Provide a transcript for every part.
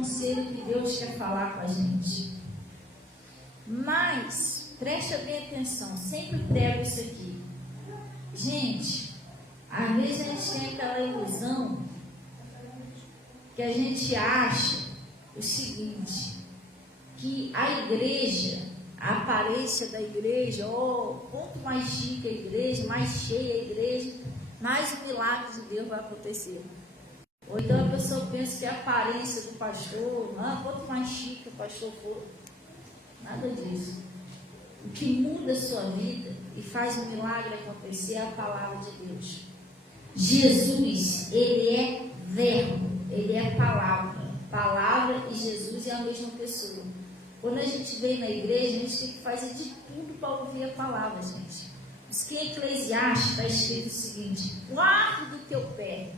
conselho que Deus quer falar com a gente. Mas, preste bem atenção, sempre prego isso aqui. Gente, às vezes a gente tem aquela ilusão que a gente acha o seguinte, que a igreja, a aparência da igreja, quanto mais chique a igreja, mais cheia a igreja, mais o milagre de Deus vai acontecer. Ou então a pessoa pensa que a aparência do pastor, quanto mais chique o pastor for, nada disso. O que muda a sua vida e faz o milagre acontecer é a palavra de Deus. Jesus, ele é verbo, ele é palavra. Palavra e Jesus é a mesma pessoa. Quando a gente vem na igreja, a gente tem que fazer de tudo para ouvir a palavra, gente. Diz que em Eclesiastes está escrito o seguinte: guarda do teu pé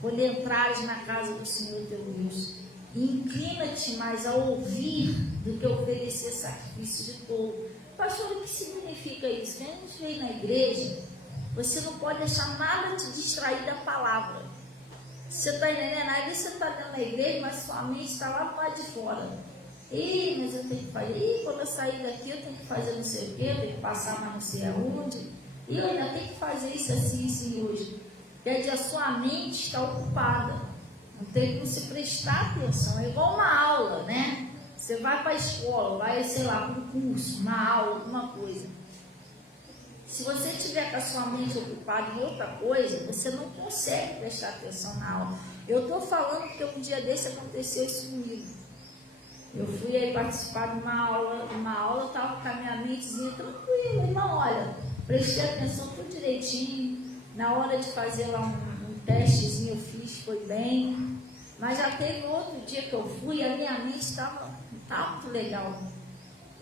quando entrares na casa do Senhor teu Deus, e inclina-te mais a ouvir do que oferecer sacrifício de tolo. Pastor, o que significa isso? Quando a gente vem na igreja, você não pode deixar nada te distrair da palavra. Você está entendendo? Aí você está dentro da igreja, mas sua mente está lá do lado de fora. Mas eu tenho que fazer. Quando eu sair daqui, eu tenho que fazer não sei o quê, eu tenho que passar mais não sei aonde. E eu ainda tenho que fazer isso assim, assim hoje. Quer dizer, a sua mente está ocupada. Não tem que você prestar atenção. É igual uma aula, né? Você vai para a escola, vai, sei lá, para um curso, uma aula, alguma coisa. Se você tiver com a sua mente ocupada em outra coisa, você não consegue prestar atenção na aula. Eu estou falando porque um dia desse aconteceu isso comigo. Eu fui aí participar de uma aula, estava com a minha mentezinha tranquila. Irmão, olha, prestei atenção tudo direitinho. Na hora de fazer lá um testezinho eu fiz, foi bem. Mas já teve outro dia que eu fui, a minha mente estava muito legal.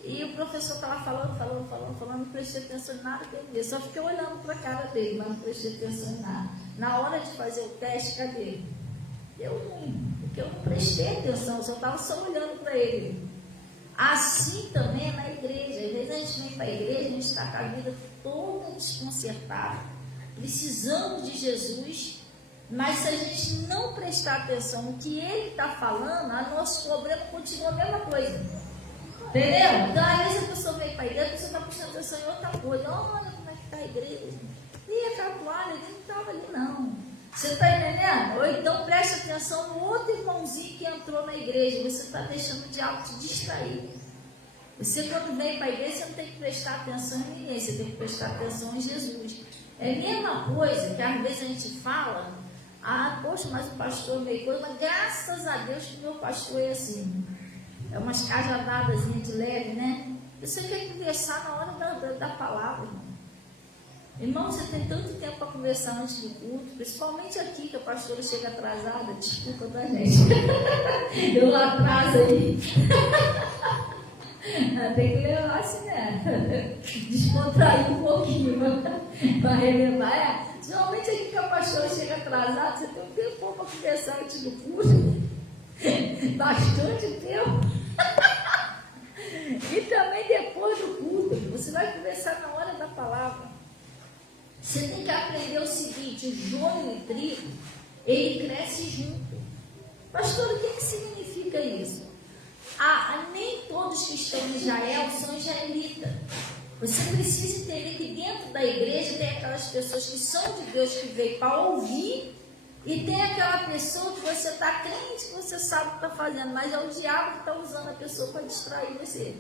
E o professor estava falando, não prestei atenção em nada que ele disse. Só fiquei olhando para a cara dele, mas não prestei atenção em nada. Na hora de fazer o teste, cadê? Deu ruim, porque eu não prestei atenção, eu só estava só olhando para ele. Assim também é na igreja. Às vezes a gente vem para a igreja, a gente está com a vida toda desconcertada, precisamos de Jesus, mas se a gente não prestar atenção no que ele está falando, o nosso problema continua a mesma coisa. Entendeu? Então, às vezes a pessoa vem para a igreja, a pessoa está prestando atenção em outra coisa. Olha como é que está a igreja. E aquela toalha, ele não estava ali, não. Você está entendendo? Ou então preste atenção no outro irmãozinho que entrou na igreja. Você está deixando o diabo te distrair. Você, quando vem para a igreja, você não tem que prestar atenção em ninguém, você tem que prestar atenção em Jesus. É a mesma coisa que às vezes a gente fala, poxa, mas o pastor é meio coisa, mas graças a Deus que o meu pastor é assim. É umas cajadadas de leve, né? Você quer conversar na hora da palavra, irmão. Irmão, você tem tanto tempo para conversar antes do culto, principalmente aqui, que a pastora chega atrasada. Desculpa, tá, gente? Eu atraso aí. Tem que levar assim, né? Descontrair um pouquinho para relembrar. Geralmente aqui que a pastora chega atrasada, você tem um tempo para conversar antes do culto. Bastante tempo. E também depois do culto, você vai conversar na hora da palavra. Você tem que aprender o seguinte: o joio e o trigo, ele cresce junto. Pastor, o que significa isso? Nem todos que estão em Israel são israelitas. Você precisa entender que dentro da igreja tem aquelas pessoas que são de Deus, que veio para ouvir, e tem aquela pessoa que você está crente, que você sabe o que está fazendo, mas é o diabo que está usando a pessoa para distrair você.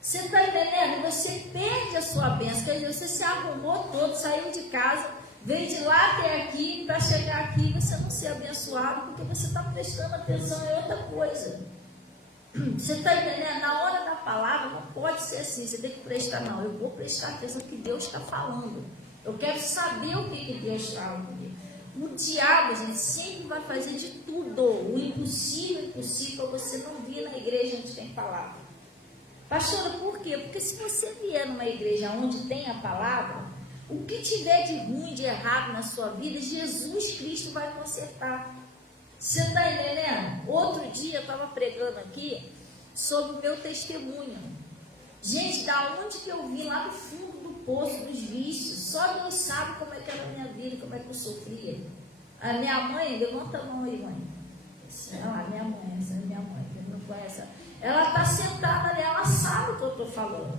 Você está entendendo? Você perde a sua bênção. Quer dizer, você se arrumou todo, saiu de casa, veio de lá até aqui, para chegar aqui e você não ser abençoado, porque você está prestando atenção em outra coisa. Você está entendendo? Na hora da palavra não pode ser assim. Você tem que prestar, não. Eu vou prestar atenção no que Deus está falando. Eu quero saber o que Deus fala comigo. O diabo, gente, sempre vai fazer de tudo. O impossível, para você não vir na igreja onde tem palavra. Pastora, por quê? Porque se você vier numa igreja onde tem a palavra, o que tiver de ruim, de errado na sua vida, Jesus Cristo vai consertar. Você está entendendo? Outro dia eu estava pregando aqui sobre o meu testemunho. Gente, da onde que eu vim? Lá do fundo do poço, dos vícios. Só Deus sabe como é que era a minha vida, como é que eu sofria. A minha mãe, levanta a mão aí, mãe. A minha mãe, estou falando.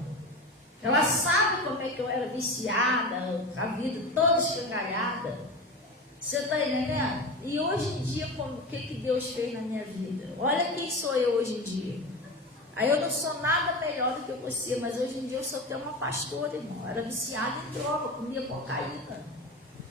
Ela sabe como é que eu era viciada, a vida toda escangalhada. Você está entendendo? E hoje em dia, o que Deus fez na minha vida? Olha quem sou eu hoje em dia. Aí eu não sou nada melhor do que você, mas hoje em dia eu sou até uma pastora, irmão. Eu era viciada em droga, comia cocaína.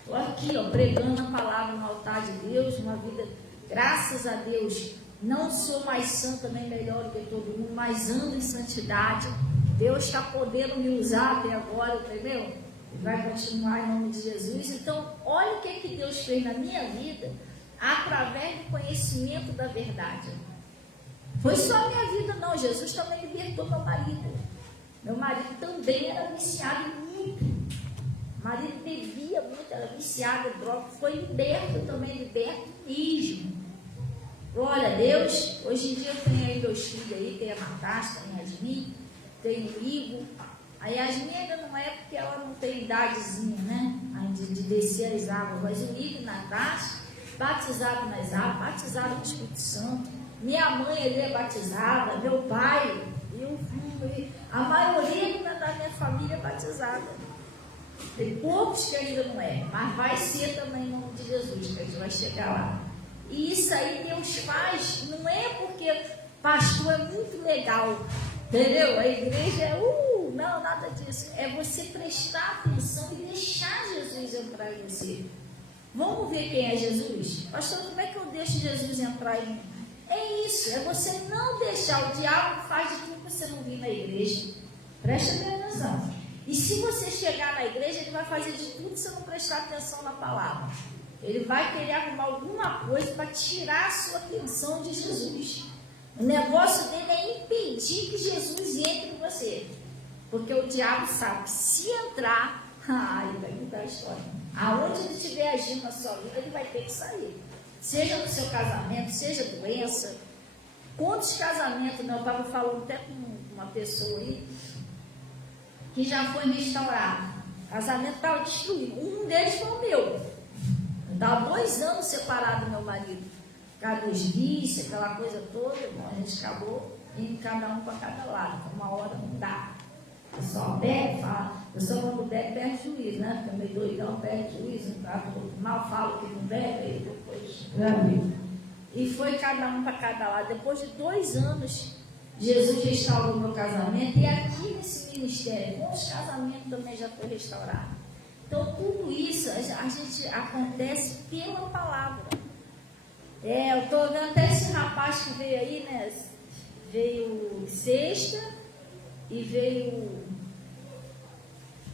Estou aqui, ó, pregando a palavra no altar de Deus, uma vida, graças a Deus, não sou mais santa nem melhor do que todo mundo, mas ando em santidade. Deus está podendo me usar até agora, entendeu? E vai continuar em nome de Jesus. Então, olha o que Deus fez na minha vida através do conhecimento da verdade. Foi só a minha vida, não. Jesus também libertou meu marido. Meu marido também era viciado muito. O marido bebia muito, era viciado em droga. Foi liberto também, liberto mesmo. Glória a Deus. Hoje em dia eu tenho aí 2 filhos aí, tem a Natasha, tem a Yasmin, tem o Igor. A Yasmin ainda não é porque ela não tem idadezinha, né? Ainda de descer as águas. Mas o Igor e a Natasha, batizado nas águas, batizado no Espírito Santo. Minha mãe, ele é batizada, meu pai, a maioria da minha família é batizada. Tem poucos que ainda não é, mas vai ser também em nome de Jesus, que a gente vai chegar lá. E isso aí Deus faz, não é porque pastor é muito legal, entendeu? A igreja é, não, nada disso. É você prestar atenção e deixar Jesus entrar em você. Vamos ver quem é Jesus? Pastor, como é que eu deixo Jesus entrar em mim? É isso, é você não deixar. O diabo faz de tudo que você não vir na igreja. Preste atenção. E se você chegar na igreja, ele vai fazer de tudo se você não prestar atenção na palavra. Ele vai querer arrumar alguma coisa para tirar a sua atenção de Jesus. O negócio dele é impedir que Jesus entre em você. Porque o diabo sabe que se entrar, ele vai mudar a história. Aonde ele estiver agindo na sua vida, ele vai ter que sair. Seja no seu casamento, seja doença. Quantos casamentos, eu estava falando até com uma pessoa aí, que já foi restaurado. O casamento estava destruído. Um deles foi o meu. Eu estava 2 anos separado do meu marido. Por causa dos vícios, aquela coisa toda, a gente acabou indo cada um para cada lado. Uma hora não dá. O pessoal bebe, fala. O pessoal quando bebe perde juízo, né? Fica meio doidão, perde juízo. Mal fala que não bebe, aí depois. E foi cada um para cada lado. Depois de 2 anos, Jesus restaurou o meu casamento. E aqui nesse ministério, muitos casamentos também já foi restaurado. Então, tudo isso a gente acontece pela palavra. Eu estou vendo até esse rapaz que veio aí, né? Veio sexta e veio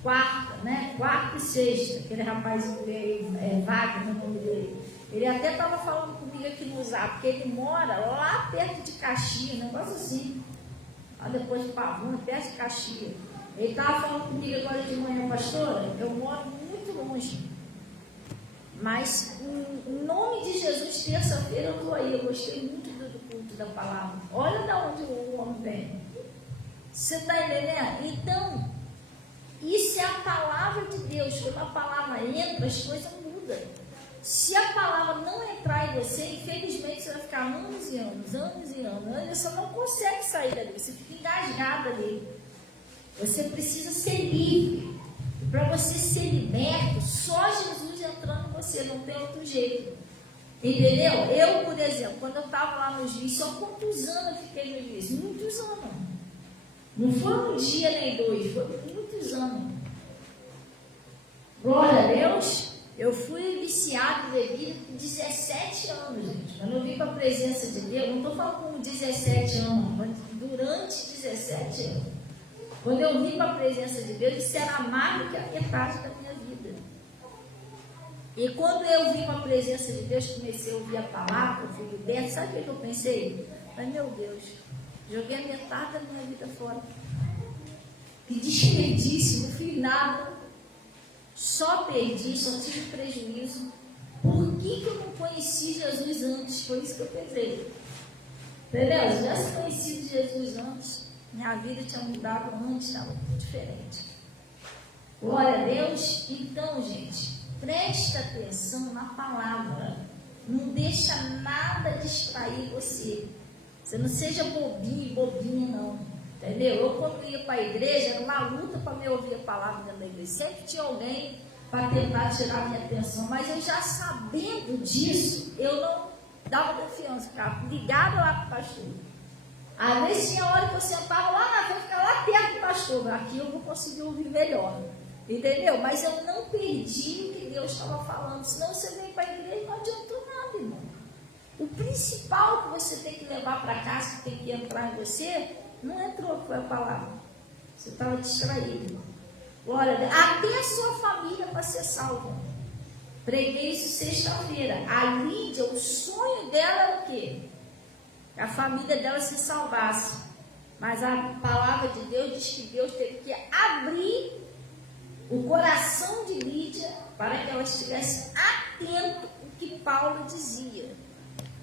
quarta, né? Quarta e sexta. Aquele rapaz que veio, Wagner, o nome dele. Ele até estava falando comigo aqui no Zap, porque ele mora lá perto de Caxias, um negócio assim. Lá depois de Pavuna, perto de Caxias. Ele estava falando comigo agora de manhã, pastora, eu moro muito longe. Mas, em nome de Jesus, terça-feira eu estou aí. Eu gostei muito do culto da palavra. Olha de onde o homem vem. Você está entendendo? Então, isso é a palavra de Deus. Quando a palavra entra, as coisas mudam. Se a palavra não entrar em você, infelizmente você vai ficar anos e anos, você não consegue sair dali, você fica engasgado ali. Você precisa ser livre. Para você ser liberto, só Jesus entrando em você, não tem outro jeito. Entendeu? Eu, por exemplo, quando eu estava lá nos vícios, quantos anos eu fiquei nos vícios? Muitos anos. Não foi um dia nem 2, foi muitos anos. Glória a Deus. Eu fui viciado em bebida com 17 anos, gente. Quando eu vim para a presença de Deus, não estou falando com 17 anos, mas durante 17 anos. Quando eu vim para a presença de Deus, isso era mais do que a metade da minha vida. E quando eu vim para a presença de Deus, comecei a ouvir a palavra, eu fui liberto, sabe o que eu pensei? Mas, meu Deus, joguei a metade da minha vida fora. Que desperdício, não fiz nada. Só perdi, só tive prejuízo. Por que eu não conheci Jesus antes? Foi isso que eu pensei. Entendeu? Se eu tivesse conhecido Jesus antes, minha vida tinha mudado antes, estava muito diferente. Glória a Deus. Então, gente, presta atenção na palavra. Não deixa nada distrair você. Você não seja bobinho e bobinha, não. Entendeu? Eu, quando ia para a igreja, era uma luta para me ouvir a palavra dentro da igreja. Sempre tinha alguém para tentar tirar minha atenção. Mas eu já sabendo disso, eu não dava confiança, ficava ligada lá com o pastor. Às vezes tinha hora que eu sentava lá na frente, ficava lá perto do pastor. Aqui eu vou conseguir ouvir melhor. Entendeu? Mas eu não perdi o que Deus estava falando. Senão você vem para a igreja e não adiantou nada, irmão. O principal que você tem que levar para casa, que tem que entrar em você, não entrou, foi a palavra. Você estava distraído. Glória a Deus. Até a sua família para ser salva. Preguei isso sexta-feira. A Lídia, o sonho dela era o quê? Que a família dela se salvasse. Mas a palavra de Deus diz que Deus teve que abrir o coração de Lídia para que ela estivesse atenta ao que Paulo dizia.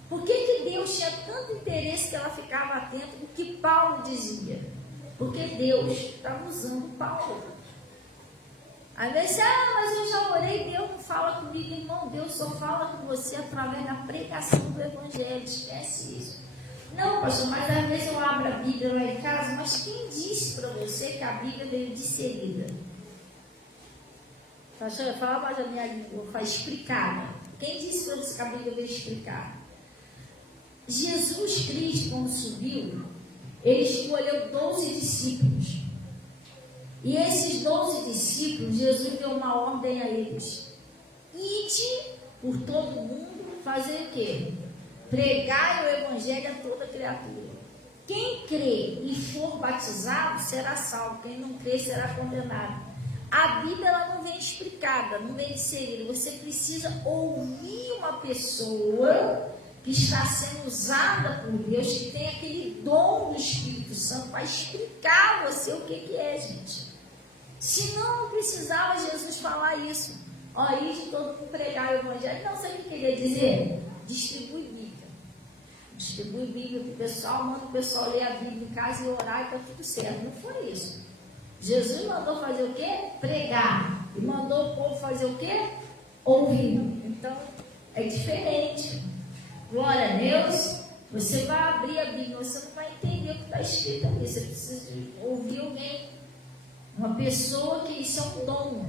Por que Deus tinha tanto interesse que ela ficava atenta ao que Paulo dizia? Porque Deus estava usando Paulo. Às vezes, mas eu já orei, Deus não fala comigo, irmão. Deus só fala com você através da pregação do Evangelho. Esquece isso. Não, pastor, mas às vezes eu abro a Bíblia lá em casa, mas quem disse para você que a Bíblia veio discerida? Pastor, eu falava mais a minha língua, faz explicada. Quem disse para você que a Bíblia veio explicada? Jesus Cristo, quando subiu, ele escolheu 12 discípulos. E esses 12 discípulos, Jesus deu uma ordem a eles: ide por todo mundo, fazer o quê? Pregai o Evangelho a toda criatura. Quem crê e for batizado será salvo, quem não crê será condenado. A Bíblia ela não vem explicada, não vem inserida. Você precisa ouvir uma pessoa que está sendo usada por Deus, que tem aquele dom do Espírito Santo para explicar a você o que é, gente. Senão não precisava Jesus falar isso. Ó, ir de todo mundo pregar o Evangelho. Não, sabe o que ele queria dizer? Distribui Bíblia. Distribui Bíblia para o pessoal, manda o pessoal ler a Bíblia em casa e orar e está tudo certo. Não foi isso. Jesus mandou fazer o quê? Pregar. E mandou o povo fazer o quê? Ouvir. Então, é diferente. Glória a Deus. Você vai abrir a Bíblia, você não vai entender o que está escrito ali. Você precisa ouvir alguém. Uma pessoa que isso é um dom.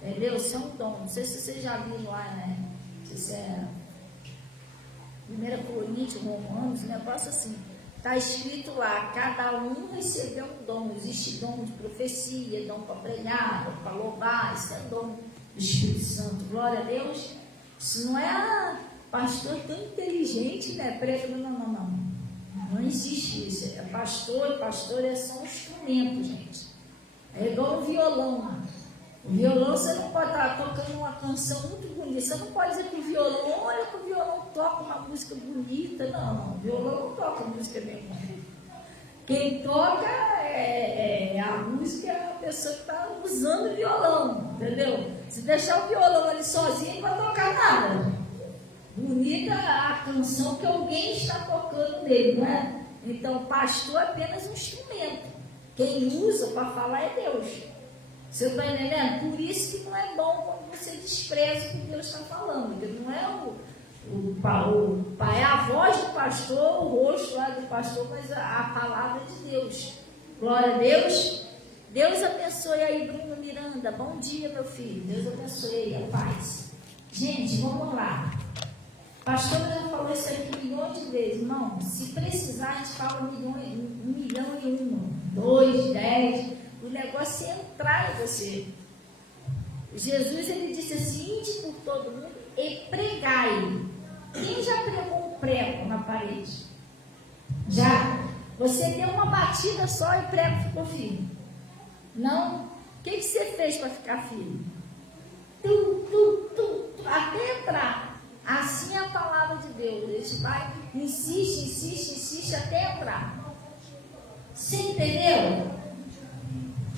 Entendeu? Isso é um dom. Não sei se vocês já viram lá, né? Não sei se é 1 Coríntios, Romanos, um negócio assim. Está escrito lá, cada um recebeu um dom. Existe dom de profecia, dom para pregar, dom para louvar. Isso é dom do Espírito Santo. Glória a Deus. Isso não é pastor tão inteligente, né? Prega, não. Não existe isso. É pastor e pastor são instrumentos, gente. É igual o violão. O violão, você não pode estar tocando uma canção muito bonita. Você não pode dizer que o violão, olha que o violão toca uma música bonita. Não, o violão não toca música nenhuma. Quem toca é a música, é a pessoa que está usando o violão, entendeu? Se deixar o violão ali sozinho, não vai tocar nada. Bonita a canção que alguém está tocando nele, não é? Então, o pastor é apenas um instrumento. Quem usa para falar é Deus. Você está entendendo? Por isso que não é bom quando você despreza o que Deus está falando. Porque não é o pai, é a voz do pastor, o rosto lá do pastor, mas a palavra de Deus. Glória a Deus. Deus abençoe aí, Bruno Miranda. Bom dia, meu filho. Deus abençoe a paz. Gente, vamos lá. Pastor já falou isso aqui milhões de vezes, irmão. Se precisar, a gente fala 1.000.001, 2, 10. O negócio é entrar em você. Jesus, ele disse assim: ide por todo mundo e pregai. Quem já pregou um prego na parede? Já? Você deu uma batida só e o prego ficou firme? Não? O que você fez para ficar firme? Até entrar. Assim é a palavra de Deus. A gente vai, insiste até entrar. Você entendeu?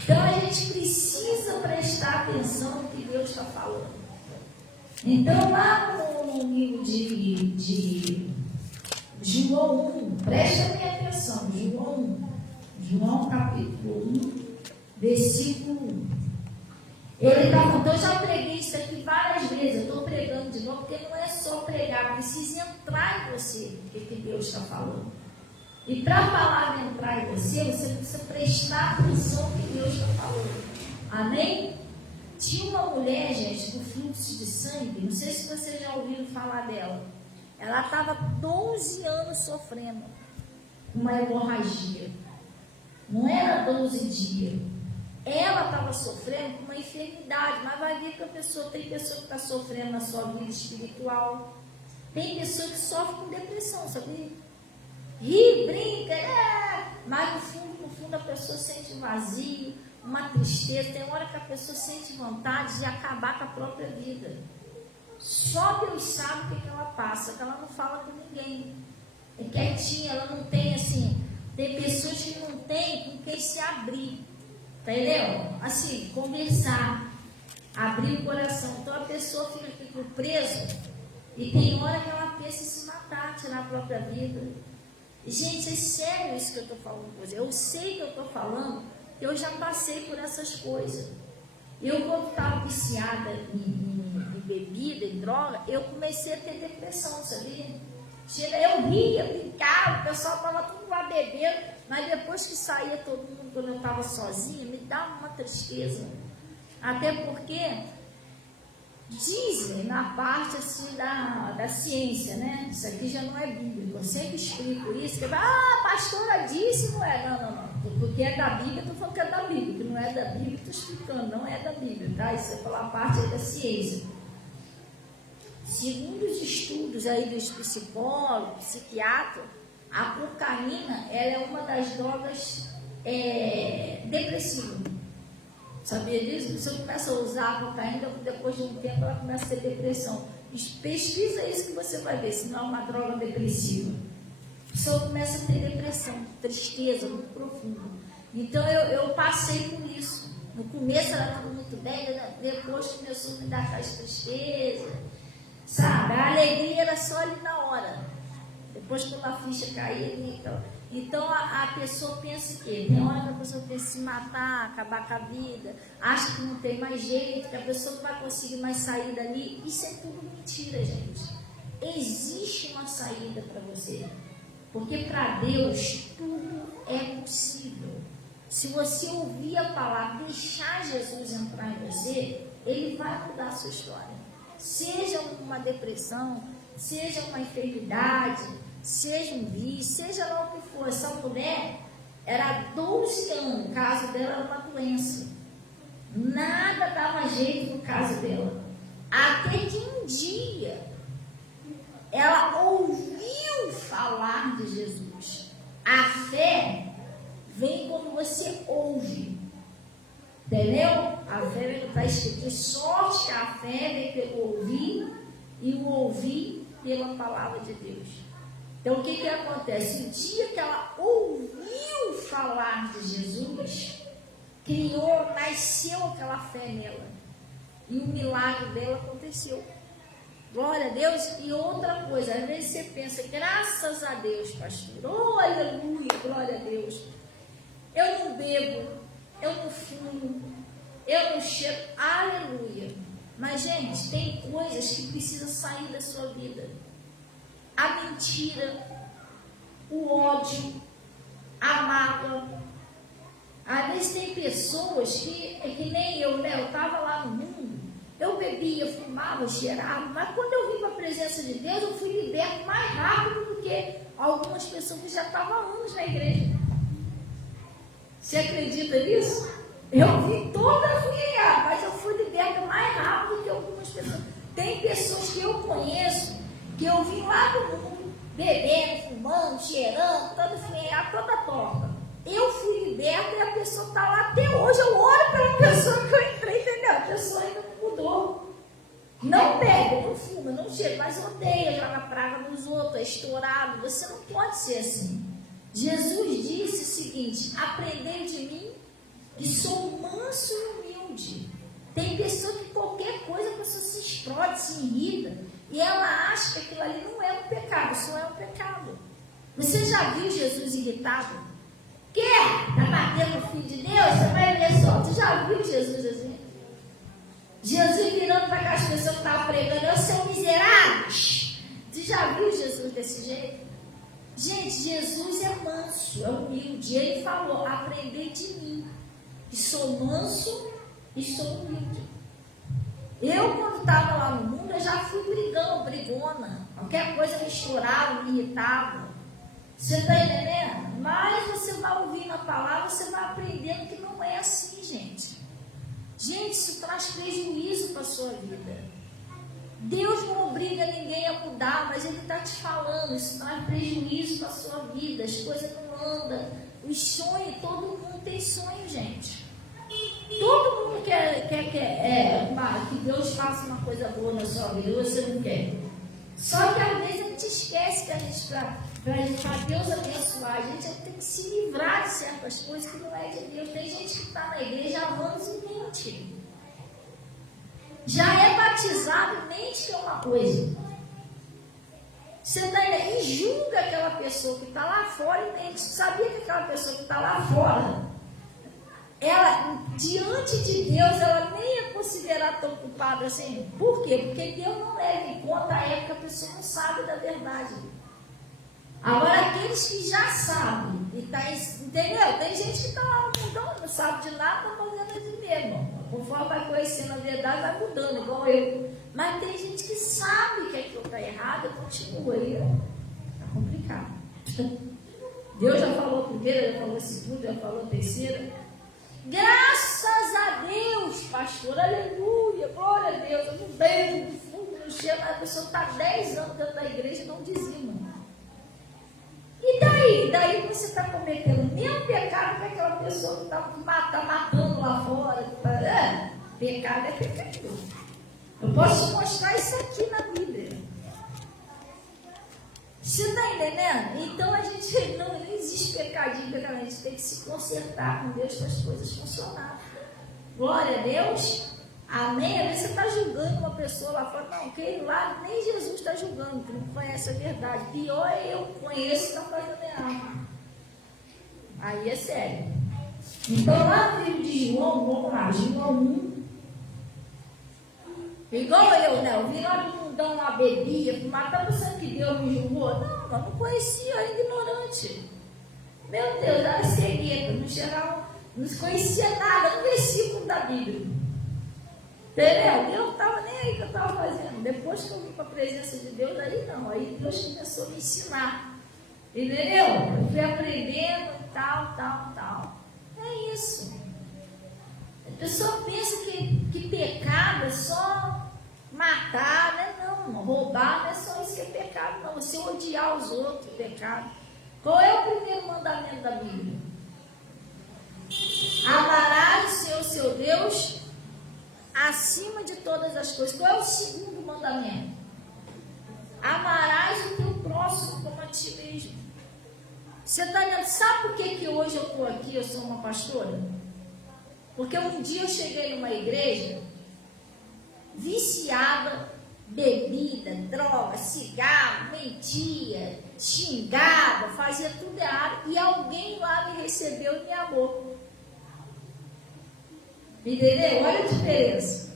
Então a gente precisa prestar atenção no que Deus está falando. Então lá no livro de João 1, presta bem atenção, João capítulo 1, versículo 1. Ele está falando, então eu já preguei isso aqui várias vezes, eu estou pregando de novo, porque não é só pregar, precisa entrar em você o que Deus está falando. E para a palavra entrar em você, você precisa prestar atenção no que Deus está falando. Amém? Tinha uma mulher, gente, com fluxo de sangue, não sei se vocês já ouviram falar dela. Ela estava 12 anos sofrendo uma hemorragia. Não era 12 dias. Ela estava sofrendo com uma enfermidade, mas vai ver que tem pessoa que está sofrendo na sua vida espiritual. Tem pessoa que sofre com depressão, sabia? Ri, brinca, mas no fundo a pessoa sente um vazio, uma tristeza. Tem hora que a pessoa sente vontade de acabar com a própria vida. Só Deus sabe o que ela passa, que ela não fala com ninguém. É quietinha, ela não tem assim. Tem pessoas que não tem com quem se abrir, entendeu? Assim, conversar, abrir o coração. Então a pessoa fica aqui presa e tem hora que ela pensa em se matar, tirar a própria vida. Gente, é sério isso que eu estou falando com você. Eu sei que eu estou falando, eu já passei por essas coisas. Eu, quando estava viciada em bebida, em droga, eu comecei a ter depressão, sabia? Eu ria, brincava, o pessoal estava tudo lá bebendo, mas depois que saía todo mundo, quando eu estava sozinha, me dava uma tristeza. Até porque dizem na parte assim da ciência, né? Isso aqui já não é bíblico. Eu sempre explico isso, que a pastora disse, não é. Não. Porque é da Bíblia, estou falando que é da Bíblia. Que não é da Bíblia, estou explicando, não é da Bíblia, tá? Isso é pela parte aí da ciência. Segundo os estudos aí dos psicólogos, psiquiatras, a cocaína, ela é uma das drogas depressivas. Sabia disso? Você começa a usar a cocaína, depois de um tempo ela começa a ter depressão. Pesquisa isso que você vai ver, se não é uma droga depressiva. A pessoa começa a ter depressão, tristeza muito profunda. Então eu passei por isso. No começo era tudo muito bem, depois começou a me dar aquelas tristezas, sabe? A alegria era só ali na hora. Depois quando a ficha caía, então a pessoa pensa que tem hora que a pessoa pensa em se matar, acabar com a vida, acha que não tem mais jeito, que a pessoa não vai conseguir mais sair dali. Isso é tudo mentira, gente. Existe uma saída para você, porque para Deus tudo é possível. Se você ouvir a palavra, deixar Jesus entrar em você, Ele vai mudar a sua história. Seja uma depressão, seja uma enfermidade, seja um vício, seja lá o que for. Essa mulher era 12 anos, o caso dela era uma doença. Nada dava jeito no caso dela. Até que um dia ela ouviu falar de Jesus. A fé vem quando você ouve. Entendeu? A fé está escrito de sorte que a fé vem pelo ouvir e o ouvir pela palavra de Deus. Então o que acontece? O dia que ela ouviu falar de Jesus, nasceu aquela fé nela. E o milagre dela aconteceu. Glória a Deus. E outra coisa, às vezes você pensa, graças a Deus, pastor, oh, aleluia, glória a Deus. Eu não bebo, eu não fumo, eu não cheiro, aleluia. Mas, gente, tem coisas que precisam sair da sua vida. A mentira, o ódio, a mágoa. Às vezes tem pessoas que nem eu, né? Eu estava lá no mundo, eu bebia, fumava, cheirava, mas quando eu vim para a presença de Deus, eu fui liberto mais rápido do que algumas pessoas que já estavam há anos na igreja. Você acredita nisso? Eu vim toda friada, mas eu fui liberta mais rápido do que algumas pessoas. Tem pessoas que eu conheço, que eu vim lá do mundo, bebendo, fumando, cheirando, toda friada, toda torta. Eu fui liberta e a pessoa está lá até hoje. Eu oro pela pessoa que eu entrei, entendeu? A pessoa ainda não mudou. Não bebe, não fuma, não cheira, mas odeia, joga praga nos outros, é estourado. Você não pode ser assim. Jesus disse o seguinte: aprendei de mim, que sou manso e humilde. Tem pessoa que qualquer coisa a pessoa se explode, se irrita, e ela acha que aquilo ali não é um pecado, isso não é um pecado. Você já viu Jesus irritado? Quer? Está batendo o Filho de Deus? Você vai ver só. Você já viu Jesus assim? Jesus virando para aquelas pessoas que estavam pregando: eu sou miseráveis. Você já viu Jesus desse jeito? Gente, Jesus é manso, é humilde. Ele falou: aprendei de mim, que sou manso e sou humilde. Eu, quando estava lá no mundo, eu já fui brigona. Qualquer coisa misturava, me irritava. Você está entendendo? Mas você vai ouvindo a palavra, você vai aprendendo que não é assim, gente. Gente, isso traz prejuízo para a sua vida. Deus não obriga ninguém a mudar, mas Ele está te falando, isso traz prejuízo para a sua vida, as coisas não andam. Os sonhos, todo mundo tem sonho, gente. Todo mundo quer que Deus faça uma coisa boa na sua vida, você não quer. Só que às vezes a gente esquece que a gente, para Deus abençoar, a gente tem que se livrar de certas coisas que não é de Deus. Tem gente que está na igreja há anos e mente. Já é batizado e mente que é uma coisa. Você e julga aquela pessoa que está lá fora e mente. Sabia que aquela pessoa que está lá fora, ela, diante de Deus, ela nem é considerada tão culpada assim. Por quê? Porque Deus não leva em conta a época que a pessoa não sabe da verdade. Agora, aqueles que já sabem, entendeu? Tem gente que está lá no mundão, não sabe de nada, está fazendo de mesmo. Conforme vai conhecendo a verdade, vai mudando, igual eu. Mas tem gente que sabe que aquilo está errado e continua aí. Está complicado. Deus já falou a primeira, já falou a segunda, já falou a terceira. Graças a Deus, pastor, aleluia, glória a Deus. Eu não beijo do fundo, no cheiro, mas a pessoa está 10 anos dentro da igreja e não dizima. E daí? Daí você está cometendo o mesmo pecado que aquela pessoa que está matando lá fora. Pecado é pecado. Eu posso te mostrar isso aqui na Bíblia. Você está entendendo? Então a gente não existe pecadinho, a gente tem que se consertar com Deus para as coisas funcionarem. Glória a Deus. Amém? Às vezes você está julgando uma pessoa lá fora. Não, que lá nem Jesus está julgando, que não conhece a verdade. Pior é eu conheço e está fazendo errado. Aí é sério. Então lá no livro de João, vamos lá, João 1. Igual eu, né? Eu vim lá do mundão, lá bebia, fumava. Está pensando que Deus me julgou? Não, eu não conhecia, eu era ignorante. Meu Deus, eu era cegueta, não chegava, não conhecia nada, no versículo da Bíblia. Entendeu? Eu não estava nem aí que eu estava fazendo. Depois que eu vim para a presença de Deus, aí não. Aí Deus começou a me ensinar. Entendeu? Eu fui aprendendo, tal. É isso. A pessoa pensa que pecado é só matar, né? Não, roubar não é só isso que é pecado, não. Você odiar os outros é pecado. Qual é o primeiro mandamento da Bíblia? Amarás o Senhor, seu Deus, acima de todas as coisas. Qual é o segundo mandamento? Amarás o teu próximo como a ti mesmo. Você está vendo? Sabe por que hoje eu estou aqui, eu sou uma pastora? Porque um dia eu cheguei numa igreja viciada, bebida, droga, cigarro, mentia, xingava, fazia tudo errado, e alguém lá me recebeu e me amou. Entendeu? Olha a diferença.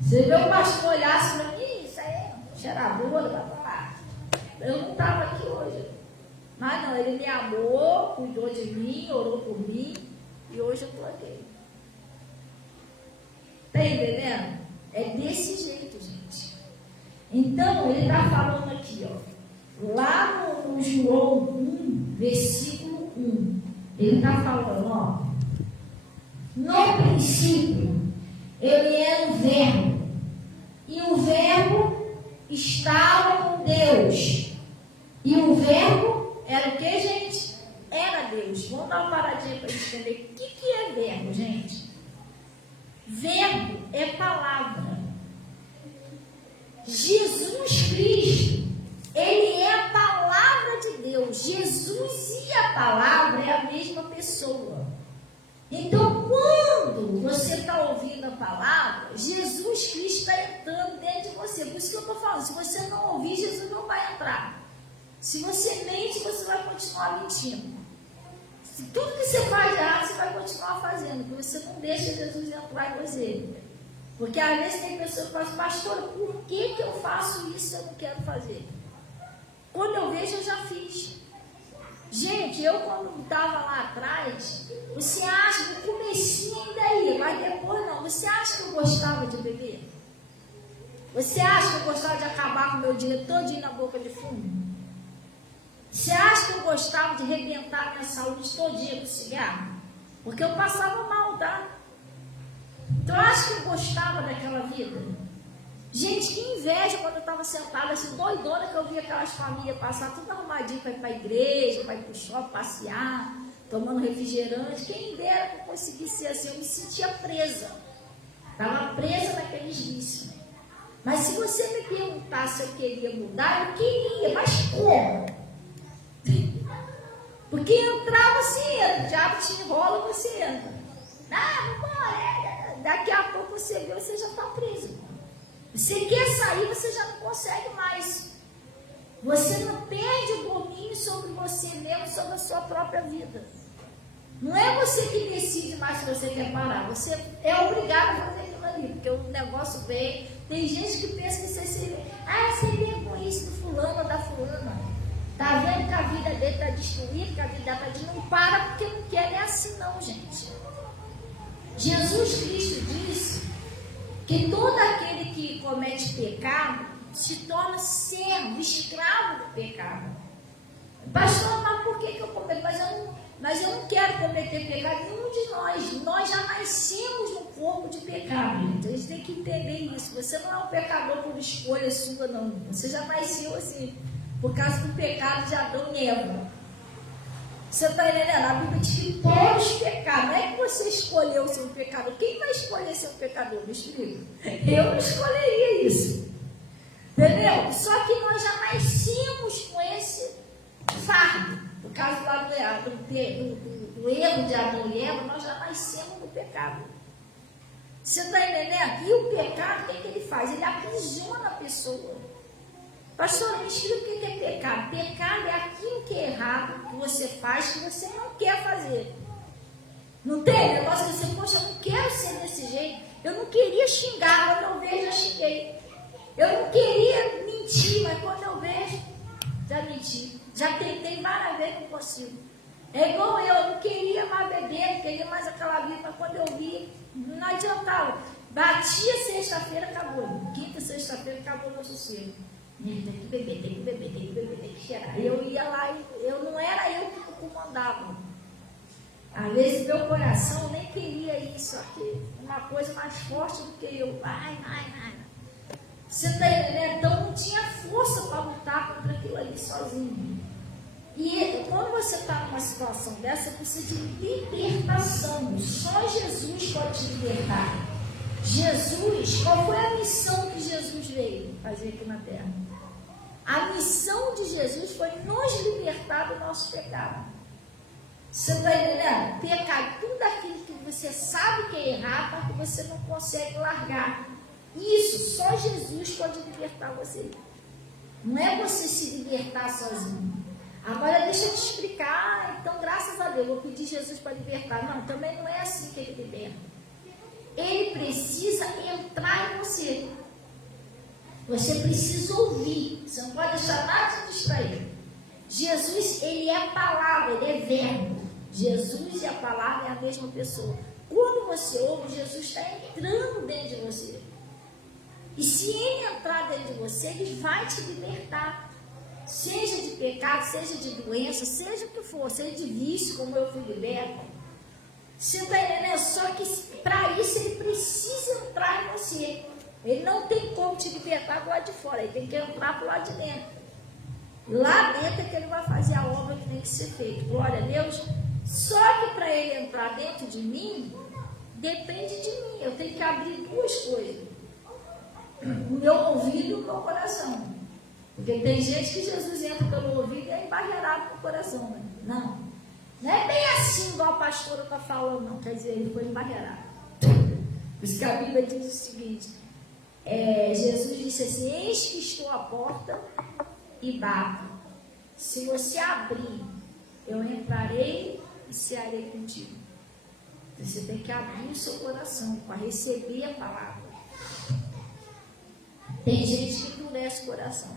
Você vê o pastor olhasse para mim, isso aí é cheiradora, vai para lá. Eu não estava aqui hoje. Mas não, ele me amou, cuidou de mim, orou por mim, e hoje eu estou aqui. Está entendendo? É desse jeito, gente. Então, ele está falando aqui, ó, lá no João 1, versículo 1, ele está falando, ó, no princípio, ele era o Verbo, e o Verbo estava com Deus, e o Verbo era o que, gente? Era Deus. Vamos dar uma paradinha para entender o que é verbo, gente. Verbo é palavra. Jesus Cristo, ele é a palavra de Deus. Jesus e a palavra é a mesma pessoa. Então, quando você está ouvindo a palavra, Jesus Cristo está entrando dentro de você. Por isso que eu estou falando, se você não ouvir, Jesus não vai entrar. Se você mente, você vai continuar mentindo. Se tudo que você faz errado, você vai continuar fazendo, porque você não deixa Jesus entrar em você. Porque às vezes tem pessoas que falam, pastor, por que eu faço isso e eu não quero fazer? Quando eu vejo, eu já fiz. Gente, eu quando estava lá atrás, você acha que no comecinho ainda ia, mas depois não. Você acha que eu gostava de beber? Você acha que eu gostava de acabar com o meu dia todinho na boca de fumo? Você acha que eu gostava de arrebentar minha saúde todinha com cigarro? Porque eu passava mal, tá? Então, eu acho que eu gostava daquela vida. Gente, que inveja quando eu estava sentada assim, doidona, que eu via aquelas famílias passar tudo arrumadinho para ir para a igreja, para ir para o shopping, passear, tomando refrigerante. Quem dera que eu conseguisse ser assim, eu me sentia presa. Estava presa naqueles vícios. Mas se você me perguntasse se eu queria mudar, eu queria, mas como? Porque entrava assim, o diabo te enrola, você entra. Daqui a pouco você vê, você já está preso. Você quer sair, você já não consegue mais. Você não perde o domínio sobre você mesmo, sobre a sua própria vida. Não é você que decide mais se você quer parar. Você é obrigado a fazer aquilo ali, porque o negócio vem. Tem gente que pensa que você é egoísta do fulano ou da fulana. Tá vendo que a vida dele está destruída, que a vida dela está destruída. Não para porque não quer, não é assim não, gente. Jesus Cristo disse que todo aquele que comete pecado se torna servo, escravo do pecado. Pastor, mas por que eu cometo? Mas eu não quero cometer pecado, nenhum de nós. Nós já nascemos no corpo de pecado. Então a gente tem que entender isso. Você não é um pecador por escolha sua, não. Você já nasceu assim, por causa do pecado de Adão e Eva. Você está entendendo? A Bíblia diz que todos pecaram. Não é que você escolheu ser um pecador. Quem vai escolher ser um pecador? Me explica. Eu não escolheria isso. Entendeu? Só que nós já nascemos com esse fardo. Por causa lá do erro de Adão e Eva, nós já nascemos no pecado. Você está entendendo? E o pecado, o que ele faz? Ele aprisiona a pessoa. Pastor, me explica o que é pecado. Pecado é aquilo que é errado, que você faz, que você não quer fazer. Não tem negócio que você, poxa, eu não quero ser desse jeito. Eu não queria xingar, quando eu vejo, eu xinguei. Eu não queria mentir, mas quando eu vejo, já menti. Já tentei várias vezes, não consigo. É igual eu não queria mais beber, não queria mais aquela vida, mas quando eu vi, não adiantava. Batia sexta-feira, acabou. Quinta, sexta-feira, acabou o meu sossego. Tem que beber, tem que beber, tem que beber, tem que cheirar. Eu ia lá e não era eu que comandava. Às vezes meu coração nem queria isso aqui, uma coisa mais forte do que eu. Vai. Você está entendendo? Então não tinha força para lutar contra aquilo ali sozinho. E quando você está numa situação dessa, você precisa de libertação. Só Jesus pode te libertar. Jesus, qual foi a missão que Jesus veio fazer aqui na terra? A missão de Jesus foi nos libertar do nosso pecado. Você está entendendo? Pecado, tudo aquilo que você sabe que é errado, mas que você não consegue largar. Isso, só Jesus pode libertar você. Não é você se libertar sozinho. Agora deixa eu te explicar, então graças a Deus, eu pedi Jesus para libertar. Não, também não é assim que ele liberta. Ele precisa entrar em você. Você precisa ouvir. Você não pode deixar nada te distrair. Jesus, ele é a palavra, ele é verbo. Jesus e a palavra é a mesma pessoa. Quando você ouve, Jesus está entrando dentro de você. E se ele entrar dentro de você, ele vai te libertar. Seja de pecado, seja de doença, seja o que for, seja de vício, como eu fui liberta. Você está entendendo? Só que para isso ele precisa entrar em você. Ele não tem como te libertar do lado de fora, ele tem que entrar do lado de dentro. Lá dentro é que ele vai fazer a obra que tem que ser feita. Glória a Deus. Só que para ele entrar dentro de mim, depende de mim. Eu tenho que abrir duas coisas: o meu ouvido e o meu coração. Porque tem gente que Jesus entra pelo ouvido e é embarreirado no coração. Né? Não é bem assim igual a pastora está falando, não. Quer dizer, ele foi embarreirado. Por isso que a Bíblia diz o seguinte: Jesus disse assim: eis que estou à porta e bato. Se você abrir, eu entrarei e cearei contigo. Você tem que abrir o seu coração para receber a palavra. Tem gente que endurece o coração.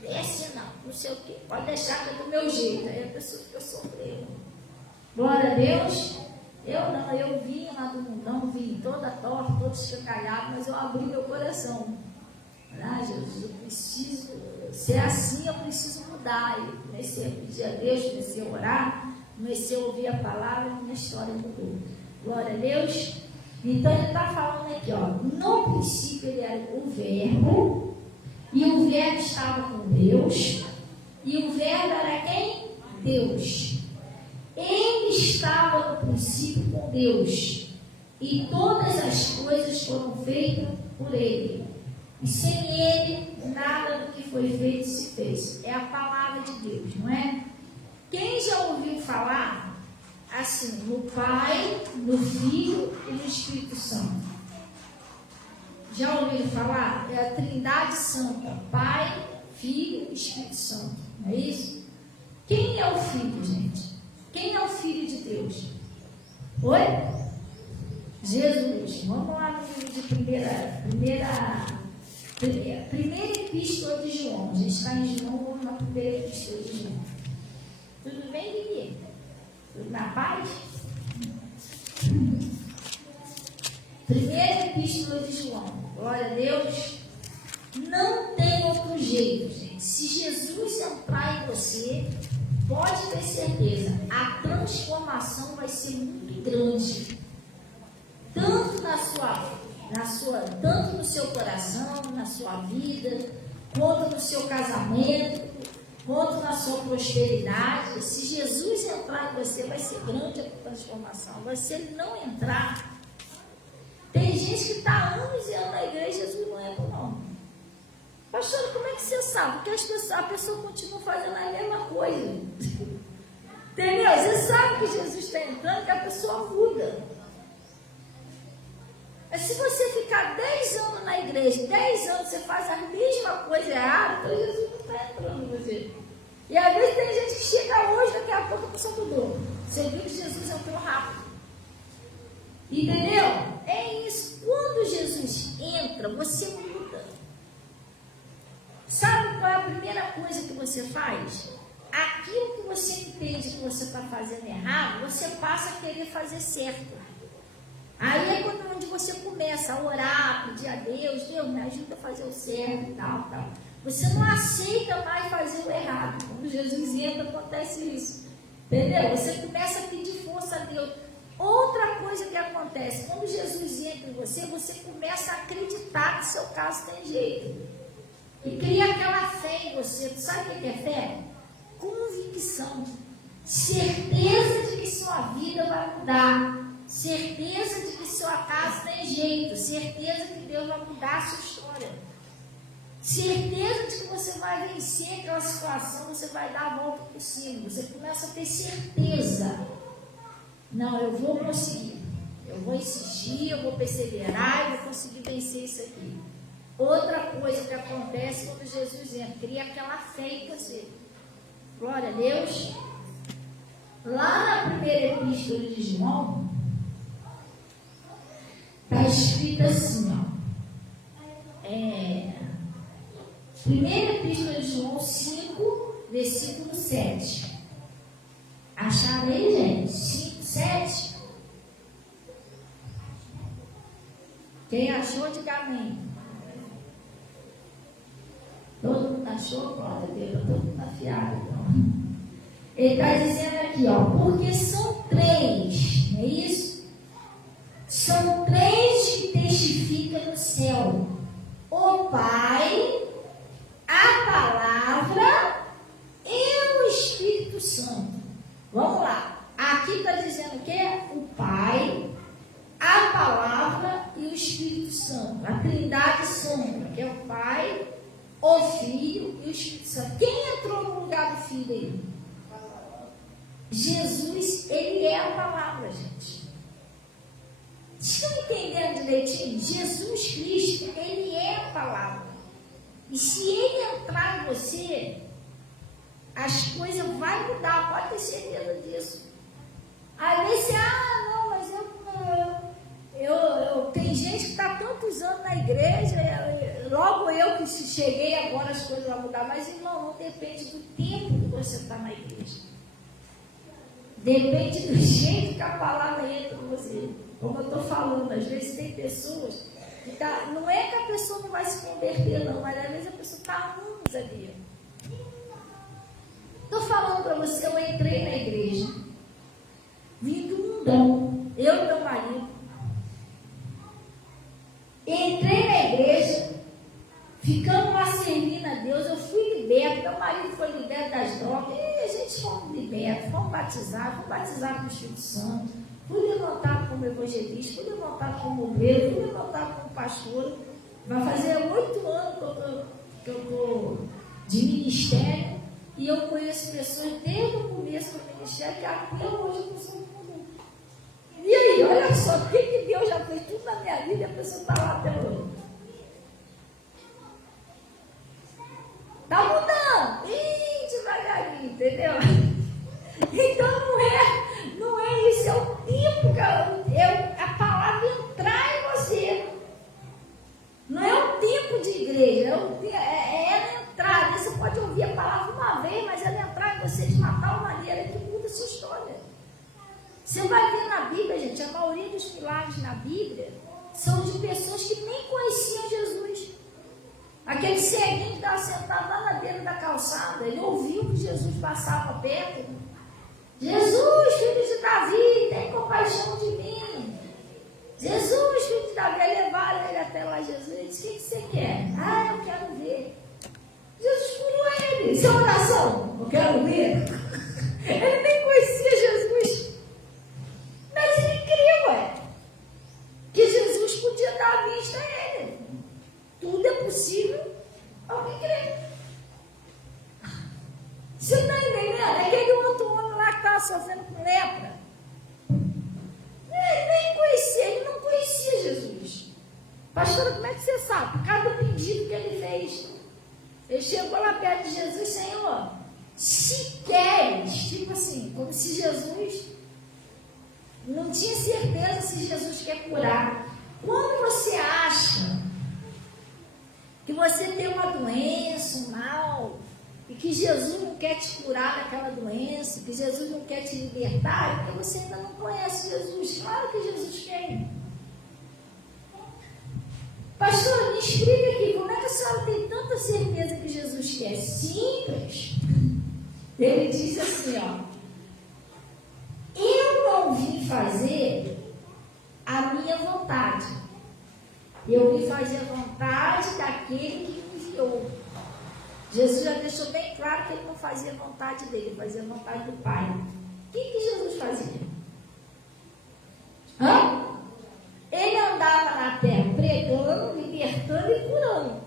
desce não sei o quê, pode deixar que é do meu jeito. Aí a pessoa fica sofrendo. Glória a Deus. Eu vim lá do mundão, vim toda torta, todo escancalhado, mas eu abri meu coração. Ah, Jesus, eu preciso ser assim, eu preciso mudar. E comecei a pedir a Deus, comecei a orar, comecei a ouvir a palavra e minha história mudou. Glória a Deus. Então ele está falando aqui, ó, no princípio ele era o verbo, e o verbo estava com Deus, e o verbo era quem? Deus. Ele estava no princípio com Deus, e todas as coisas foram feitas por ele. E sem ele, nada do que foi feito se fez. É a palavra de Deus, não é? Quem já ouviu falar assim, no Pai, no Filho e no Espírito Santo? Já ouviram falar? É a Trindade Santa, Pai, Filho e Espírito Santo, não é isso? Quem é o Filho, gente? Quem é o Filho de Deus? Oi? Jesus. Vamos lá no livro de primeira epístola de João. A gente está em João, na primeira epístola de João. Tudo bem, Lili? Tudo na paz? Primeira epístola de João. Glória a Deus. Não tem outro jeito, gente. Se Jesus entrar em você, pode ter certeza, a transformação vai ser muito grande. Tanto tanto no seu coração, na sua vida, quanto no seu casamento, quanto na sua prosperidade. Se Jesus entrar em você, vai ser grande a transformação. Agora, se ele não entrar, tem gente que está há anos e anos na igreja, Jesus não entra, não. Pastor, como é que você sabe? Porque a pessoa continua fazendo a mesma coisa. Entendeu? Você sabe que Jesus está entrando, que a pessoa muda. Mas se você ficar 10 anos na igreja, 10 anos você faz a mesma coisa errada, então Jesus não está entrando em você. E às vezes tem gente que chega hoje, daqui a pouco a pessoa mudou. Você viu que Jesus entrou rápido. Entendeu? É isso. Quando Jesus entra, você muda. Sabe qual é a primeira coisa que você faz? Aquilo que você entende que você está fazendo errado, você passa a querer fazer certo. Aí é quando você começa a orar, pedir a Deus, Deus me ajuda a fazer o certo e tal. Você não aceita mais fazer o errado. Quando Jesus entra, acontece isso. Entendeu? Você começa a pedir força a Deus. Outra coisa que acontece, quando Jesus entra em você, você começa a acreditar que seu caso tem jeito. E cria aquela fé em você. Tu sabe o que é fé? Convicção. Certeza de que sua vida vai mudar. Certeza de que sua casa tem jeito. Certeza que Deus vai mudar a sua história. Certeza de que você vai vencer aquela situação, você vai dar a volta por cima. Você começa a ter certeza. Não, eu vou conseguir. Eu vou insistir, eu vou perseverar e vou conseguir vencer isso aqui. Outra coisa que acontece quando Jesus entra, cria aquela fé em você. Glória a Deus. Lá na primeira epístola de João, está escrito assim, ó. Primeira epístola de João 5, versículo 7. Acharam aí, gente? 5, 7. Quem achou, diga amém. Todo mundo achou? Glória a Deus, todo mundo afiado. Então. Ele está dizendo aqui, ó, porque são três, não é isso? São três que testificam no céu: o Pai, a Palavra e o Espírito Santo. Vamos lá. Aqui está dizendo o quê? O Pai, a Palavra e o Espírito Santo. A Trindade Santa, que é o Pai, o Filho e o Espírito Santo. Quem entrou no lugar do Filho aí? Jesus, ele é a palavra, gente. Estão entendendo direitinho? Jesus Cristo, ele é a palavra. E se ele entrar em você, as coisas vão mudar, pode ter certeza disso. Às vezes você, não, mas tem gente que está tantos anos na igreja, eu logo eu que cheguei agora as coisas vão mudar, mas irmão, não depende do tempo que você está na igreja. Depende do jeito que a palavra entra em você. Como eu estou falando, às vezes tem pessoas que não é que a pessoa não vai se converter não, mas às vezes a pessoa está há anos ali. Estou falando para você, eu entrei na igreja, vindo um dom, eu e meu marido. Entrei na igreja, ficamos lá servindo a Deus, eu fui liberto, meu marido foi liberto das drogas, e a gente fomos libertos, fomos batizados com o Espírito Santo, fui levantado como evangelista, fui levantado como obreiro, fui levantado como pastor. Vai fazer 8 anos que eu estou de ministério, e eu conheço pessoas desde o começo do ministério que até hoje eu não sou mundo. E aí, olha só, o que Deus já fez tudo na minha vida e a pessoa está lá até hoje. Está mudando, devagarinho, entendeu? Então não é isso, é o tempo, é a palavra entrar em você. Não é um tempo de igreja, é ela entrar. Você pode ouvir a palavra uma vez, mas ela entrar em você de uma tal maneira que muda a sua história. Você vai ver na Bíblia, gente, a maioria dos milagres na Bíblia são de pessoas que nem conheciam Jesus. Aquele ceguinho que estava sentado lá na beira da calçada, ele ouviu que Jesus passava perto. Jesus, filho de Davi, tem compaixão de mim. Jesus, filho de Davi, levaram ele até lá. Jesus disse: o que você quer? Ah, eu quero ver. Jesus curou ele. Isso é oração. Eu quero ver. Ele nem conhecia Jesus. Mas ele creu, que Jesus podia dar a vista a ele. Tudo é possível ao que crê. Você está entendendo? Aquele outro homem lá que estava sofrendo com lepra. Ele nem conhecia, ele não conhecia Jesus. Pastora, como é que você sabe? Por causa do pedido que ele fez. Ele chegou lá perto de Jesus: Senhor, se queres, tipo assim, como se Jesus não tinha certeza se Jesus quer curar. Quando você acha que você tem uma doença, um mal, e que Jesus não quer te curar daquela doença, que Jesus não quer te libertar, é porque você ainda não conhece Jesus. Claro que Jesus quer. Pastor, me explica aqui, como é que a senhora tem tanta certeza que Jesus quer? Simples. Ele diz assim, eu não vim fazer a minha vontade. Eu vim fazer a vontade daquele que me enviou. Jesus já deixou bem claro que ele não fazia a vontade dele, ele fazia a vontade do Pai. O que Jesus fazia? Ele andava na terra pregando, libertando e curando.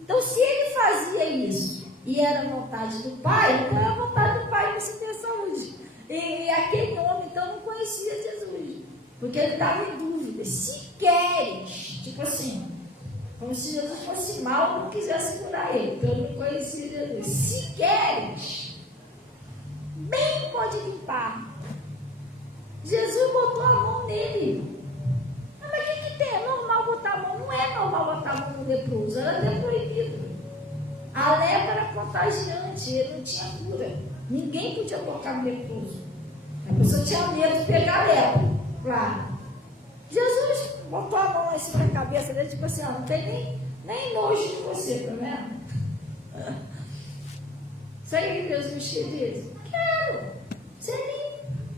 Então, se ele fazia isso e era a vontade do Pai, então era a vontade do Pai que você ter saúde. E aquele homem, então, não conhecia Jesus, porque ele estava em dúvida. Se queres, tipo assim, como se Jesus fosse mal e não quisesse curar ele, então ele não conhecia Jesus. Se queres, bem pode limpar. Jesus botou a mão nele. Mas o que tem? É normal botar a mão? Não é normal botar a mão no leproso, era até proibido. A lepra era contagiante, ele não tinha cura. Ninguém podia tocar no leproso. A pessoa tinha medo de pegar a lepra, claro. Jesus botou a mão lá em cima da cabeça dele, tipo assim, não tem nem nojo de você, tá vendo? Sabe que Deus me diz? Quero.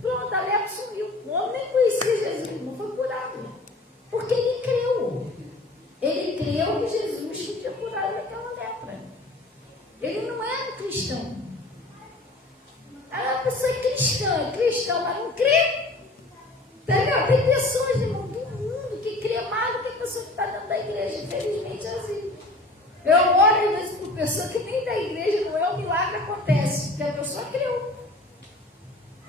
Pronto, a lepra sumiu. O homem nem conhecia Jesus, não foi curado. Porque ele creu. Ele creu que Jesus podia curar ele daquela lepra. Ele não era cristão. A pessoa é cristão, mas não crê. Entendeu? Tem pessoas do mundo que crê mais do que a pessoa que está dentro da igreja. Infelizmente é assim. Eu oro às vezes por pessoa que nem da igreja, não é, o milagre acontece, porque a pessoa creu.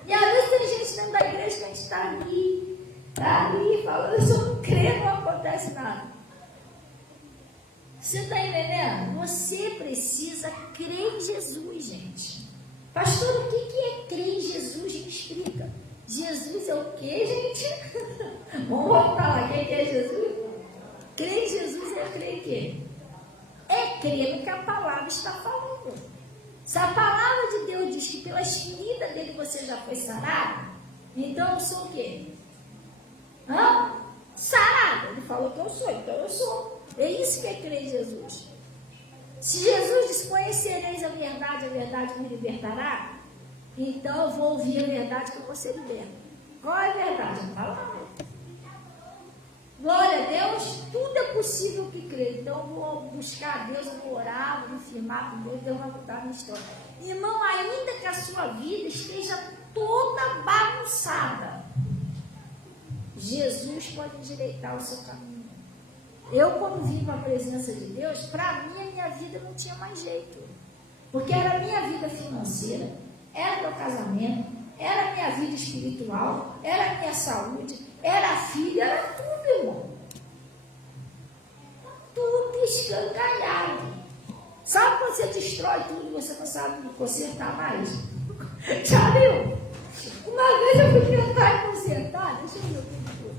E às vezes tem gente dentro da igreja que a gente está ali, falando, se eu não crer, não acontece nada. Você está entendendo? Você precisa crer em Jesus, gente. Pastor, o que é crer em Jesus? Me explica. Jesus é o que, gente? Vamos voltar lá. Quem que é Jesus? Crer em Jesus é crer em quê? crer no que a palavra está falando. Se a palavra de Deus diz que pelas feridas dele você já foi sarado, então eu sou o quê? Sarado. Ele falou que eu sou, então eu sou. É isso que é crer em Jesus. Se Jesus diz, conhecereis a verdade me libertará, então eu vou ouvir a verdade que eu vou ser liberto. Qual é a verdade? A palavra. Glória a Deus, tudo é possível que crer. Então eu vou buscar a Deus, eu vou orar, vou me firmar com Deus, Deus vai mudar a minha história. Irmão, ainda que a sua vida esteja toda bagunçada, Jesus pode endireitar o seu caminho. Eu, quando vim para a presença de Deus, para mim, a minha vida não tinha mais jeito. Porque era a minha vida financeira, era meu casamento, era a minha vida espiritual, era a minha saúde, era a filha, era tudo, irmão. Tudo escangalhado. Sabe quando você destrói tudo e você não sabe consertar mais? Já viu? Uma vez eu fui tentar consertar, deixa eu ver o que foi.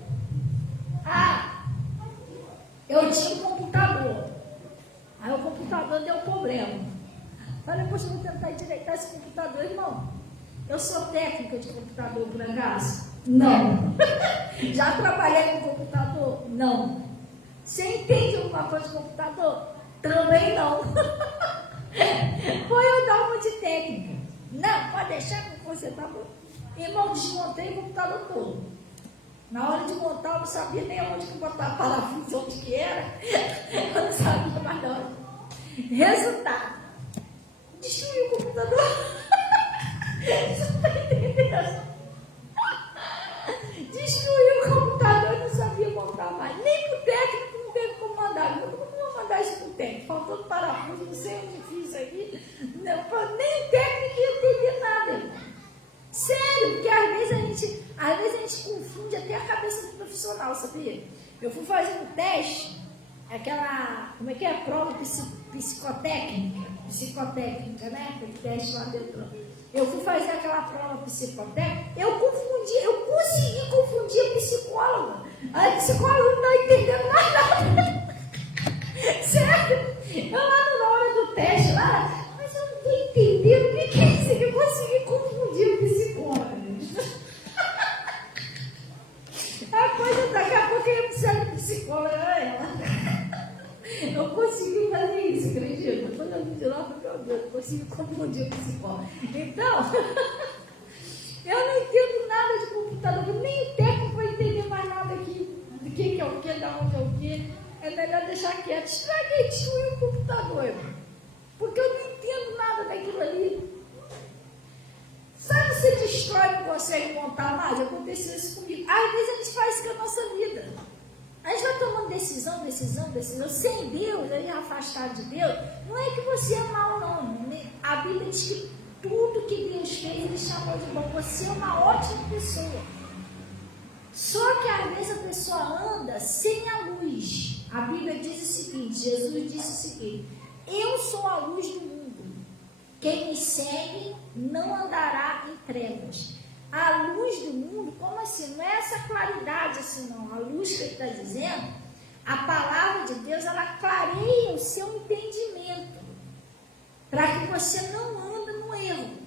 Eu tinha um computador. Aí o computador deu problema. Falei, poxa, eu vou tentar endireitar esse computador, irmão. Eu sou técnica de computador, por acaso? Não. Já trabalhei com computador? Não. Você entende alguma coisa de computador? Também não. Foi eu dar uma de técnica. Não, pode deixar que você tá bom. Irmão, desmontei o computador todo. Na hora de montar, eu não sabia nem onde que botar parafuso, onde que era. Eu não sabia mais de onde. Resultado. Destruiu o computador. Você não está entendendo? Destruiu o computador e não sabia montar mais. Nem para o técnico não teve como mandar. Eu não vou mandar isso para o técnico. Faltou o parafuso, não sei onde fiz isso aqui. Não, nem o técnico ia entender nada, irmão. Sério, porque às vezes a gente confunde até a cabeça do profissional, sabia? Eu fui fazer um teste, aquela, como é que é? Prova psicotécnica, né? Aquele teste lá dentro. Eu fui fazer aquela prova psicotécnica, eu consegui confundir a psicóloga. A psicóloga não está entendendo mais nada. Sério? Eu lá na hora do teste, lá, mas eu não estou entendendo o que é isso aqui. Eu consegui confundir a psicóloga. A coisa daqui a pouco eu ia precisar de psicóloga. Eu consegui fazer isso, acredita? Quando eu vim de lá, meu Deus, eu consegui confundir o psicólogo. Então, eu não entendo nada de computador, nem o técnico vai entender mais nada aqui, do que é o que, da onde é o que. É melhor deixar quieto. Estraguei, destruí o computador, irmão. Porque eu não entendo nada daquilo ali. Sabe, você destrói e não consegue montar mais? Aconteceu isso comigo. Às vezes a gente faz isso com a nossa vida. A gente vai tomando decisão. Sem Deus, aí afastado de Deus. Não é que você é mau, não. A Bíblia diz que tudo que Deus fez, Ele chamou de bom. Você é uma ótima pessoa. Só que às vezes a pessoa anda sem a luz. A Bíblia diz o seguinte, Jesus disse o seguinte: eu sou a luz do mundo. Quem me segue não andará em trevas. A luz do mundo, como assim? Não é essa claridade assim, não. A luz que ele está dizendo, a palavra de Deus, ela clareia o seu entendimento, para que você não ande no erro.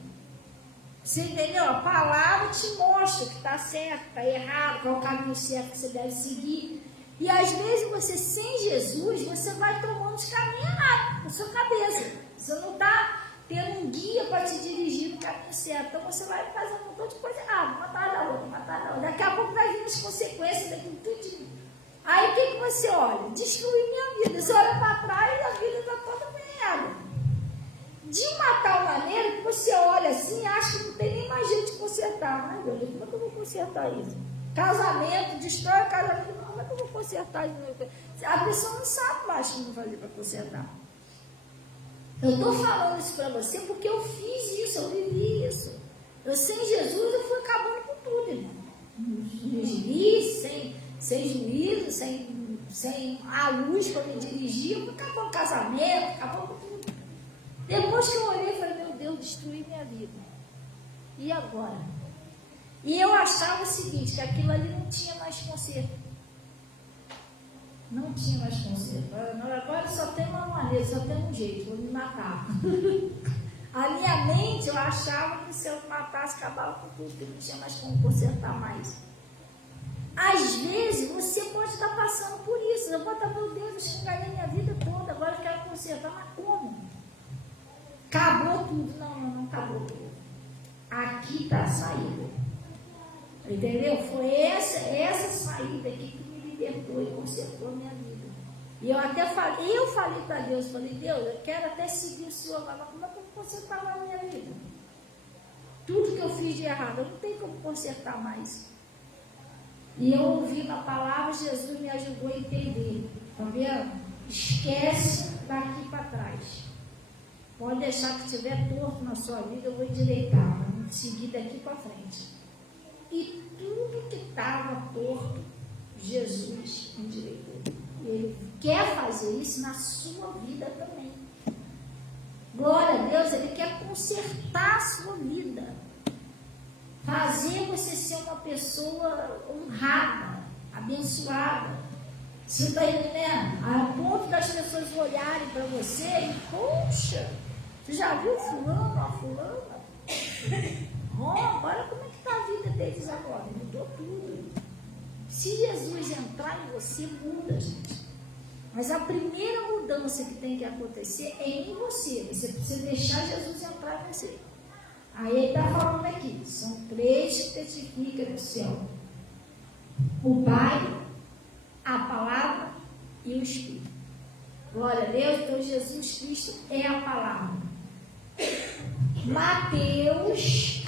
Você entendeu? A palavra te mostra que está certo, está errado, qual é o caminho certo que você deve seguir. E às vezes você, sem Jesus, você vai tomando os caminhos errados na sua cabeça. Você não está tendo um guia para te dirigir no caminho certo. Então você vai fazendo um montão de coisa errada, matar da outra. Daqui a pouco vai vir as consequências daquilo tudo. Aí o que você olha? Destruir minha vida. Você olha para trás e a vida está toda ganhada. De uma tal maneira que você olha assim e acha que não tem nem mais jeito de consertar. Ai, meu Deus, como é que eu vou consertar isso? Casamento, destrói o casamento. Como é que eu vou consertar isso? A pessoa não sabe mais como fazer para consertar. Eu estou falando isso para você porque eu fiz isso, eu vivi isso. Eu, sem Jesus, eu fui acabando com tudo, irmão. Sem juízo, sem a luz para me dirigir, eu fui acabando com o casamento, acabando com tudo. Depois que eu olhei, eu falei, meu Deus, destruí minha vida. E agora? E eu achava o seguinte, que aquilo ali não tinha mais conserto. Não tinha mais conserto. Agora só tem uma maneira, só tem um jeito, vou me matar. A minha mente, eu achava que se eu matasse, acabava com tudo, que não tinha mais como consertar mais. Às vezes, você pode estar passando por isso. Eu pode estar, meu Deus, eu xingaria a minha vida toda, agora eu quero consertar, mas como? Acabou tudo. Não acabou tudo. Aqui está a saída. Entendeu? Foi essa saída aqui que me libertou e consertou a minha vida. E eu até falei para Deus, Deus, eu quero até seguir o Senhor, mas como é que eu vou consertar a minha vida? Tudo que eu fiz de errado, eu não tenho como consertar mais. E eu ouvi na palavra, Jesus me ajudou a entender. Está vendo? Esquece daqui para trás. Pode deixar que estiver torto na sua vida, eu vou endireitar, mas seguir daqui para frente. E tudo que estava torto, Jesus endireitou. E Ele quer fazer isso na sua vida também. Glória a Deus, Ele quer consertar a sua vida. Fazer você ser uma pessoa honrada, abençoada. Você está entendendo? A ponto das pessoas olharem para você e, poxa, você já viu fulano, a fulana? Agora como é que está a vida deles agora? Mudou tudo. Se Jesus entrar em você, muda, gente. Mas a primeira mudança que tem que acontecer é em você. Você precisa deixar Jesus entrar em você. Aí ele está falando aqui, são três que testificam no céu: o Pai, a Palavra e o Espírito. Glória a Deus. Então Jesus Cristo é a Palavra. Mateus,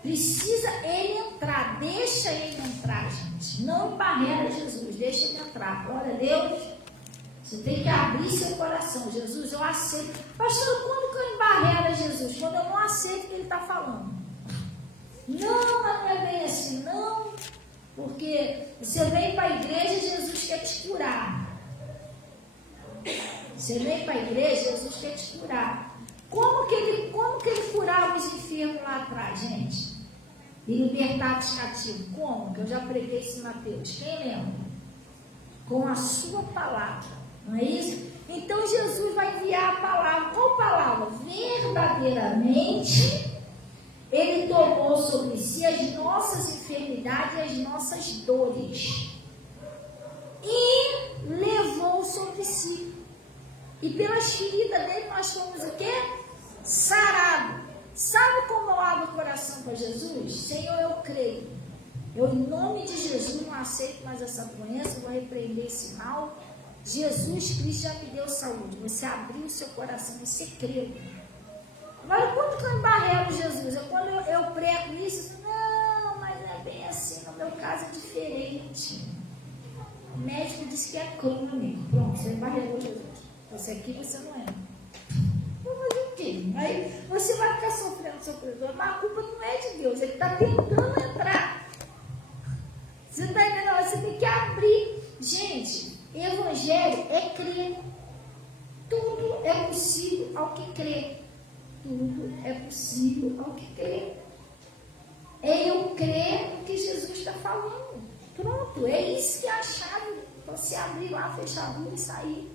precisa ele entrar, deixa ele entrar, gente. Não barreira Jesus, deixa ele entrar. Glória a Deus. Você tem que abrir seu coração. Jesus, eu aceito. Pastor, quando que eu embarrero Jesus? Quando eu não aceito o que ele está falando. Não, mas não é bem assim, não. Porque você vem para a igreja e Jesus quer te curar. Você vem para a igreja e Jesus quer te curar. Como que ele curava os enfermos lá atrás, gente? E libertava os cativos? Como? Que eu já preguei isso em Mateus. Quem lembra? Com a sua palavra. Não é isso? Então Jesus vai enviar a palavra. Qual palavra? Verdadeiramente, Ele tomou sobre si as nossas enfermidades e as nossas dores. E levou sobre si. E pelas feridas dele nós fomos o quê? Sarado. Sabe como eu abro o coração para Jesus? Senhor, eu creio. Eu, em nome de Jesus, não aceito mais essa doença, vou repreender esse mal. Jesus Cristo já me deu saúde. Você abriu o seu coração, você creu. Agora, quando que eu embarrego Jesus? Quando eu prego isso, não, mas não é bem assim, no meu caso é diferente. O médico disse que é crônico. Pronto, você embarregou Jesus. Você aqui, você não é. Vou fazer o quê? Aí você vai ficar sofrendo, mas a culpa não é de Deus, Ele está tentando entrar. Você está entendendo? Você tem que abrir. Gente, Evangelho é crer. Tudo é possível ao que crê. Tudo é possível ao que crê. É eu crer no que Jesus está falando. Pronto, é isso que é a chave para você abrir lá a fechadura e sair.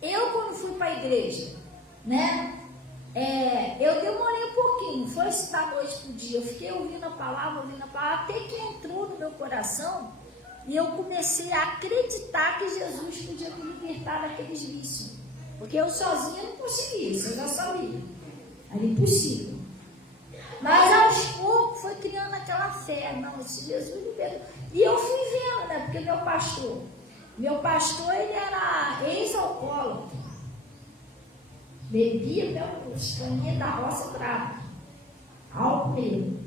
Eu, quando fui para a igreja, né? Eu demorei um pouquinho, foi da noite para o dia. Eu fiquei ouvindo a palavra, até que entrou no meu coração. E eu comecei a acreditar que Jesus podia me libertar daqueles vícios. Porque eu sozinha não conseguia, isso eu já sabia. Era impossível. Mas aos poucos foi criando aquela fé. Não, se Jesus libertou. E eu fui vendo, né? Porque meu pastor, ele era ex-alcoólatra. Bebia mesmo, os caninhos da roça brava. Álcool mesmo.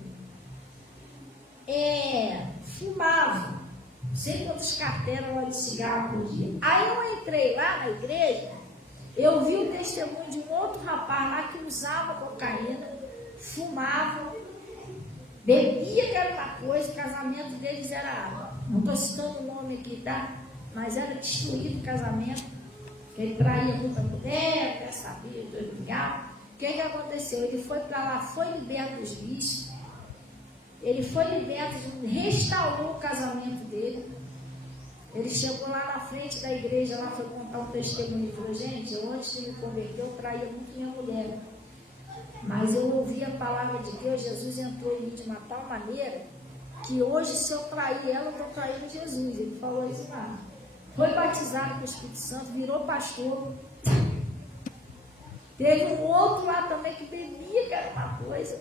Fumava. Não sei quantas carteiras de cigarro por dia. Aí eu entrei lá na igreja, eu vi o testemunho de um outro rapaz lá que usava cocaína, fumava, bebia que era uma coisa, o casamento deles era, não estou citando o nome aqui, tá? Mas era destruído o casamento, que ele traía muita mulher, até sabia, dois brigavam. O que aconteceu? Ele foi para lá, foi liberto dos vícios. Ele foi liberto, restaurou o casamento dele. Ele chegou lá na frente da igreja, lá foi contar um testemunho e falou: gente, eu antes de me converter, eu traía muito minha mulher. Mas eu ouvi a palavra de Deus, Jesus entrou em mim de uma tal maneira que hoje, se eu trair ela, eu estou traindo Jesus. Ele falou isso lá. Foi batizado com o Espírito Santo, virou pastor. Teve um outro lá também que bebia, que era uma coisa,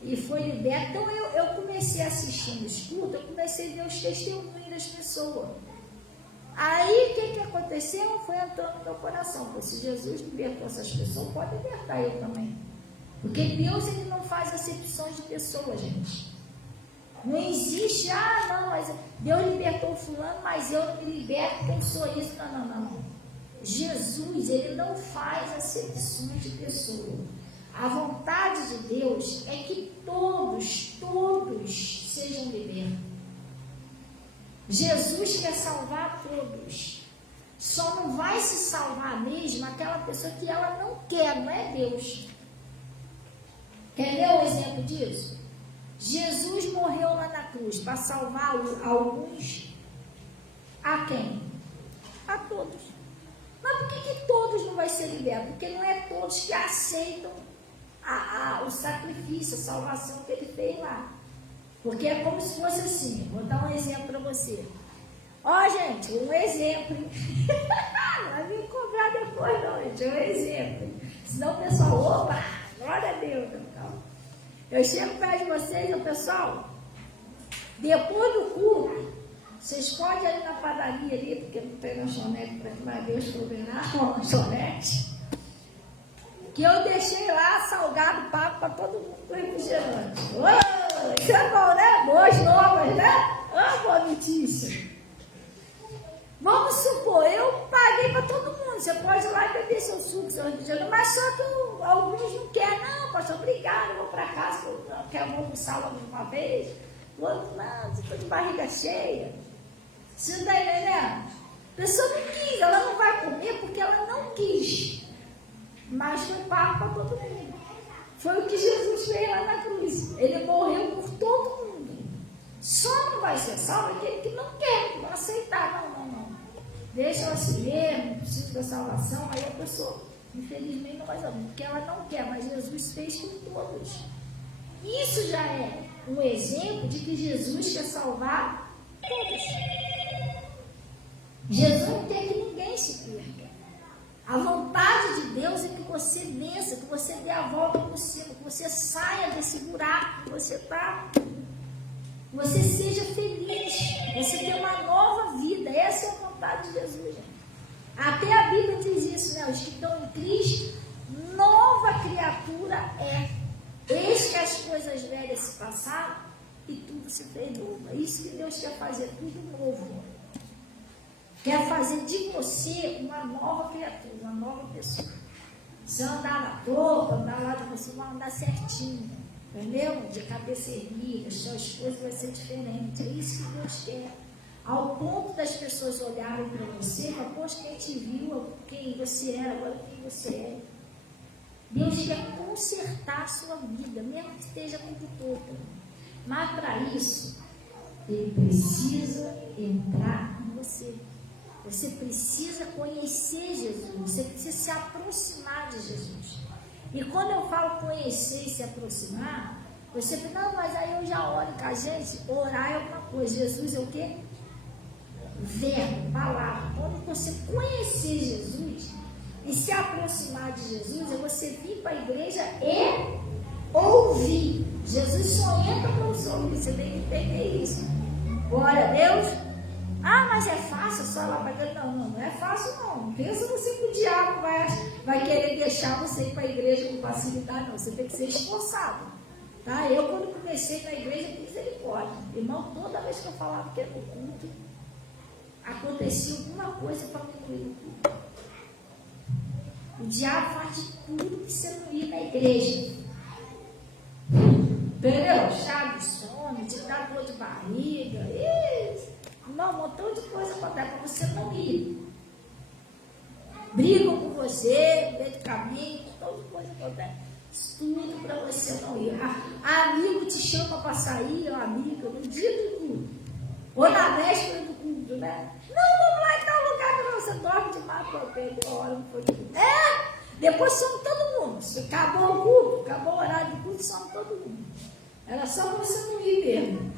e foi liberto. Então eu comecei assistindo os cultos, eu comecei a ver os testemunhos das pessoas. Aí o que aconteceu? Foi entrando no meu coração. Porque se Jesus libertou essas pessoas, pode libertar eu também. Porque Deus, ele não faz acepções de pessoas, gente. Não existe, não, mas Deus libertou o fulano, mas eu não me liberto porque eu sou isso. Não. Jesus, ele não faz acepções de pessoas. A vontade de Deus é que todos sejam libertos. Jesus quer salvar todos. Só não vai se salvar mesmo aquela pessoa que ela não quer, não é Deus. Quer ver o exemplo disso? Jesus morreu lá na cruz para salvar alguns. A quem? A todos. Mas por que todos não vai ser libertos? Porque não é todos que aceitam o sacrifício, a salvação que ele fez lá. Porque é como se fosse assim. Vou dar um exemplo para você. Ó, gente, um exemplo. Não vai me cobrar depois, não, gente. É um exemplo. Senão o pessoal, opa, glória a Deus. Então, eu chego perto de vocês, pessoal, depois do culto, vocês podem ir ali na padaria ali, porque não tem lanchonete para que mais Deus proverá, uma lanchonete, que eu deixei lá salgado pago para todo mundo com refrigerante. Oh, isso é bom, né? Boas novas, né? Boa notícia. Vamos supor, eu paguei para todo mundo. Você pode ir lá e beber seu suco, seu refrigerante, mas só que alguns não querem. Não, pastor, obrigado, eu vou para casa, eu não quero almoçar logo de uma vez. O outro, não, estou de barriga cheia. Você não está entendendo? A pessoa não quis, ela não vai comer porque ela não quis. Mas foi pago para todo mundo. Foi o que Jesus fez lá na cruz. Ele morreu por todo mundo. Só não vai ser salvo aquele que não quer, não aceitar. Não. Deixa ela assim mesmo, não precisa da salvação. Aí a pessoa, infelizmente, não vai salvar, porque ela não quer, mas Jesus fez com todos. Isso já é um exemplo de que Jesus quer salvar todos. Jesus não quer que ninguém se perca. A vontade de Deus é que você vença, que você dê a volta por cima, que você saia desse buraco que você está. Você seja feliz, você tenha uma nova vida. Essa é a vontade de Jesus, gente. Até a Bíblia diz isso, né? Os que estão em Cristo, nova criatura é. Eis que as coisas velhas se passaram e tudo se fez novo. É isso que Deus quer fazer, tudo novo. Quer fazer de você uma nova criatura, uma nova pessoa. Se andar na toa, andar lá de você, vai andar certinho. Entendeu? De cabeça erguida, suas coisas vão ser diferentes. É isso que Deus quer. Ao ponto das pessoas olharem para você, mas, poxa, quem te viu, quem você era, agora quem você é. Deus quer consertar a sua vida, mesmo que esteja muito torta. Mas para isso, Ele precisa entrar em você. Você precisa conhecer Jesus. Você precisa se aproximar de Jesus. E quando eu falo conhecer e se aproximar, você fala, não, mas aí eu já oro com a gente. Orar é uma coisa. Jesus é o quê? Verbo, palavra. Quando você conhecer Jesus e se aproximar de Jesus, é você vir para a igreja e ouvir. Jesus só entra para os ouvidos. Você tem que entender isso. Glória a Deus. Mas é fácil só lá para Deus. Não é fácil não. Pensa você que o diabo vai querer deixar você ir para a igreja com facilidade, não. Você tem que ser esforçado. Tá? Eu, quando comecei na igreja, misericórdia. Irmão, toda vez que eu falava que era no culto, acontecia alguma coisa para me ir no culto. O diabo faz de tudo que você não ir na igreja. Entendeu? Chá de sono, te dá dor de barriga. Não, um montão de coisa para dar para você não ir. Brigam com você, no meio do caminho, um montão de coisa acontece. Tudo para você não ir. Amigo te chama para sair, amiga, no dia do culto. Ou na véspera do culto, né? Não, vamos lá em tal lugar, não, você dorme demais, pô, perdeu a hora, não foi tudo. Depois some todo mundo. Se acabou o culto, acabou o horário do culto, some todo mundo. Era só você não ir mesmo.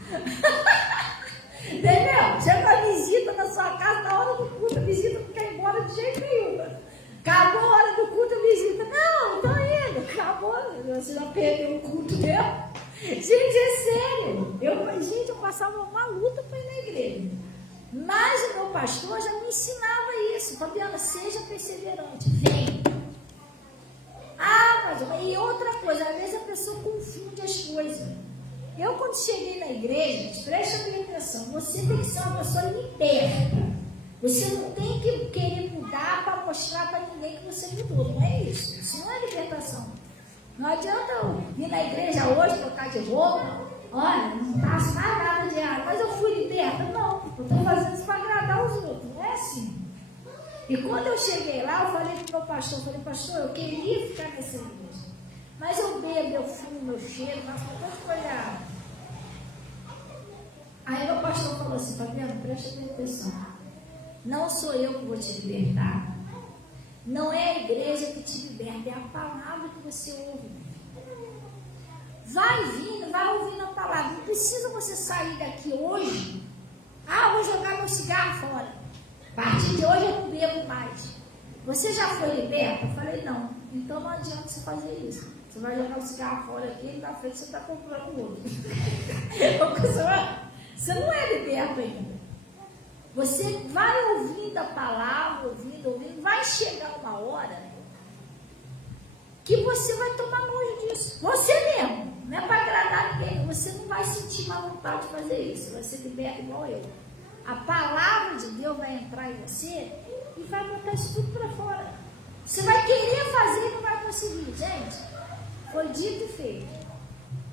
Entendeu? Chega a visita na sua casa na hora do culto, a visita não quer ir embora de jeito nenhum. Acabou a hora do culto, a visita. Não, tô indo. Acabou, você já perdeu o culto mesmo. Gente, é sério. Eu passava uma luta para ir na igreja. Mas o meu pastor já me ensinava isso. Fabiana, seja perseverante. Vem. E outra coisa, às vezes a pessoa confunde as coisas. Eu, quando cheguei na igreja, preste a minha atenção, você tem que ser uma pessoa liberta. Você não tem que querer mudar para mostrar para ninguém que você mudou. Não é isso. Isso não é libertação. Não adianta eu ir na igreja hoje, trocar de roupa. Olha, não faço mais nada de errado, mas eu fui liberta. Não, eu estou fazendo isso para agradar os outros. Não é assim. E quando eu cheguei lá, eu falei para o meu pastor, pastor, eu queria ficar nessa igreja. Mas eu bebo, eu fumo, eu cheiro, faço um monte de coisa errada. Aí meu pastor falou assim, Fabiana, presta atenção. Não sou eu que vou te libertar. Não é a igreja que te liberta, é a palavra que você ouve. Vai vindo, vai ouvindo a palavra. Não precisa você sair daqui hoje. Vou jogar meu cigarro fora. A partir de hoje eu não bebo mais. Você já foi liberta? Eu falei, não. Então não adianta você fazer isso. Você vai jogar o cigarro fora aqui e na frente você está comprando outro. Você não é liberto ainda. Você vai ouvindo a palavra, ouvindo, vai chegar uma hora que você vai tomar nojo disso. Você mesmo, não é para agradar ninguém, você não vai sentir má vontade de fazer isso, vai ser liberto igual eu. A palavra de Deus vai entrar em você e vai botar isso tudo para fora. Você vai querer fazer e não vai conseguir. Gente, foi dito e feito.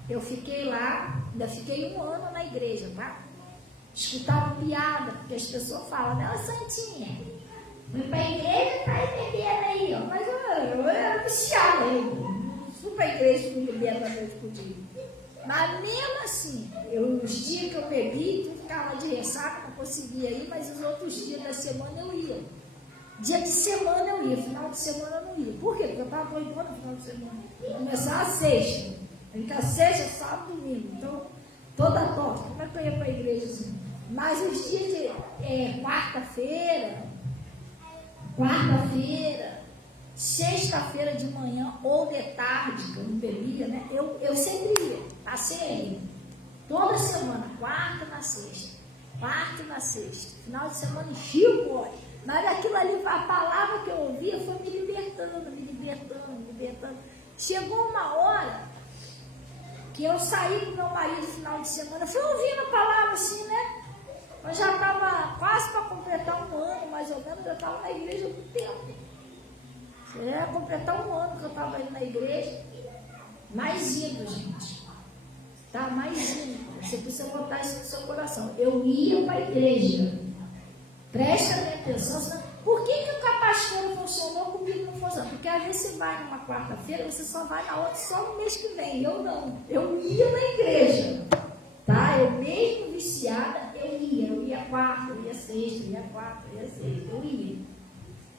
Eu fiquei lá, ainda fiquei 1 ano na igreja, tá? Escutava piada, porque as pessoas falam, não, Santinha, fui para a igreja, tá aí bebendo aí, ó. Mas eu era viciada ainda. Fui para a igreja, fui bebendo a noite por dia. Mas mesmo assim, os dias que eu bebi, tu ficava de ressaca, não conseguia ir, mas os outros dias da semana eu ia. Dia de semana eu ia, final de semana eu não ia. Por quê? Porque eu estava doidona no final de semana. Eu começava a sexta. Então, sexta, sábado, domingo. Então, toda torta. Como é que eu ia para a igreja assim? Mas os dias de quarta-feira, sexta-feira de manhã ou de tarde, que eu não bebia, né? Eu sempre ia, passei aí. Toda semana, quarta na sexta. Final de semana enchia o boi. Mas aquilo ali, a palavra que eu ouvia foi me libertando. Chegou uma hora que eu saí com meu marido no final de semana, fui ouvindo a palavra assim, né? Eu já estava quase para completar 1 ano, mais ou menos, eu estava na igreja há muito tempo. Já ia completar 1 ano que eu estava indo na igreja. Mais indo, gente. Tá? Mais indo. Você precisa botar isso no seu coração. Eu ia para a igreja. Presta atenção. Por que o pastor funcionou, comigo não funciona? Porque às vezes você vai numa quarta-feira, você só vai na outra só no mês que vem. Eu não. Eu ia na igreja. Tá? Eu mesmo viciada, eu ia quarta, eu ia sexta, eu ia quarta, eu ia sexta, eu ia.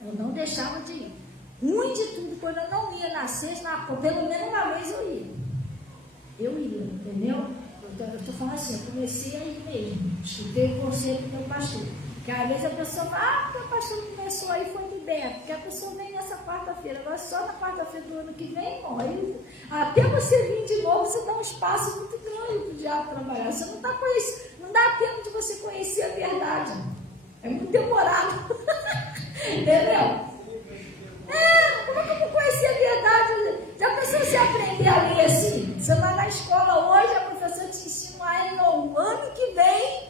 Eu não deixava de ir. Ruim de tudo, quando eu não ia na sexta, pelo menos uma vez eu ia. Eu ia, entendeu? Eu estou falando assim, eu comecei a ir mesmo. Escutei o conselho do meu pastor. Porque às vezes a pessoa fala, o pastor começou aí, foi liberto. Porque a pessoa vem nessa quarta-feira, agora só na quarta-feira do ano que vem, morre. Até você vir de novo, você dá um espaço muito grande para o diabo trabalhar. Você não está conhecendo, não dá tempo de você conhecer a verdade. É muito demorado. Entendeu? Como é que eu vou conhecer a verdade? Já pensou você aprender a ler assim? Você vai na escola hoje, a professora te ensina aí no ano que vem.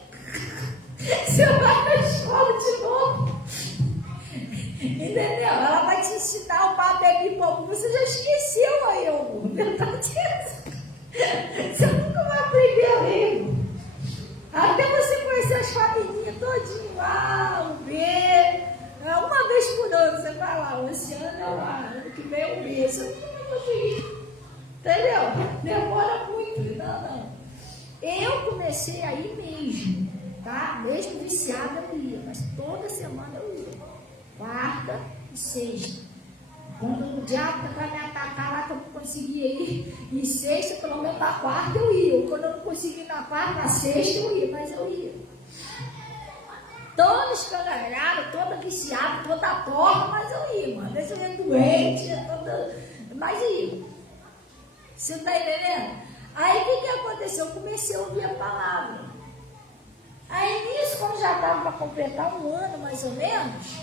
Você vai na escola de novo. Entendeu? Ela vai te ensinar o papel de pão. Você já esqueceu aí, amor. Verdade é essa. Você nunca vai aprender a ler. Até você conhecer as famílias todinho. O B. Uma vez por ano você vai lá. Esse ano é lá. Ano que vem é o B. Você nunca vai conseguir. Entendeu? Demora muito. Não. Eu comecei aí mesmo. tá? Mesmo viciada eu ia, mas toda semana eu ia. Quarta e sexta. Quando o diabo para me atacar lá que eu não conseguia ir, e sexta, pelo menos na quarta eu ia. Quando eu não conseguia ir na quarta, na sexta eu ia, mas eu ia. Toda escangalhada, toda viciada, toda torta, mas eu ia, mano. Às vezes eu ia doente, mas ia. Você está entendendo? Aí o que aconteceu? Eu comecei a ouvir a palavra. Aí nisso, quando já estava para completar um ano mais ou menos,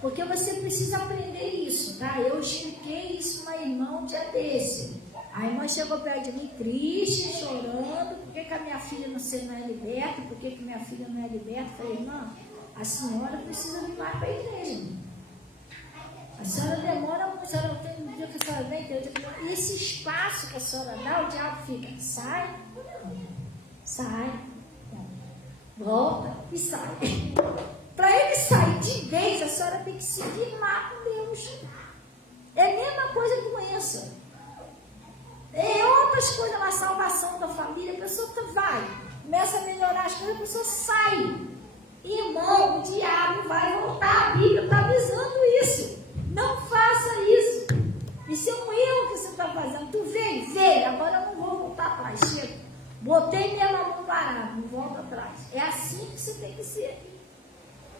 porque você precisa aprender isso, tá? Eu expliquei isso para uma irmã um dia desse. A irmã chegou perto de mim triste, chorando, por que a minha filha não é liberta, por que minha filha não é liberta? Eu falei, irmã, a senhora precisa vir mais para a igreja. A senhora demora muito, a senhora tem um dia que a senhora vem, e esse espaço que a senhora dá, o diabo fica, sai, volta e sai. Para ele sair de vez, a senhora tem que se firmar com Deus. É a mesma coisa que doença. É outras coisas na salvação da família, a pessoa vai, começa a melhorar as coisas, a pessoa sai. Irmão, o diabo vai voltar, a Bíblia está avisando isso. Não faça isso. Isso é um erro que você está fazendo. Tu veio, agora eu não vou voltar atrás. Chega. Botei minha mão parada, não volto atrás. É assim que você tem que ser.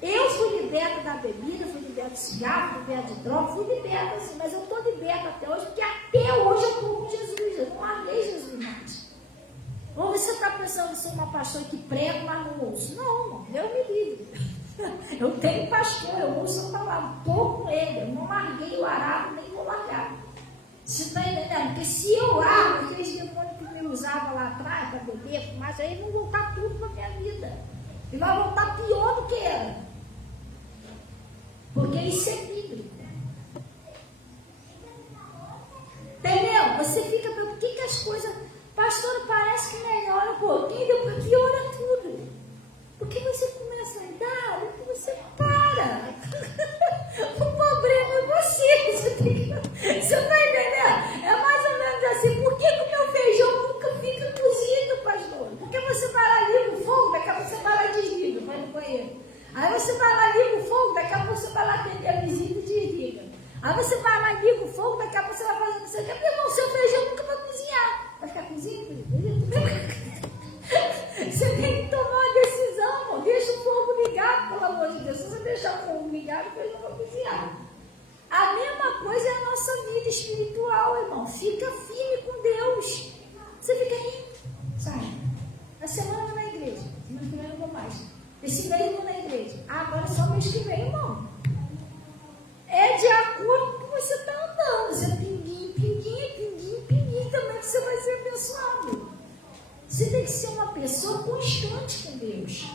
Eu fui liberta da bebida, fui liberta de cigarro, fui liberta de droga, fui liberta assim, mas eu estou liberta até hoje, porque até hoje eu estou com Jesus. Eu não larguei Jesus mais. Ou você está pensando em ser uma pastora que prega, mas não ouço? Não, Deus me livre. Eu tenho pastor, eu ouço a palavra, estou com ele, eu não larguei o arado, nem vou largar. Você está entendendo? Porque se eu largo, aqueles demônios que me usavam lá atrás para beber, mas aí vão voltar tudo para a minha vida. E vai voltar pior do que era. Porque isso é bíblico. Entendeu? Você fica, por que as coisas, pastor, parece que melhora um pouquinho, depois piora tudo. Porque você começa a andar, depois você para. O problema é você. Você está entendendo? É mais ou menos assim. Por que o meu feijão nunca fica cozido, pastor? Porque você vai lá, liga o fogo, daqui a pouco você vai lá e desliga, vai no banheiro. Aí você vai lá, liga o fogo, daqui a pouco você vai lá atender a visita e desliga. Aí você vai lá, liga o fogo, daqui a pouco você vai fazendo isso aqui. Meu irmão, seu feijão nunca vai cozinhar. Vai ficar cozinhando? Você tem que tomar uma decisão, irmão. Deixa o fogo ligado, pelo amor de Deus. Se você deixar o fogo ligado, o feijão vai cozinhar. A mesma coisa é a nossa vida espiritual, irmão. Fica firme com Deus. Você fica aí, sai. Na semana eu vou na igreja. Semana que vem eu não vou mais. Esse mês eu vou na igreja. Agora é só mês que vem, irmão. É de acordo com o que você está andando. Você pinguinho também que você vai ser abençoado. Você tem que ser uma pessoa constante com Deus.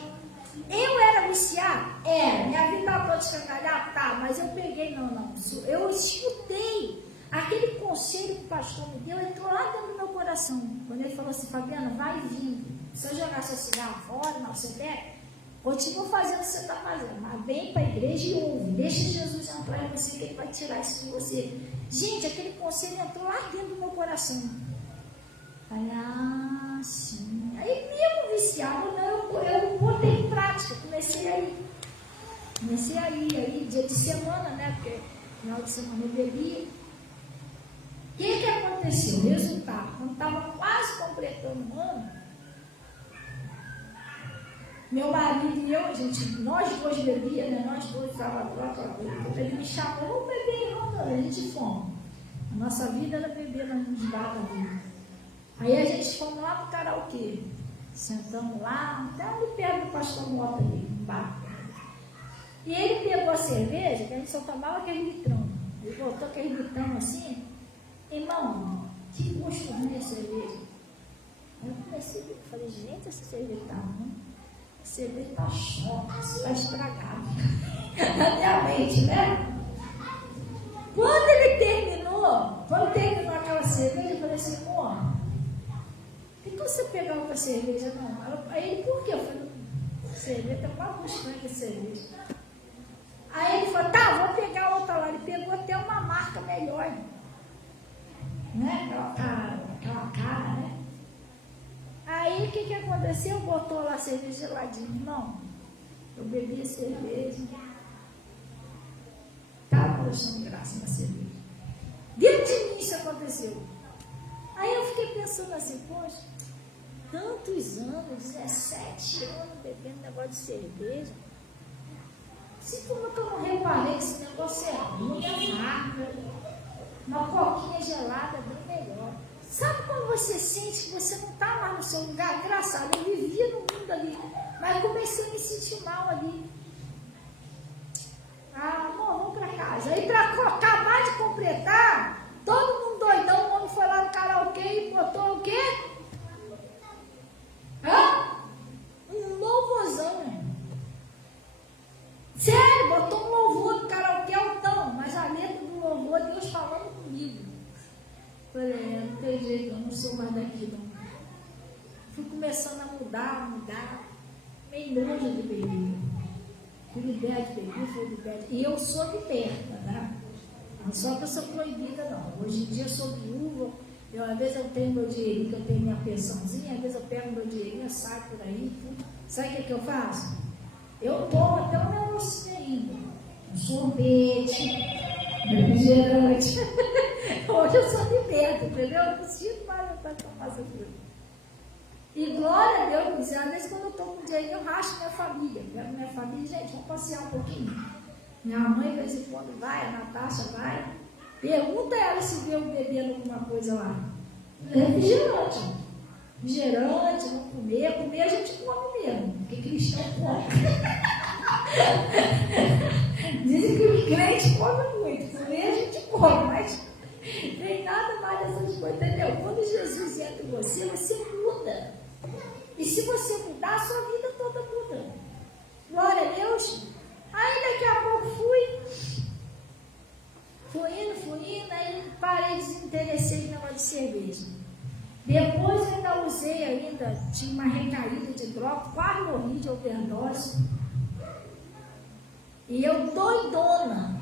Eu era viciada? Era. Minha vida estava toda escangalhada? Tá, mas eu peguei, não. Eu escutei aquele conselho que o pastor me deu, entrou lá dentro do meu coração. Quando ele falou assim, Fabiana, vai vindo. Se eu jogar seu cigarro fora, não, você deve, continua fazendo o que você está fazendo, mas vem para a igreja e ouve. Deixa Jesus entrar em você, que ele vai tirar isso de você. Gente, aquele conselho entrou lá dentro do meu coração. Falei, sim. Aí mesmo viciado, eu botei em prática, comecei aí, dia de semana, né, porque final de semana eu bebia. O que aconteceu? Resultado, quando estava quase completando um ano, meu marido e eu, nós dois bebíamos, né, nós dois estávamos droga. Ele me chamou, vamos beber, irmão, a gente fomos. A nossa vida era beber nos bar da vida. Aí a gente fomos lá pro karaokê. Sentamos lá, até ali perto do pastor Mota ali, no bar. E ele pegou a cerveja, que a gente só tomava aquele litrão. Ele botou aquele litrão assim. Irmão, que gosto ruim a cerveja. Aí eu comecei a ver, falei, gente, essa cerveja tá ruim. A cerveja tá choca, está estragada. Na minha mente, né? Quando terminou aquela cerveja, eu falei assim, amor, por que você pegar outra cerveja? Não. Aí ele, por quê? Eu falei, cerveja, tá quase buscando essa cerveja. Aí ele falou, tá, vou pegar outra lá. Ele pegou até uma marca melhor. Né? Aquela cara, né? Aí o que aconteceu? Botou lá a cerveja geladinha. Não, eu bebi a cerveja. Estava deixando graça na cerveja. Dentro de mim isso aconteceu. Aí eu fiquei pensando assim, poxa, tantos anos, 17 anos bebendo negócio de cerveja. Se como que eu não reparei que esse negócio é ruim, é amargo. Uma coquinha gelada bem melhor. Sabe quando você sente que você não está mais no seu lugar? Engraçado, eu vivia no mundo ali, mas comecei a me sentir mal ali. Ah, amor, vamos para casa. Aí para acabar de completar, todo mundo doidão, o homem foi lá no karaokê e botou o quê? Um louvorzão. Sério, botou um louvor no karaokê altão, mas a letra do louvor, Deus falando comigo. Falei, não tem jeito, eu não sou mais daqui não. Fui começando a mudar, meio nojo de beber. Fui liberta de beber, fui liberta. E eu sou liberta, tá? Não só que eu sou proibida, não. Hoje em dia eu sou viúva, às vezes eu tenho meu dinheirinho, que eu tenho minha pensãozinha, às vezes eu pego meu dinheirinho, saio por aí, tudo. Sabe o que eu faço? Eu tomo até um negocinho ainda. Um sorvete, refrigerante. Hoje eu sou liberta, entendeu? Eu não preciso mais para tomar essa coisa. E glória a Deus, às vezes quando eu estou com dinheiro, eu racho minha família. Pego minha família, gente, vamos passear um pouquinho. Minha mãe, de vez em quando, vai, a Natasha vai. Pergunta ela se viu bebendo alguma coisa lá. Refrigerante. Refrigerante, vamos comer. Comer a gente come mesmo, porque cristão come. Dizem que o crente come muito. Comer a gente come, mas tem nada mais dessas coisas, entendeu? Quando Jesus entra em você, você muda. E se você mudar, a sua vida toda muda. Glória a Deus. Aí daqui a pouco fui indo, aí parei de desinteressar em negócio de cerveja. Depois eu ainda usei, tinha uma recaída de droga, quase morri de overdose. E eu doidona.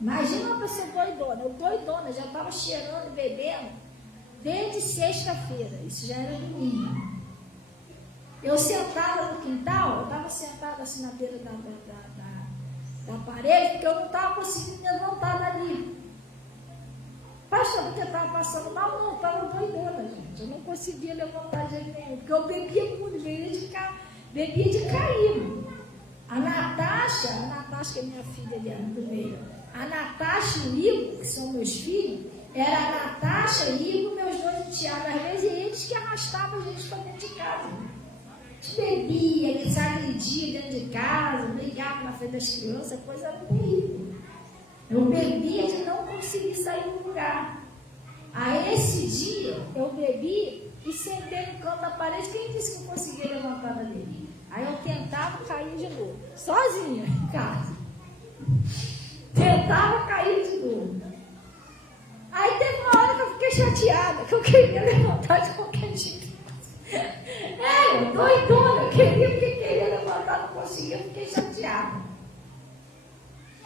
Imagina uma pessoa doidona. Eu doidona, já estava cheirando, bebendo, desde sexta-feira. Isso já era domingo. Eu sentada no quintal, eu estava sentada assim na beira da parede, porque eu não estava conseguindo levantar dali. Pastor, porque eu estava passando mal? Não, eu estava doidona, gente. Eu não conseguia levantar de jeito nenhum, porque eu bebia muito, bebia de cair. A Natasha, que é minha filha ali do meio, a Natasha e o Igor, que são meus filhos, era a Natasha e o Igor, meus dois enteados. Às vezes eles que arrastavam a gente para dentro de casa. A gente bebia, eles agrediam dentro de casa, brigavam na frente das crianças, coisa terrível. Eu bebia de não conseguir sair do lugar. Aí esse dia eu bebi e sentei no canto da parede. Quem disse que eu conseguia levantar dali? Aí eu tentava cair de novo, sozinha em casa. Tentava cair de novo. Aí teve uma hora que eu fiquei chateada, que eu queria levantar de qualquer jeito. Eu doidona, eu queria levantar, não conseguia, eu fiquei chateada.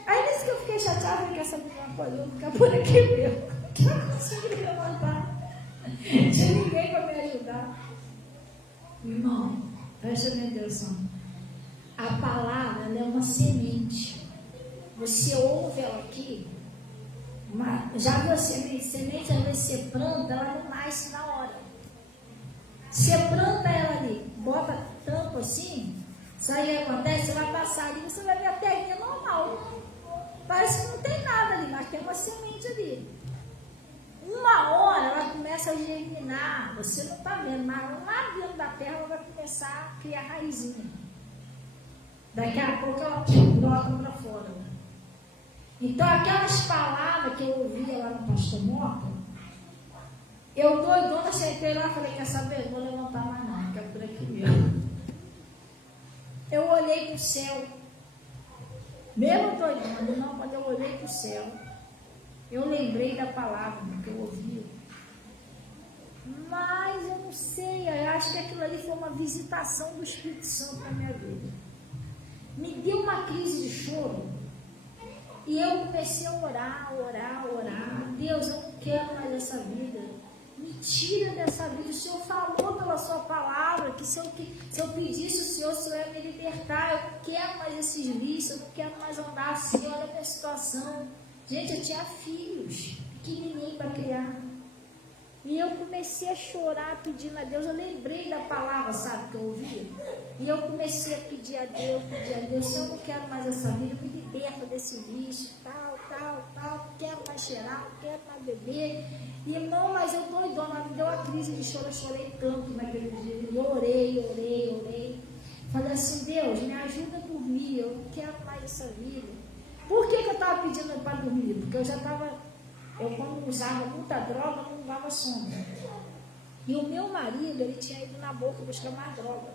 Aí nisso que eu fiquei chateada, eu quer saber de uma coisa, eu vou ficar por aqui mesmo, que eu não consegui levantar. Não tinha ninguém para me ajudar. Irmão, presta atenção. A palavra, ela é uma semente. Você ouve ela aqui, já viu a semente? Semente, às vezes você planta, ela não nasce na hora. Você planta ela ali, bota tampo assim, sabe o que acontece? Você vai passar ali, você vai ver a terrinha normal. Parece que não tem nada ali, mas tem uma semente ali. Uma hora ela começa a germinar, você não está vendo, mas lá dentro da terra ela vai começar a criar raizinha. Daqui a pouco ela brota para fora. Então aquelas palavras que eu ouvia lá no Pastor Mota, eu doidona, sentei lá e falei, quer saber? Não vou levantar mais não, que é por aqui mesmo. Eu olhei para o céu, mesmo doidona, não, quando eu olhei para o céu, eu lembrei da palavra que eu ouvi. Mas eu não sei, eu acho que aquilo ali foi uma visitação do Espírito Santo na minha vida. Me deu uma crise de choro. E eu comecei a orar. Deus, eu não quero mais essa vida. Me tira dessa vida. O Senhor falou pela sua palavra que se eu pedisse o Senhor ia me libertar. Eu não quero mais esses vícios, eu não quero mais andar assim. Olha a minha situação. Gente, eu tinha filhos pequenininhos para criar. E eu comecei a chorar pedindo a Deus. Eu lembrei da palavra, sabe, que eu ouvi. E eu comecei a pedir a Deus. Se eu não quero mais essa vida, me liberta desse vício, tal. Não quero mais cheirar, não quero mais beber. Irmão, mas eu doidona, me deu uma crise de choro. Eu chorei tanto naquele dia. Eu orei. Falei assim, Deus, me ajuda a dormir. Eu não quero mais essa vida. Por que eu estava pedindo para dormir? Porque eu quando usava muita droga, não dava sono. E o meu marido, ele tinha ido na boca buscar mais droga.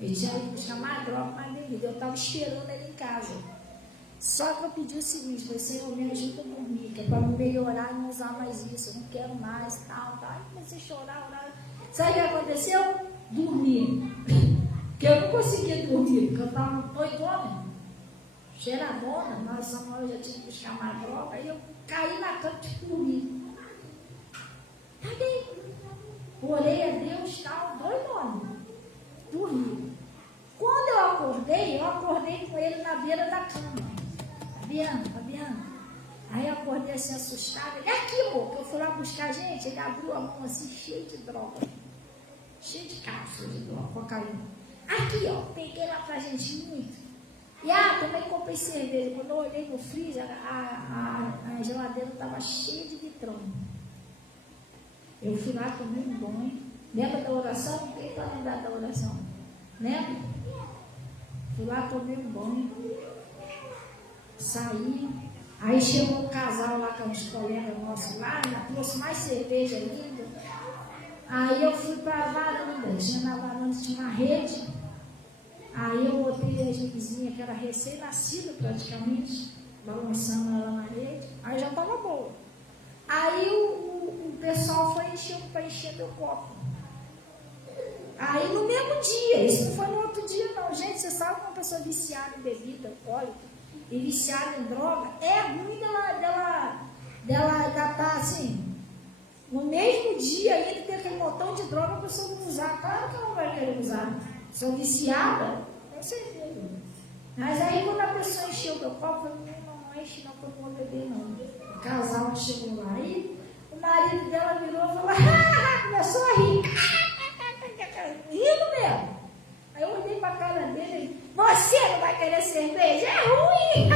Ele tinha ido buscar mais droga, mais bebida. Eu estava esperando ele em casa. Só que eu pedi o seguinte, falei, Senhor, me ajuda a dormir, que é para melhorar e não usar mais isso. Eu não quero mais, tal. Aí comecei a chorar, orar. Sabe o que aconteceu? Dormi. Porque eu não conseguia dormir, porque eu estava doidona, cheiradona. Nossa, eu já tinha que buscar mais droga. Aí eu caí na cama e dormi. Caguei. Orei a Deus, tal, doidona. Dormi. Quando eu acordei com ele na beira da cama. Fabiano. Aí eu acordei assim, assustada. Ele, aqui, amor, que eu fui lá buscar, gente. Ele abriu a mão assim, cheio de droga. Cheio de cápsula de droga, cocaína. Aqui, ó, peguei lá pra gente muito. E também comprei cerveja. Quando eu olhei no freezer, a geladeira estava cheia de litrão. Eu fui lá, tomei um banho. Lembra da oração? Quem está lembrado da oração? Lembra? Fui lá, tomei um banho. Saí. Aí chegou um casal lá com os colegas nossos lá, trouxe mais cerveja ainda. Aí eu fui para a varanda. Na varanda tinha uma rede. Aí eu botei as vizinhas, que era recém-nascida praticamente, balançando ela na rede. Aí já estava boa. Aí o pessoal foi para encher meu copo. Aí no mesmo dia, isso não foi no outro dia não. Gente, você sabe que uma pessoa viciada em bebida alcoólica e viciada em droga, é ruim dela estar assim, no mesmo dia ainda ter aquele montão de droga, a pessoa não usar. Claro que ela não vai querer usar. Sou viciada, com certeza. Mas aí quando a pessoa encheu o meu copo, eu falei, não enche não, que eu não vou beber não. O casal chegou lá, aí o marido dela virou e falou, começou a rir. Rindo mesmo. Aí eu olhei pra cara dele, você não vai querer cerveja? É ruim!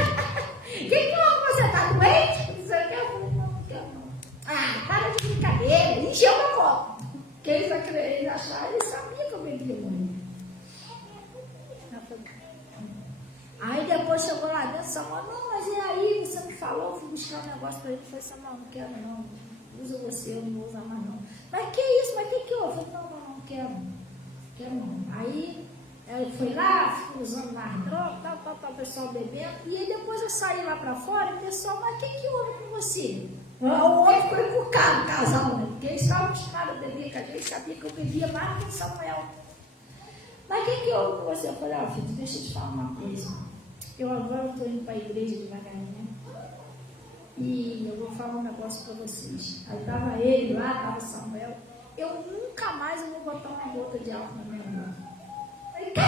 Que você tá doente? Não sei o que. Eu falei, não quero não. Para de brincadeira. Encheu meu copo. Porque eles acharam, eles sabiam que eu bebia muito. Aí depois chegou lá dentro, Samuel, não, mas e aí, você me falou, eu fui buscar um negócio pra ele, eu falei, Samuel, não quero não, usa você, eu não vou usar mais não. Mas que isso, mas que houve? Eu falei, não quero não. Aí ele foi lá, ficou usando mais droga, tal, o pessoal bebendo, e aí depois eu saí lá pra fora, e o pessoal, mas que houve com você? O homem ficou encucado, o casal, né? Porque eles estavam acostumados a beber, que a gente sabia que eu bebia mais do que o Samuel. Mas que houve com você? Eu falei, filho, deixa eu te falar uma coisa. Eu agora estou indo para a igreja devagarinho. E eu vou falar um negócio para vocês. Aí estava ele lá, estava Samuel. Eu nunca mais vou botar uma gota de álcool na minha boca. Falei, tá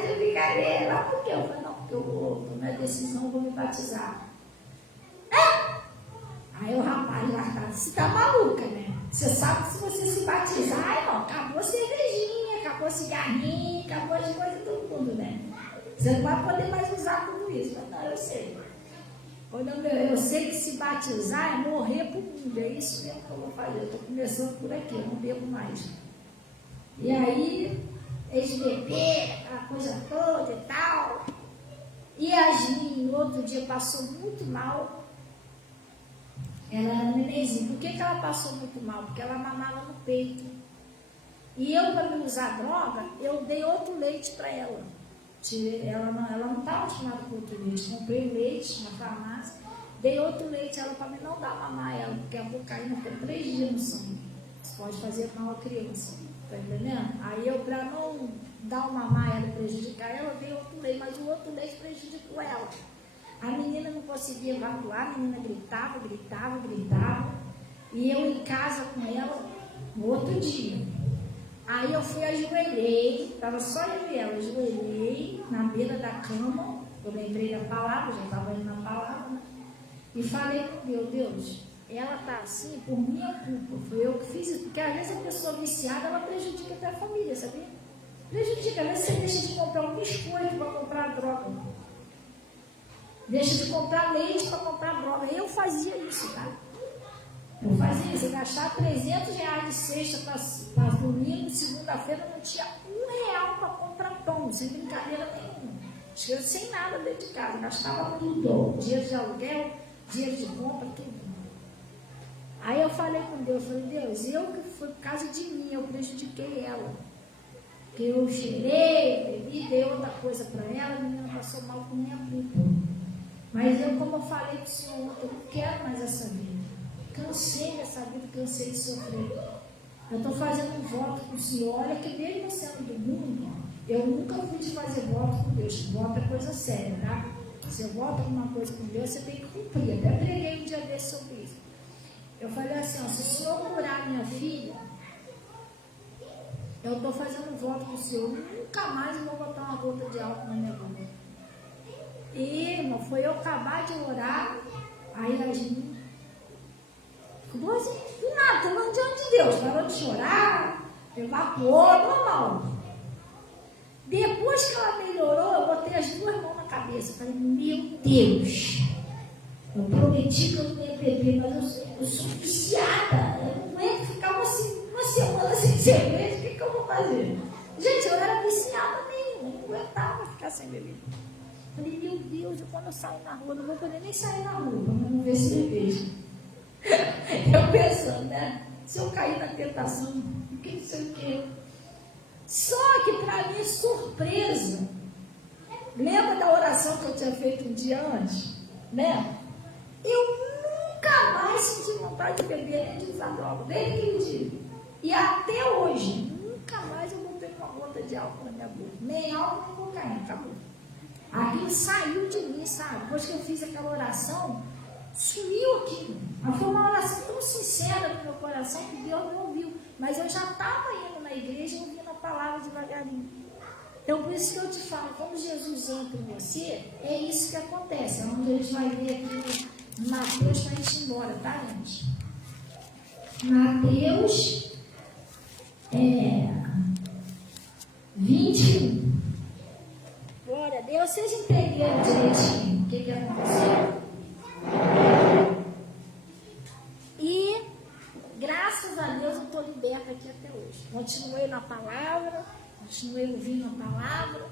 de brincadeira. Mas por quê? Eu falei, não, porque eu vou tomar a decisão, eu vou me batizar. Aí o rapaz lá tá, você tá maluca, né? Você sabe que se você se batizar, irmão, acabou a cervejinha, acabou a cigarrinha, acabou as coisas de todo mundo, né? Você não vai poder mais usar tudo isso. Mas não, eu sei. Quando eu sei que se batizar é morrer pro mundo. É isso mesmo que eu vou fazer. Eu estou começando por aqui, eu não bebo mais. E aí, eles beberam, aquela coisa toda e tal. E a Yasmin, no outro dia, passou muito mal. Ela era nenenzinha. Por que ela passou muito mal? Porque ela mamava no peito. E eu, para me usar droga, eu dei outro leite para ela. Ela não estava acostumada com outro leite. Comprei leite na farmácia, dei outro leite a ela para não dar mamar a ela, porque a cocaína fica 3 dias no sangue. Isso pode fazer mal à criança. Tá entendendo? Aí eu, para não dar o mamar a ela e prejudicar ela, eu dei outro leite, mas o outro leite prejudicou ela. A menina não conseguia evacuar, a menina gritava. E eu em casa com ela no outro dia. Aí eu fui, ajoelhei, estava só eu e ela, ajoelhei na beira da cama, eu lembrei da palavra, já estava indo na palavra, né? E falei com Deus, Deus, ela está assim por minha culpa, foi eu que fiz isso, porque às vezes a pessoa viciada, ela prejudica até a família, sabia? Prejudica, às vezes você deixa de comprar um biscoito para comprar droga, deixa de comprar leite para comprar droga. Eu fazia isso, tá? Eu fazia isso, eu gastava R$300 de sexta para domingo, segunda-feira não tinha R$1 para comprar pão, sem brincadeira nenhuma. Chegava sem nada dentro de casa, gastava tudo, dinheiro de aluguel, dinheiro de compra, tudo. Aí eu falei com Deus, Deus, eu que foi por causa de mim, eu prejudiquei ela. Porque eu cheirei, bebi, dei outra coisa para ela, a menina passou mal por minha culpa. Mas eu, como eu falei para o Senhor, eu não quero mais essa vida. Cansei dessa vida, cansei de sofrer. Eu estou fazendo um voto com o Senhor. Olha que mesmo sendo do mundo, eu nunca fui de fazer voto com Deus. Voto é coisa séria, tá? Se eu voto alguma coisa com Deus, você tem que cumprir. Até preguei um dia desse sobre isso. Eu falei assim, ó, se o Senhor curar minha filha, eu estou fazendo um voto com o Senhor. Nunca mais eu vou botar uma gota de álcool na minha boca. E, irmão, foi eu acabar de orar, aí a gente ficou assim, do nada, falando diante de Deus, parou de chorar, evacuou, normal. Depois que ela melhorou, eu botei as duas mãos na cabeça, falei, meu Deus, eu prometi que eu não ia beber, mas eu sou viciada, eu não ia ficar uma semana sem cerveja, o que eu vou fazer? Gente, eu era viciada mesmo, eu não aguentava ficar sem beber. Falei, meu Deus, quando eu sair na rua, não vou poder nem sair na rua, para não ver cerveja. Eu pensando, né? Se eu cair na tentação, não sei o quê. Só que para minha surpresa, lembra da oração que eu tinha feito um dia antes? Né? Eu nunca mais senti vontade de beber nem de usar droga, desde aquele dia. E até hoje, nunca mais eu botei uma gota de álcool na minha boca. Nem álcool, nem cocaína, acabou. Aquilo saiu de mim, sabe? Depois que eu fiz aquela oração, sumiu aquilo. Mas foi uma oração tão sincera no meu coração que Deus me ouviu. Mas eu já estava indo na igreja e ouvindo a palavra devagarinho. Então, por isso que eu te falo, quando Jesus entra em você, é isso que acontece. É onde a gente vai ver aqui no Mateus para a gente ir embora, tá, gente? Mateus 21. Glória a Deus, vocês entenderam direitinho o que aconteceu? E graças a Deus eu estou liberta aqui até hoje. Continuei na palavra, continuei ouvindo a palavra,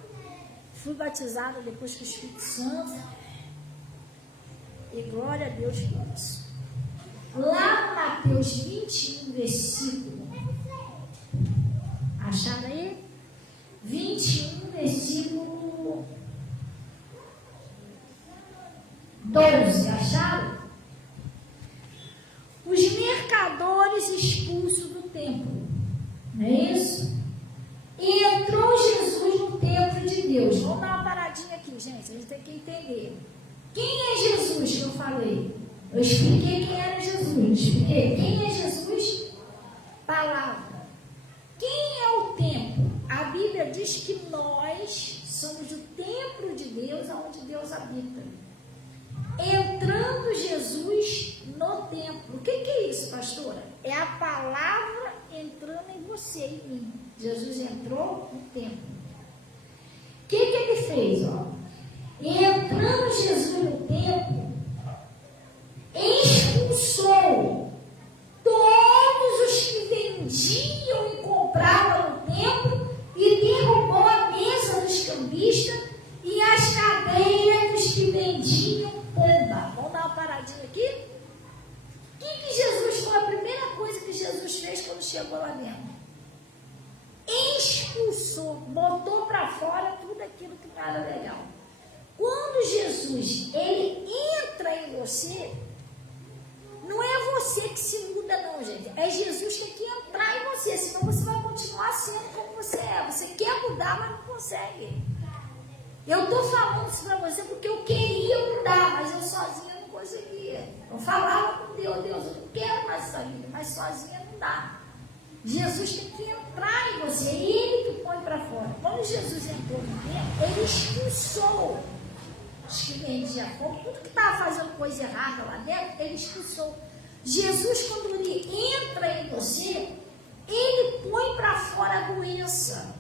fui batizada depois com o Espírito Santo. E glória a Deus por isso. Lá no Mateus 21, versículo. Acharam aí? 21, versículo 12, acharam? Os mercadores expulsos do templo, não é isso? E entrou Jesus no templo de Deus. Vamos dar uma paradinha aqui, gente, a gente tem que entender. Quem é Jesus que eu falei? Eu expliquei quem era Jesus, expliquei. Quem é Jesus? Palavra. Quem é o templo? A Bíblia diz que nós somos o templo de Deus, onde Deus habita. Entrando Jesus no templo. O que é isso, pastora? É a palavra entrando em você e em mim. Jesus entrou no templo. O que ele fez? Ó? Entrando Jesus no templo, expulsou todos os que vendiam e compravam no templo e derrubou a mesa dos cambistas e as cadeiras dos que vendiam pomba. Vamos dar uma paradinha aqui? O que Jesus foi a primeira coisa que Jesus fez quando chegou lá dentro? Expulsou, botou para fora tudo aquilo que não era legal. Quando Jesus, ele entra em você, não é você que se muda não, gente. É Jesus que tem que entrar em você, senão você vai continuar sendo como você é. Você quer mudar, mas não consegue. Eu estou falando isso para você porque eu queria mudar, mas eu sozinha não coisa que eu falava com Deus, Deus, eu não quero mais essa vida, mas sozinha não dá. Jesus tem que entrar em você, ele que põe para fora. Quando Jesus entrou no templo, ele expulsou os que vendiam fogo, tudo que estava fazendo coisa errada lá dentro, ele expulsou. Jesus, quando ele entra em você, ele põe para fora a doença.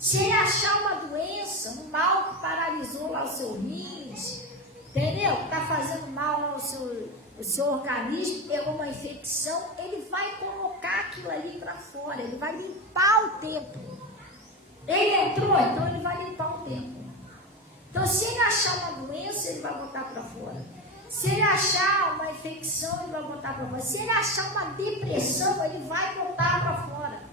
Se ele achar uma doença, um mal que paralisou lá o seu rins, entendeu? Está fazendo mal ao seu organismo, pegou uma infecção, ele vai colocar aquilo ali para fora, ele vai limpar o templo. Ele entrou, então ele vai limpar o templo. Então, se ele achar uma doença, ele vai botar para fora. Se ele achar uma infecção, ele vai botar para fora. Se ele achar uma depressão, ele vai botar para fora.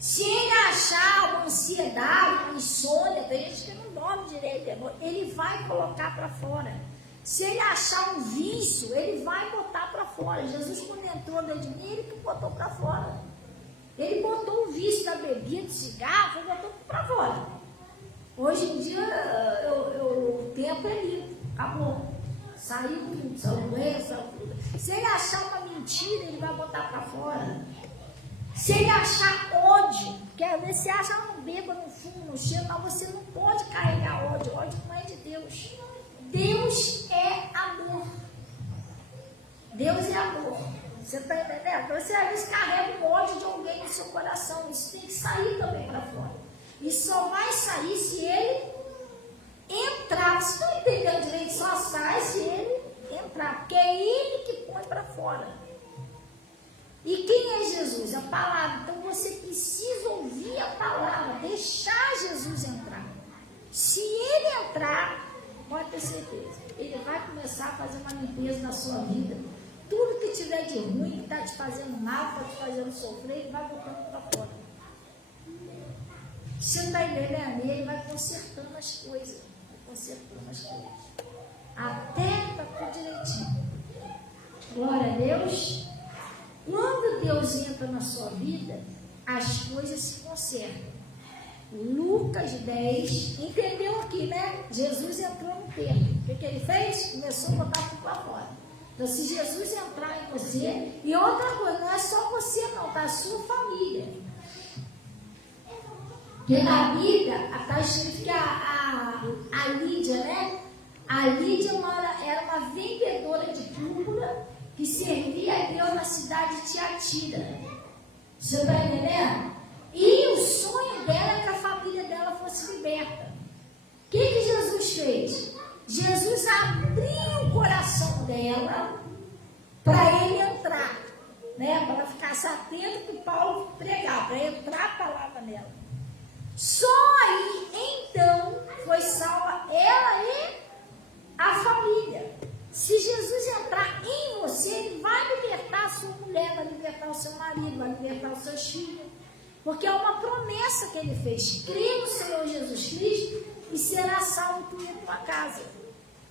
Se ele achar uma ansiedade, uma insônia, tem gente que não dorme direito, ele vai colocar para fora. Se ele achar um vício, ele vai botar para fora. Jesus, quando entrou dentro de mim, ele que botou para fora. Ele botou o vício da bebida, do cigarro, ele botou para fora. Hoje em dia, o tempo é limpo, acabou. Saiu tudo, saiu doença, tudo. Se ele achar uma mentira, ele vai botar para fora. Se ele achar ódio, porque às vezes você acha, não beba, não fumo, não cheira, mas você não pode carregar ódio. Ódio não é de Deus. Deus é amor. Deus é amor. Você está entendendo? Então você às vezes carrega um ódio de alguém no seu coração. Isso tem que sair também para fora. E só vai sair se ele entrar. Vocês estão entendendo direito? Só sai se ele entrar. Porque é ele que põe para fora. E quem é Jesus? A palavra. Então você precisa ouvir a palavra, deixar Jesus entrar. Se ele entrar, pode ter certeza, ele vai começar a fazer uma limpeza na sua vida. Tudo que tiver de ruim, que está te fazendo mal, está te fazendo sofrer, ele vai botando para fora. Você está entendendo? Ele vai consertando as coisas. Até está tudo direitinho. Glória a Deus. Quando Deus entra na sua vida, as coisas se consertam. Lucas 10, entendeu aqui, né? Jesus entrou no templo. O que ele fez? Começou a botar tudo para fora. Então, se Jesus entrar em você, e outra coisa, não é só você não, tá? A sua família. Porque na Bíblia, está escrito que a Lídia, né? A Lídia era uma vendedora de púrpura que servia a Deus na cidade de Tiatira. Você está entendendo? E o sonho dela é que a família dela fosse liberta. O que Jesus fez? Jesus abriu o coração dela para ele entrar, né? Para ela ficar atenta que Paulo pregar, para entrar a palavra nela. Só aí, então, foi salva ela e a família. Se Jesus entrar em você, ele vai libertar a sua mulher, vai libertar o seu marido, vai libertar os seus filhos. Porque é uma promessa que ele fez. Crê no Senhor Jesus Cristo e será salvo tu e a tua casa.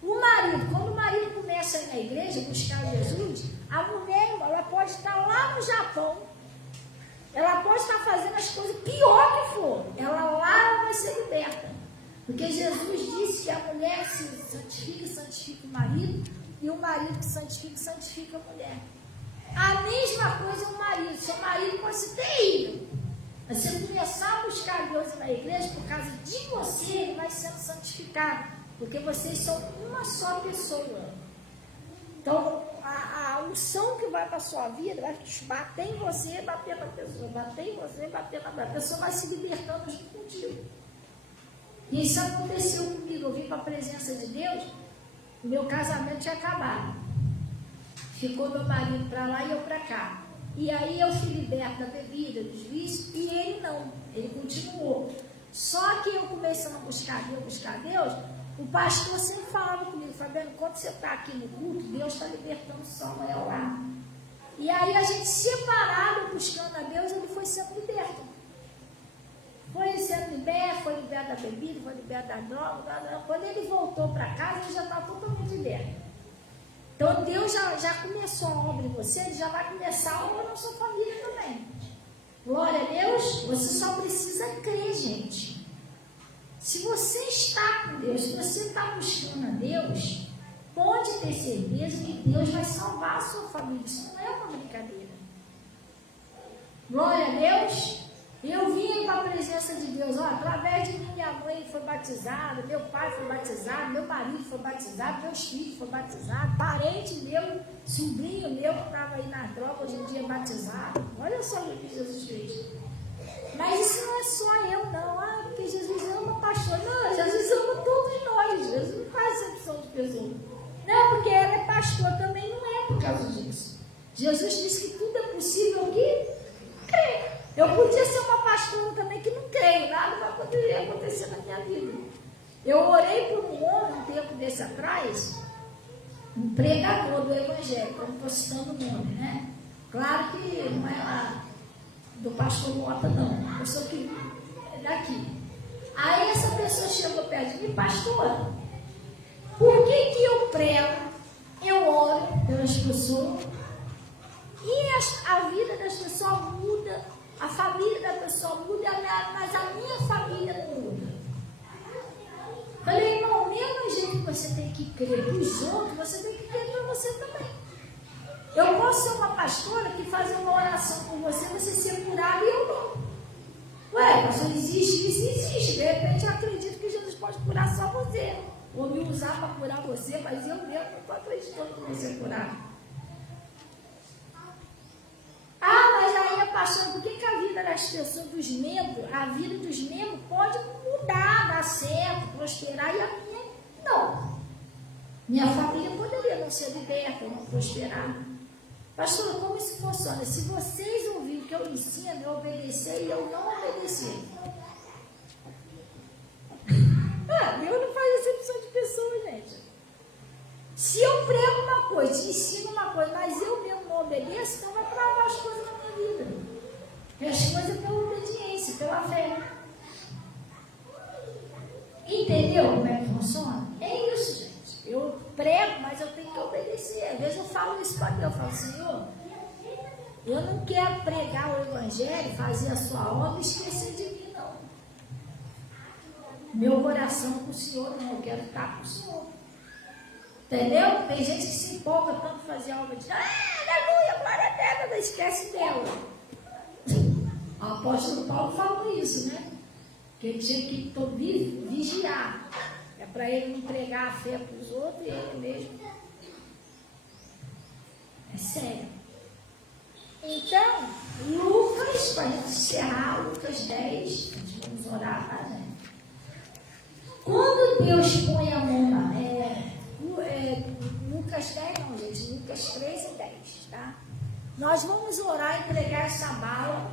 O marido, quando o marido começa a ir na igreja buscar Jesus, a mulher, ela pode estar lá no Japão, ela pode estar fazendo as coisas pior que for, ela vai ser liberta. Porque Jesus disse que a mulher se santifica, santifica o marido, e o marido que santifica, santifica a mulher. A mesma coisa é o marido. Seu marido pode ser terrível. Mas se você começar a buscar Deus na igreja, por causa de você, ele vai sendo santificado. Porque vocês são uma só pessoa. Então, a unção que vai para a sua vida vai bater em você e bater na pessoa. Bater em você e bater na pessoa. A pessoa vai se libertando junto contigo. E isso aconteceu comigo. Eu vim para a presença de Deus, meu casamento tinha acabado. Ficou meu marido para lá e eu para cá. E aí eu fui liberta da bebida, dos vícios, e ele não. Ele continuou. Só que eu começando a buscar Deus, o pastor sempre falava comigo, Fabiano, quando você está aqui no culto, Deus está libertando Samuel lá. E aí a gente separado, buscando a Deus, ele foi sendo liberto. Foi sendo liberto, foi liberto da bebida, foi liberto da droga. Quando ele voltou para casa, ele já estava totalmente liberto. Então Deus já começou a obra em você, ele já vai começar a obra na sua família também. Glória a Deus, você só precisa crer, gente. Se você está com Deus, se você está buscando a Deus, pode ter certeza que Deus vai salvar a sua família. Isso não é uma brincadeira. Glória a Deus. Eu vim para a presença de Deus. Ó, através de mim, minha mãe foi batizada, meu pai foi batizado, meu marido foi batizado, meus filhos foram batizados, parente meu, sobrinho meu que estava aí na tropa, hoje em dia batizado. Olha só o que Jesus fez. Mas isso não é só eu, não. Ah, porque Jesus ama pastor. Não, Jesus ama todos nós. Jesus não faz exceção de pessoa. Não, porque ela é pastor também, não é por causa disso. Jesus disse que tudo é possível que crer. Eu podia ser uma pastora também que não creio, nada vai poder acontecer na minha vida. Eu orei por um homem, um tempo desse atrás, um pregador do Evangelho, como estou citando o nome, né? Claro que não é lá do pastor Mota, não, uma pessoa que é daqui. Aí essa pessoa chegou perto de mim, pastora, por que eu prego, eu oro pelas pessoas e a vida das pessoas muda, a família da pessoa muda, mas a minha família não muda? Falei, irmão, mesmo jeito que você tem que crer nos outros, você tem que crer para você também. Eu posso ser uma pastora que faz uma oração por você, você ser curado e eu não. Ué, pastor, existe isso? Existe. De repente eu acredito que Jesus pode curar só você. Ou me usar para curar você, mas eu mesmo não estou acreditando que você é curado. Ah, mas aí, pastor, por que a vida das pessoas, dos membros, a vida dos membros pode mudar, dar certo, prosperar, e a minha não. Minha família poderia não ser liberta, não prosperar. Pastor, como isso funciona? Se vocês ouvirem o que eu ensino, eu obedecer e eu não obedecer. Deus não faz exceção de pessoas, gente. Se eu prego uma coisa, te ensino uma coisa, mas eu mesmo não obedeço, então vai travar as coisas na minha vida. E as coisas pela obediência, pela fé. Entendeu como é que funciona? É isso, gente. Eu prego, mas eu tenho que obedecer. Às vezes eu falo isso para Deus. Eu falo, Senhor, eu não quero pregar o Evangelho, fazer a sua obra e esquecer de mim, não. Meu coração com o Senhor, não. Eu quero estar com o Senhor. Entendeu? Tem gente que se empolga tanto fazer a obra de aleluia, glória a Deus, não esquece dela. O apóstolo Paulo falou isso, né? Que ele tinha que vigiar. É para ele não pregar a fé para os outros e ele mesmo. É sério. Então, Lucas, para a gente encerrar, Lucas 10, vamos orar, tá, né? Quando Deus põe a mão na... Lucas 10 não, gente, Lucas 3 e 10, tá? Nós vamos orar e pregar essa bala.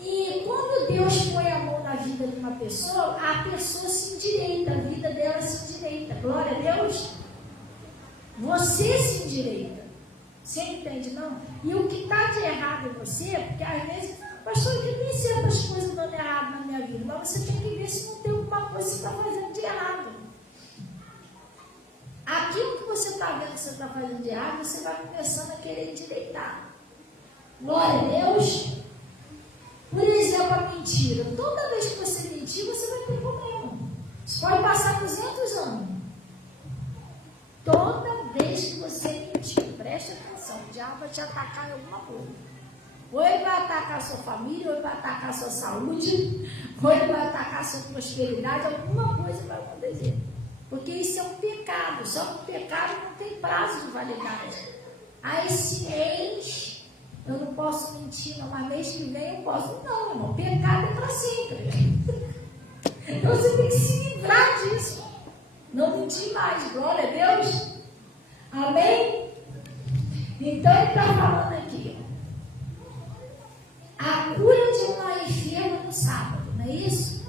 E quando Deus põe a mão na vida de uma pessoa, a pessoa se endireita, a vida dela se endireita. Glória a Deus. Você se endireita. Você entende, não? E o que está de errado em você, porque às vezes, pastor, que tem certas coisas dando errado na minha vida, mas você tem que ver se não tem alguma coisa que você está fazendo de errado. Aquilo que você está vendo que você está fazendo de errado, você vai começando a querer endireitar. Glória a Deus. Por exemplo, a mentira. Toda vez que você mentir, você vai ter problema. Isso pode passar 200 anos. Toda vez que você mentir, preste atenção, o diabo vai te atacar em alguma coisa. Ou ele vai atacar a sua família, ou ele vai atacar a sua saúde, ou ele vai atacar a sua prosperidade, alguma coisa vai acontecer. Porque isso é um pecado, só que o pecado não tem prazo de validade. Aí esse mês eu não posso mentir, não, mas mês que vem eu posso. Não, irmão, o pecado é para sempre. Então você tem que se livrar disso. Não mentir mais, glória a Deus. Amém? Então ele está falando aqui. A cura de uma enferma no sábado, não é isso?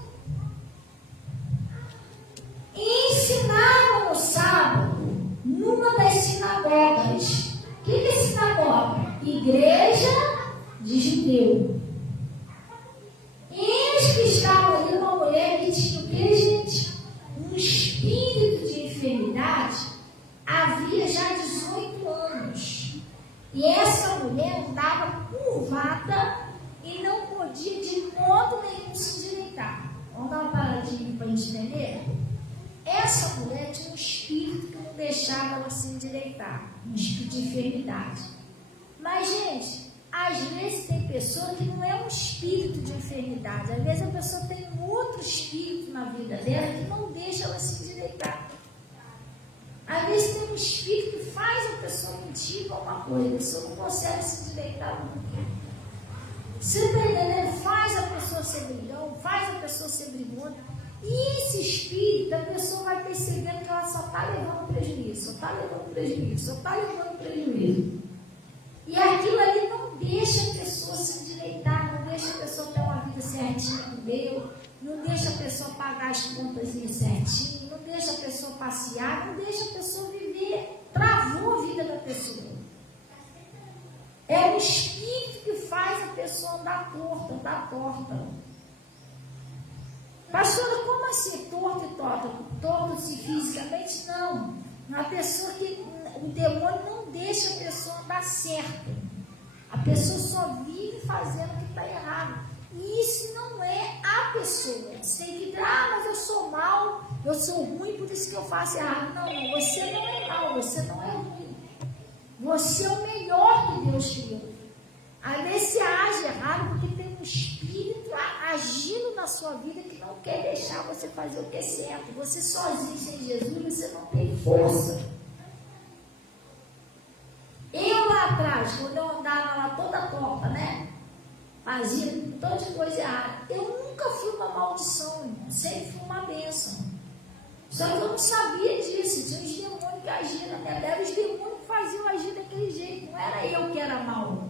Ensinaram no sábado numa das sinagogas. O que é sinagoga? Igreja de judeu. Eis que estava ali uma mulher que tinha o que, gente? Um espírito de enfermidade havia já 18 anos. E essa mulher andava curvada e não podia de modo nenhum se endireitar. Vamos dar uma paradinha para a gente entender? Essa mulher tinha um espírito que não não deixava ela se endireitar, um espírito de enfermidade. Mas, gente, às vezes tem pessoa que não é um espírito de enfermidade, às vezes a pessoa tem um outro espírito na vida dela que não deixa ela se endireitar. Às vezes tem um espírito que faz a pessoa mentir com uma coisa, a pessoa não consegue se endireitar nunca. Você está entendendo? Faz a pessoa ser brigão, faz a pessoa ser brigona. E esse espírito, a pessoa vai percebendo que ela só está levando prejuízo, só está levando prejuízo, só está levando prejuízo. E aquilo ali não deixa a pessoa se endireitar, não deixa a pessoa ter uma vida certinha com Deus, não deixa a pessoa pagar as contas certinho, não deixa a pessoa passear, não deixa a pessoa viver, travou a vida da pessoa. É o espírito que faz a pessoa andar torta. Pastora, como assim torto e torta? Torto-se fisicamente? Não. Uma pessoa que o demônio não deixa a pessoa andar certo. A pessoa só vive fazendo o que está errado. E isso não é a pessoa. Você tem que dizer, mas eu sou mal, eu sou ruim, por isso que eu faço errado. Não, você não é mal, você não é ruim. Você é o melhor que Deus criou. Às vezes você age errado porque tem um espírito agindo na sua vida que não quer deixar você fazer o que é certo. Você sozinho, sem Jesus, você não tem força. Eu lá atrás, quando eu andava lá toda torta, né? Fazia um tanto de coisa errada. Eu nunca fui uma maldição, irmão. Sempre fui uma bênção. Só que eu não sabia disso. Tinha os demônios que agiam na minha vida. Eram os demônios que faziam agir daquele jeito. Não era eu que era mal.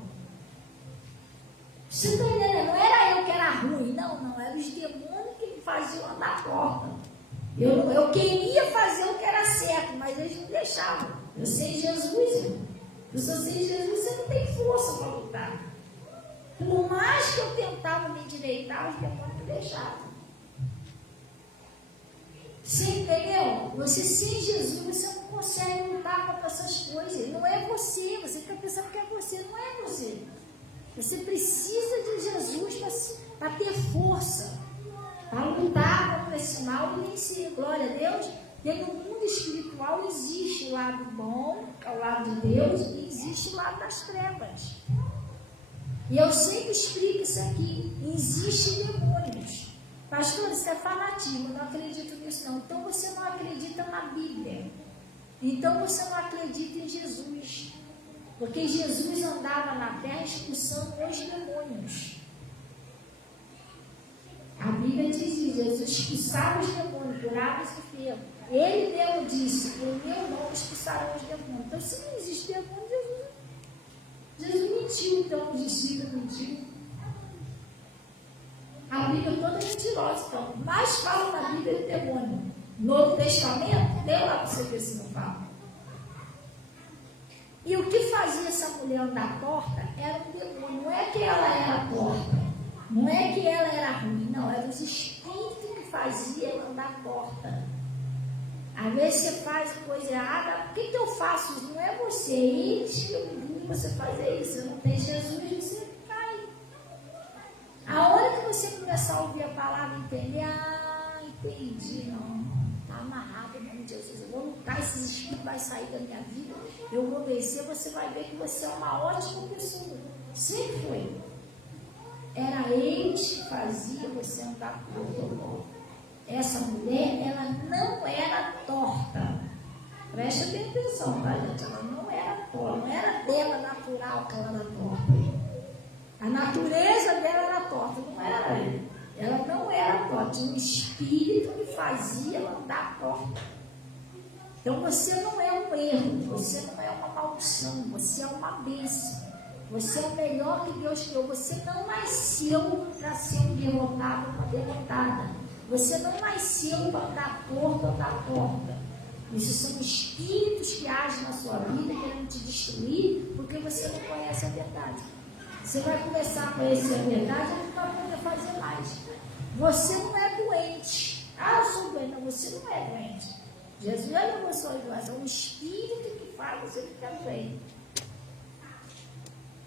Você está entendendo? Não era eu que era ruim. Não. Eram os demônios que me faziam andar torta. Eu queria fazer o que era certo, mas eles não deixavam. Eu sem Jesus, irmão. Eu sou sem Jesus, você não tem força para lutar. Por mais que eu tentava me endireitar, os demônios me deixavam. Você entendeu? Você sem Jesus, você não consegue lutar contra essas coisas. Não é você. Você fica pensando que é você. Não é você. Você precisa de Jesus para ter força. Para lutar contra esse mal e vencer. Glória a Deus. Porque no mundo espiritual existe o lado bom, que é o lado de Deus, e existe o lado das trevas. E eu sempre explico isso aqui. Existem demônios. Pastor, isso é fanatismo, eu não acredito nisso não. Então você não acredita na Bíblia. Então você não acredita em Jesus. Porque Jesus andava na terra expulsando os demônios. A Bíblia diz isso, Jesus expulsava os demônios, curava os enfermos. Ele mesmo disse, por meu nome expulsarão os demônios. Então se não existe demônio, Jesus mentiu, então os discípulos mentiram. A Bíblia toda é mentirosa, então. Mais fala na Bíblia de demônio. Novo Testamento, dê lá para você ver se não fala. E o que fazia essa mulher andar torta era um demônio. Não é que ela era torta, não é que ela era ruim, não. Eram os espíritos que faziam ela andar torta. Às vezes você faz coisa errada, por que eu faço isso? Não é você, eles que obrigam você a fazer isso. Você não tem Jesus, você cai. A hora que você começar a ouvir a palavra e entender, entendi, não, está amarrado em nome de Jesus. Eu vou lutar, esses espíritos vai sair da minha vida, eu vou vencer, você vai ver que você é uma ótima pessoa. Sempre foi. Era eles que faziam você andar torto. Essa mulher, ela não era torta. Preste bem atenção, tá, gente? Ela não era torta, não era dela natural que ela era torta. A natureza dela era torta, não era ele. Ela não era torta, tinha um espírito que fazia ela andar torta. Então você não é um erro, você não é uma maldição, você é uma bênção. Você é o melhor que Deus criou. Você não nasceu para ser um derrotado, uma derrotada. Você não nasceu para andar torto ou andar torta. Isso são espíritos que agem na sua vida, querendo te destruir, porque você não conhece a verdade. Você vai começar a conhecer a verdade e não vai poder fazer mais. Você não é doente. Eu sou doente. Não, você não é doente. Jesus não sou doente. É um espírito que faz você ficar doente.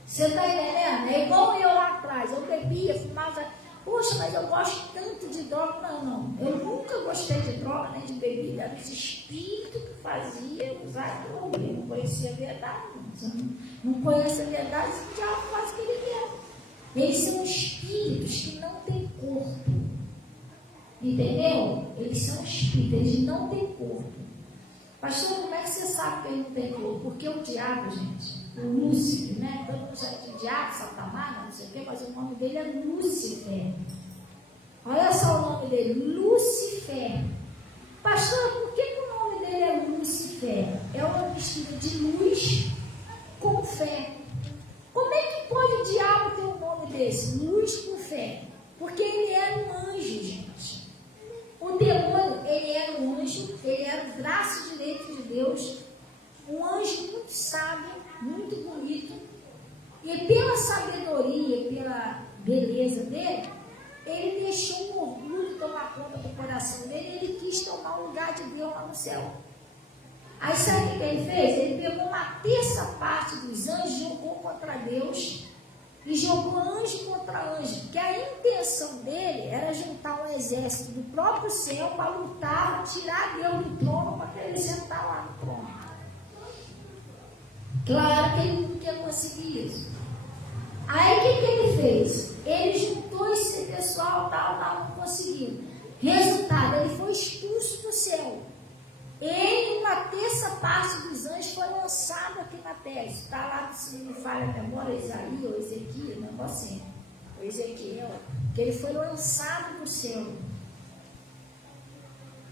Você está entendendo? É igual eu lá atrás. Eu bebia, fumava. Poxa, mas eu gosto tanto de droga. Não. Eu nunca gostei de droga nem de bebida. Era esse espírito que fazia usar droga. Eu não conhecia a verdade. Não conhece a verdade, o diabo faz o que ele quer. Eles são espíritos que não têm corpo. Entendeu? Eles são espíritos, eles não têm corpo. Pastor, como é que você sabe que ele não tem corpo? Porque o diabo, gente, o Lúcifer, né? Todo mundo chama de diabo, Satanás, não sei o quê, mas o nome dele é Lúcifer. Olha só o nome dele, Lúcifer. Pastor, por que o nome dele é Lúcifer? É uma mistura de luz com fé. Como é que pode o diabo ter um nome desse? Luz com fé. Porque ele era um anjo, gente. O demônio, ele era um anjo, ele era o braço direito de Deus, um anjo muito sábio, muito bonito, e pela sabedoria, pela beleza dele, ele deixou o orgulho tomar conta do coração dele, ele quis tomar o lugar de Deus lá no céu. Aí sabe o que ele fez? Ele pegou uma terça parte dos anjos, jogou contra Deus, e jogou anjo contra anjo, porque a intenção dele era juntar um exército do próprio céu para lutar, tirar Deus do trono, para ele sentar lá no trono. Claro que ele não ia conseguir isso. Aí o que ele fez? Ele juntou esse pessoal, tal, não conseguiu. Resultado, ele foi expulso do céu. Ele, uma terça parte dos anjos, foi lançado aqui na terra. Está lá, se não me falha a memória, Isaías ou Ezequiel, não assim, ou Ezequiel, que ele foi lançado do céu.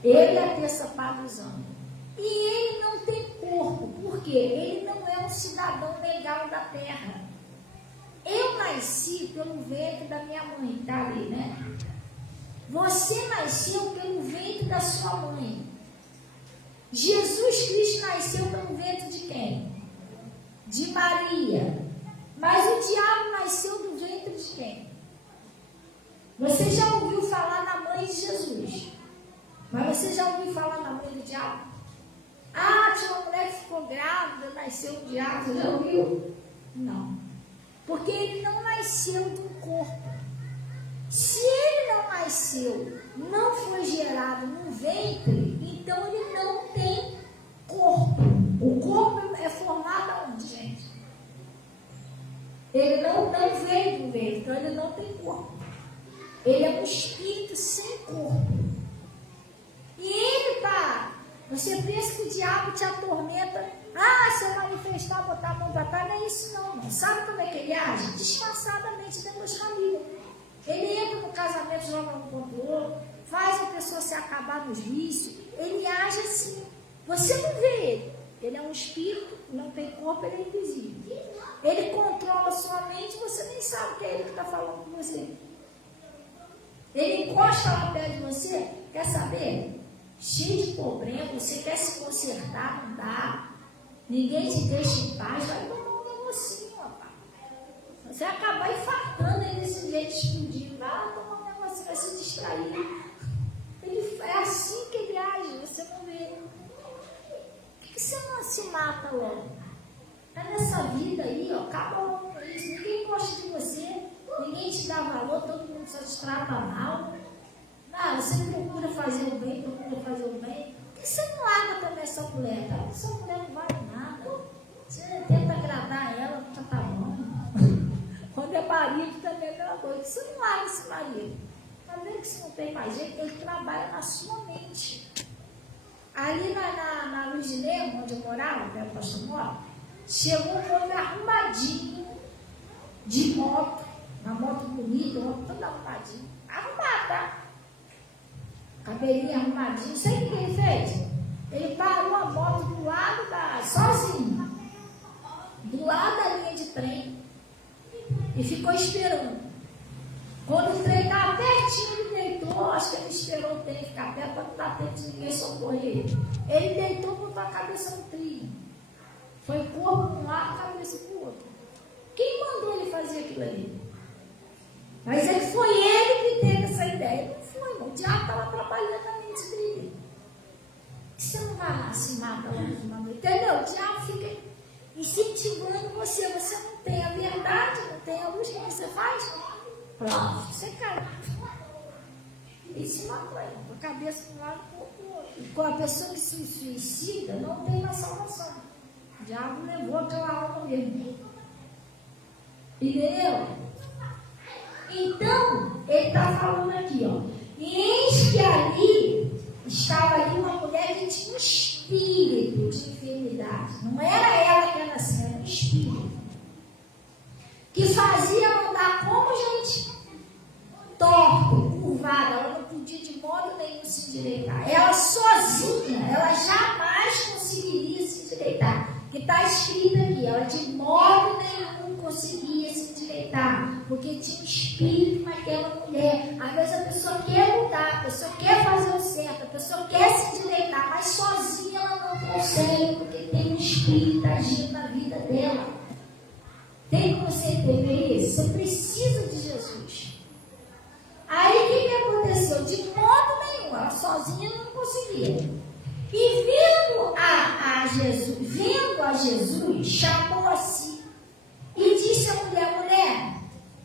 Ele é a terça parte dos anjos. E ele não tem corpo, porque ele não é um cidadão legal da terra. Eu nasci pelo ventre da minha mãe, tá ali, né? Você nasceu pelo ventre da sua mãe. Jesus Cristo nasceu pelo ventre de quem? De Maria. Mas o diabo nasceu do ventre de quem? Você já ouviu falar na mãe de Jesus? Mas você já ouviu falar na mãe do diabo? Ah, tinha uma mulher que ficou grávida, nasceu o diabo. Você já ouviu? Não. Porque ele não nasceu de um corpo. Se ele não nasceu, não foi gerado no ventre, então ele não tem corpo. O corpo é formado onde, gente? Ele não veio do ventre, então ele não tem corpo. Ele é um espírito sem corpo. E ele tá. Você pensa que o diabo te atormenta. Ah, se eu manifestar, botar a mão para trás, não é isso não. Sabe como é que ele age? Disfarçadamente dentro das famílias. Ele entra no casamento, joga um contra o outro, faz a pessoa se acabar nos vícios. Ele age assim. Você não vê ele. Ele é um espírito, não tem corpo, ele é invisível. Ele controla sua mente, você nem sabe que é ele que está falando com você. Ele encosta lá perto de você, quer saber? Cheio de problema, você quer se consertar, não dá. Ninguém te deixa em paz, vai tomar um negocinho, rapaz. Você vai acabar infartando aí desse jeito, explodindo. Vai tomar um negocinho, vai se distrair. É assim que ele age, você não vê. Por que você não se mata logo? Tá nessa vida aí, ó, acaba logo com isso. Ninguém gosta de você, ninguém te dá valor, todo mundo só te trata mal. Ah, você procura fazer o bem, procura fazer o bem. Por que você não larga também essa mulher? Tá? Essa mulher não vale nada. Você tenta agradar ela, tá bom. Quando é marido também é a mesma coisa. Por que você não larga esse marido? Tá vendo que você não tem mais jeito? Ele trabalha na sua mente. Ali na Luz de Lema, onde eu morava, que era o pastor Moro, chegou um homem arrumadinho, de moto, uma moto bonita, uma moto toda arrumadinha. Arrumada, tá? Cabelinho arrumadinho. Sabe o que ele fez? Ele parou a moto do lado sozinho, do lado da linha de trem, e ficou esperando. Quando o trem estava pertinho, ele deitou. Acho que ele esperou o trem ficar perto para não dar tempo de ninguém socorrer ele. Ele deitou e botou a cabeça no trilho. Foi corpo para um lado, cabeça para o outro. Quem mandou ele fazer aquilo ali? Mas foi ele que teve essa ideia. Não foi, irmão. O diabo estava trabalhando na mente dele. Você não vai lá se mata lá na noite. Entendeu? O diabo fica incentivando você. Você não tem a verdade, não tem a luz. O que você faz? Plof, você caiu. Ele se matou, com a cabeça para um lado e para o outro. E com a pessoa que se suicida, não tem mais salvação. O diabo levou aquela alma mesmo. Entendeu? Então, ele está falando aqui, ó. E eis que ali estava ali uma mulher que tinha um espírito de enfermidade. Não era ela que era assim, era um espírito. Que fazia andar como gente torta, curvada. Ela não podia de modo nenhum se endireitar. Ela sozinha, ela jamais conseguiria se endireitar. Que está escrito aqui, ela de modo nenhum conseguia se endireitar, porque tinha um espírito naquela mulher. Às vezes a pessoa quer mudar, a pessoa quer fazer o certo, a pessoa quer se endireitar, mas sozinha ela não consegue, porque tem um espírito agindo na vida dela. Tem como você entender isso? Você precisa de Jesus. Aí o que aconteceu? De modo nenhum, ela sozinha não conseguia. E vendo a Jesus, chamou a si e disse à mulher: mulher,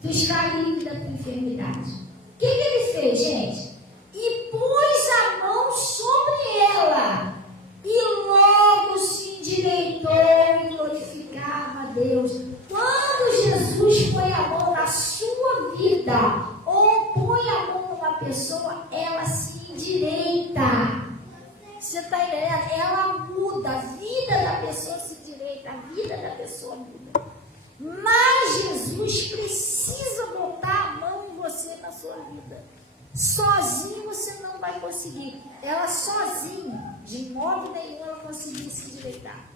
tu estás livre da tua enfermidade. O que ele fez, gente? E pôs a mão sobre ela, e logo se endireitou e glorificava a Deus. Quando Jesus põe a mão na sua vida, ou põe a mão numa pessoa, ela se endireita. Você está entendendo? Ela muda, a vida da pessoa se endireita, a vida da pessoa muda. Mas Jesus precisa botar a mão em você na sua vida. Sozinho você não vai conseguir. Ela sozinha, de modo nenhum, ela conseguia se endireitar.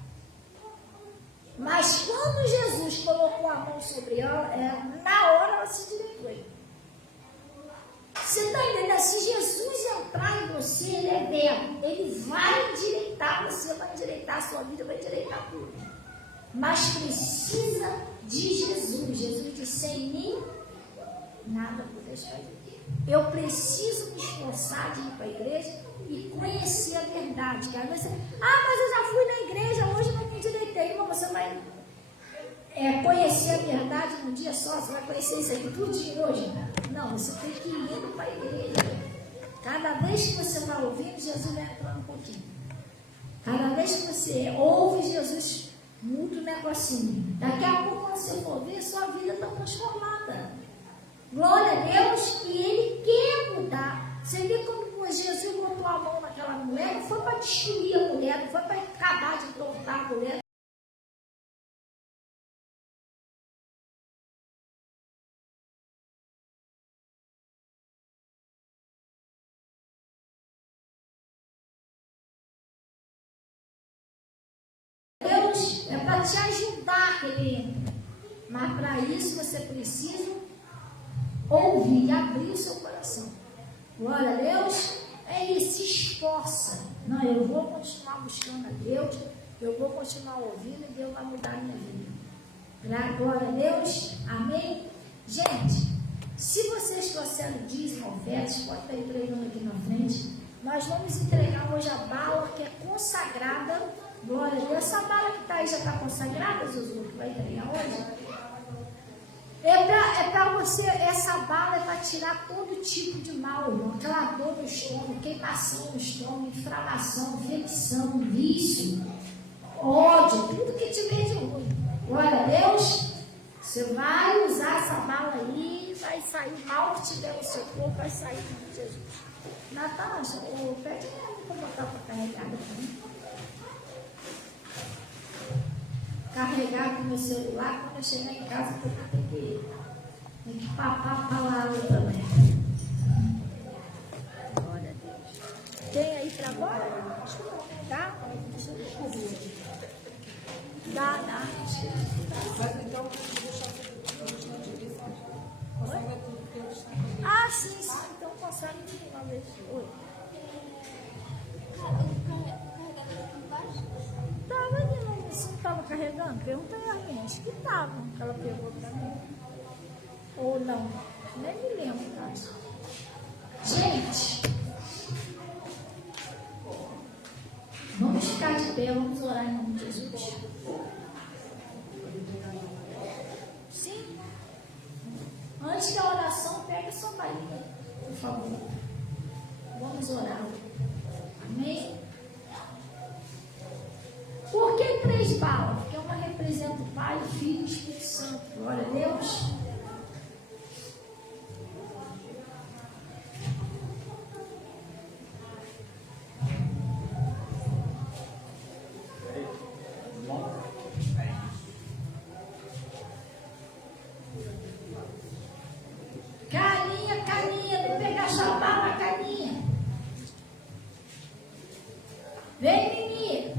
Mas quando Jesus colocou a mão sobre ela, na hora ela se endireitou. Você está entendendo? Se Jesus entrar em você, ele é verbo. Ele vai endireitar você, vai endireitar a sua vida, vai endireitar tudo. Mas precisa de Jesus. Jesus disse: sem mim, nada podeis fazer. Eu preciso me esforçar de ir para a igreja e conhecer a verdade. Que às vezes, mas eu já fui na igreja, hoje não me endireitei. Mas você vai conhecer a verdade num dia só, você vai conhecer isso aqui tudo de hoje. Não, você tem que ir indo para a igreja. Cada vez que você vai ouvindo, Jesus vai entrando um pouquinho. Cada vez que você ouve, Jesus muda o negocinho. Daqui a pouco, quando você for ver, sua vida está transformada. Glória a Deus, e Ele quer mudar. Você vê quando Jesus botou a mão naquela mulher, não foi para destruir a mulher, não foi para acabar de tortar a mulher. Deus é para te ajudar, querido. Mas para isso você precisa ouvir e abrir o seu coração. Glória a Deus. Ele se esforça. Não, eu vou continuar buscando a Deus, eu vou continuar ouvindo e Deus vai mudar a minha vida. Glória a Deus. Amém? Gente, se vocês trouxeram dízimo, ofertas, pode estar entregando aqui na frente. Nós vamos entregar hoje a bala que é consagrada. Glória a Deus. Essa bala que está aí já está consagrada, Jesus, que vai entregar hoje? É para você, essa bala é para tirar todo tipo de mal, irmão. Aquela dor no estômago, queimação no estômago, inflamação, infecção, vício, ódio, tudo que tiver de ruim. Glória a Deus. Você vai usar essa bala aí, vai sair mal que tiver no seu corpo, vai sair de Jesus. Natasha, pede para botar para carregar também. Carregar com o meu celular, quando eu chegar em casa, eu tenho que papar a palavra também. Glória a Deus. Tem aí para agora? Dá? Deixa eu ver. Dá. Mas então, deixa eu sim. Então consegue uma vez. Oi. Estava ali, não estava carregando? Perguntei a minha, acho que estava, que ela pegou para mim. Ou não, nem me lembro, tá? Gente, vamos ficar de pé, vamos orar em nome de Jesus. Sim? Antes da oração. oração, pega a sua varinha, por favor. Vamos orar. Amém? Por que 3 balas? Porque uma representa o Pai, o Filho e o Espírito Santo. Glória a Deus. Caninha, vem pegar sua bala, Caninha. Vem, Mimi.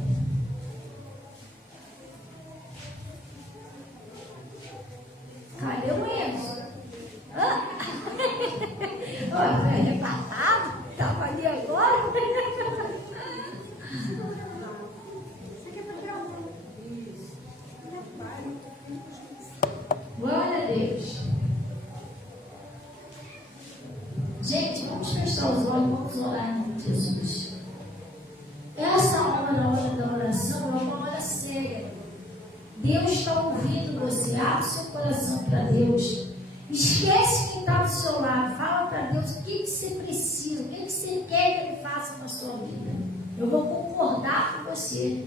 Cadê o Enzo? Olha, arrebatado. Estava ali agora. Glória a Deus. Gente, vamos fechar os olhos, vamos orar em nome de Jesus. Essa hora, a hora da oração, é uma hora séria. Deus está ouvindo você. Abre seu coração para Deus. Esquece quem está do seu lado. Fala para Deus o que você precisa, o que você quer que Ele faça na sua vida. Eu vou concordar com você.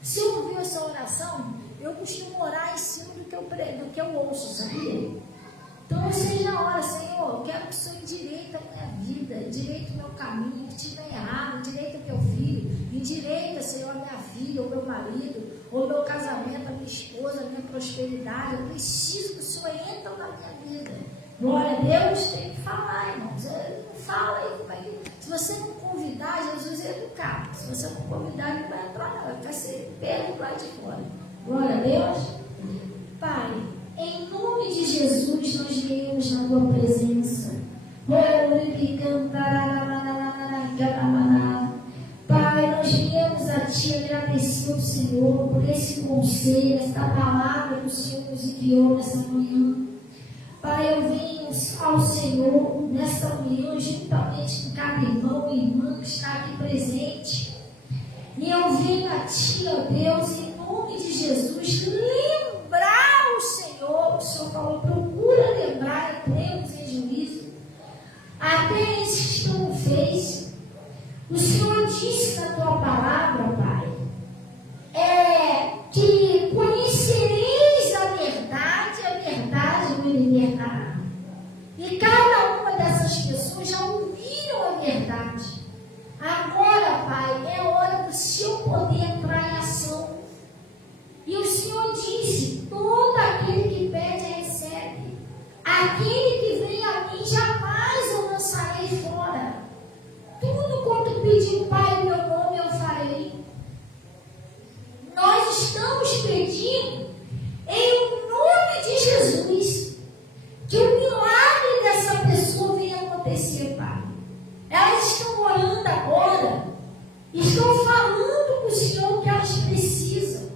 Se eu ouvir essa oração, eu costumo orar em cima do que eu ouço, sabia? Então seja a hora, Senhor, eu quero que o Senhor endireita a minha vida, endireita o meu caminho, que estiver errado, endireita o meu filho, endireita, Senhor, a minha filha, o meu marido, o meu casamento, a minha esposa, a minha prosperidade. Eu preciso que o Senhor entre na minha vida. Glória a Deus, tem que falar, irmãos. Fala aí como é que... Se você não convidar, Jesus é educado. Se você não convidar, ele não vai entrar, não. Ele vai ser pego lá de fora. Glória a Deus. Pai, em nome de Jesus, nós viemos na tua presença. Pai, nós viemos a ti agradecer ao Senhor por esse conselho, esta palavra que o Senhor nos enviou nessa manhã. Pai, eu venho ao Senhor nesta manhã, juntamente com cada irmão e irmã que está aqui presente. E eu venho a ti, ó Deus, em nome de Jesus, lembrar o Senhor. O Senhor falou, procura lembrar, entremos em juízo. Até esses que estão no Face. O Senhor disse na tua palavra, Pai, que conhecereis a verdade me libertará. E cada uma dessas pessoas já ouviram a verdade. Agora, Pai, é hora do Senhor poder entrar em ação. E o Senhor disse, todo aquele que pede, recebe. Aquele que vem a mim, jamais eu lançarei fora. Tudo quanto pediu, Pai, em meu nome, eu farei. Nós estamos pedindo, em nome de Jesus, que o milagre dessa pessoa venha acontecer, Pai. Elas estão orando agora, estão falando com o Senhor que elas precisam.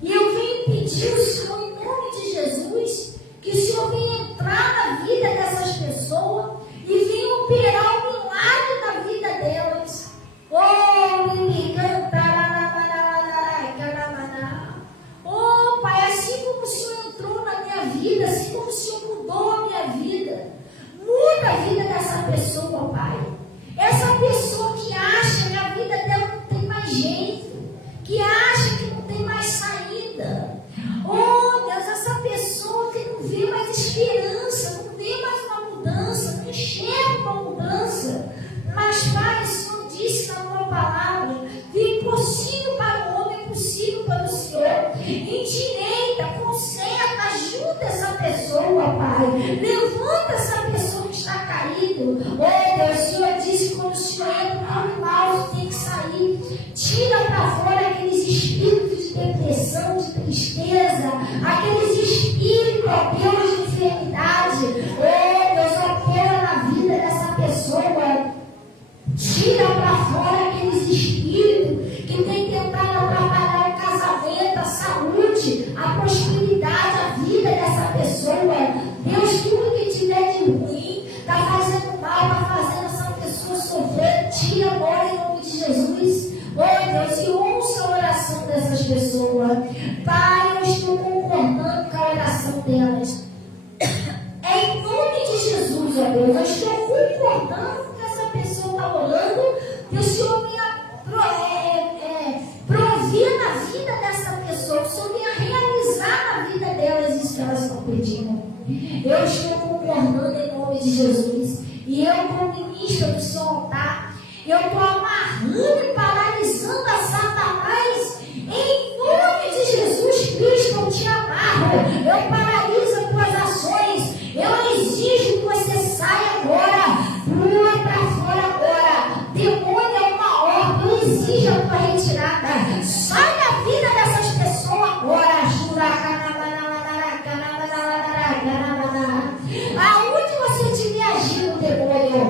E eu venho pedir ao Senhor, em nome de Jesus, que o Senhor venha entrar na vida dessas pessoas e venha operar o milagre na vida delas. Oh, Pai, assim como o Senhor entrou na minha vida, assim como o Senhor mudou a minha vida, muda a vida dessa pessoa, Pai. Essa pessoa que acha que a vida dela não tem mais jeito, que acha que não tem mais saída. Oh, Deus, essa pessoa que não vê mais esperança, não vê mais uma mudança, não enxerga uma mudança. Mas, Pai, o Senhor disse na tua palavra, que impossível para o homem é possível para o Senhor. Endireita, conserta, ajuda essa pessoa, Pai. Levanta essa pessoa que está caído. Oh, Deus, o Senhor disse que quando o Senhor entra no mal, tem que sair. Tira para fora aqueles espíritos de depressão, de tristeza, aqueles espíritos, ó Deus, de enfermidade. Oh, Deus, opera na vida dessa pessoa. Tira para fora aqueles espíritos que têm tentado atrapalhar o casamento, a saúde, a prosperidade, a vida dessa pessoa. Deus, tudo que tiver de ruim, está fazendo mal, está fazendo essa pessoa sofrer. Tira agora em nome de Jesus. Oh, Deus, eu estou concordando em nome de Jesus. E eu, como ministra do seu altar, eu estou amarrando e paralisando a Satanás. Em nome de Jesus Cristo, eu te amarro. Eu paraliso as tuas ações. Eu exijo que você saia agora. Pula para fora agora. Demônio é uma ordem. Eu exijo a tua retirada. Sai da vida dessas pessoas agora. Aonde você estiver agindo, demônio,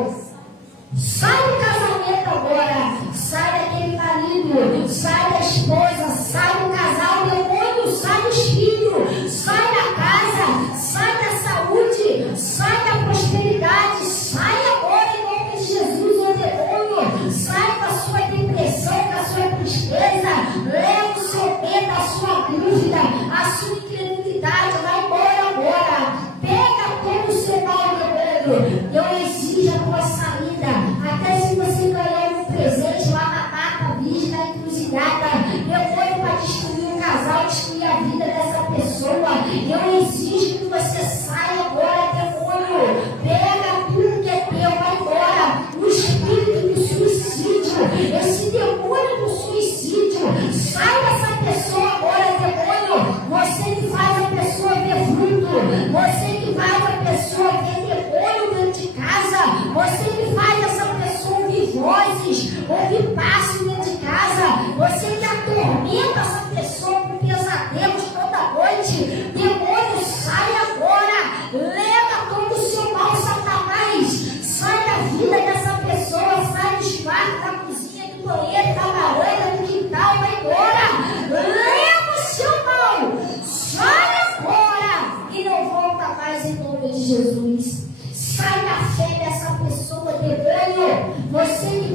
sai do casamento agora. Sai daquele marido. Sai da esposa. Sai do casal, demônio. Sai dos filhos. Sai da casa. Sai da saúde. Sai da prosperidade. Sai agora em nome de Jesus, ô demônio. Sai da sua depressão, da sua tristeza. Leva o seu medo, a sua dúvida, a sua incredulidade. Vai embora agora. Pega todo o seu mal, demônio. Eu exijo a tua saída. Até se você ganhar um presente lá na data virgem, na encruzilhada, demônio para destruir o casal, destruir a vida dessa pessoa. Eu exijo que você saia agora, demônio. Pega tudo que é teu, vai embora. O espírito do suicídio, esse demônio do suicídio, sai dessa pessoa agora, demônio. Você que faz a pessoa ver fruto, você que faz a pessoa ver demônio dentro de casa, você que faz essa pessoa ouvir vozes, ouvir passos dentro de casa, você que atormenta essa pessoa com pesadelos toda noite. Demônio, sai agora. Leva todo o seu mal, Satanás. Sai da vida dessa pessoa, sai dos quartos, da cozinha, do banheiro, da varanda, do quintal, vai embora. Leva o seu mal. Sai agora e não volta mais em nome de Jesus. Sai da fé dessa pessoa, demônio. Você que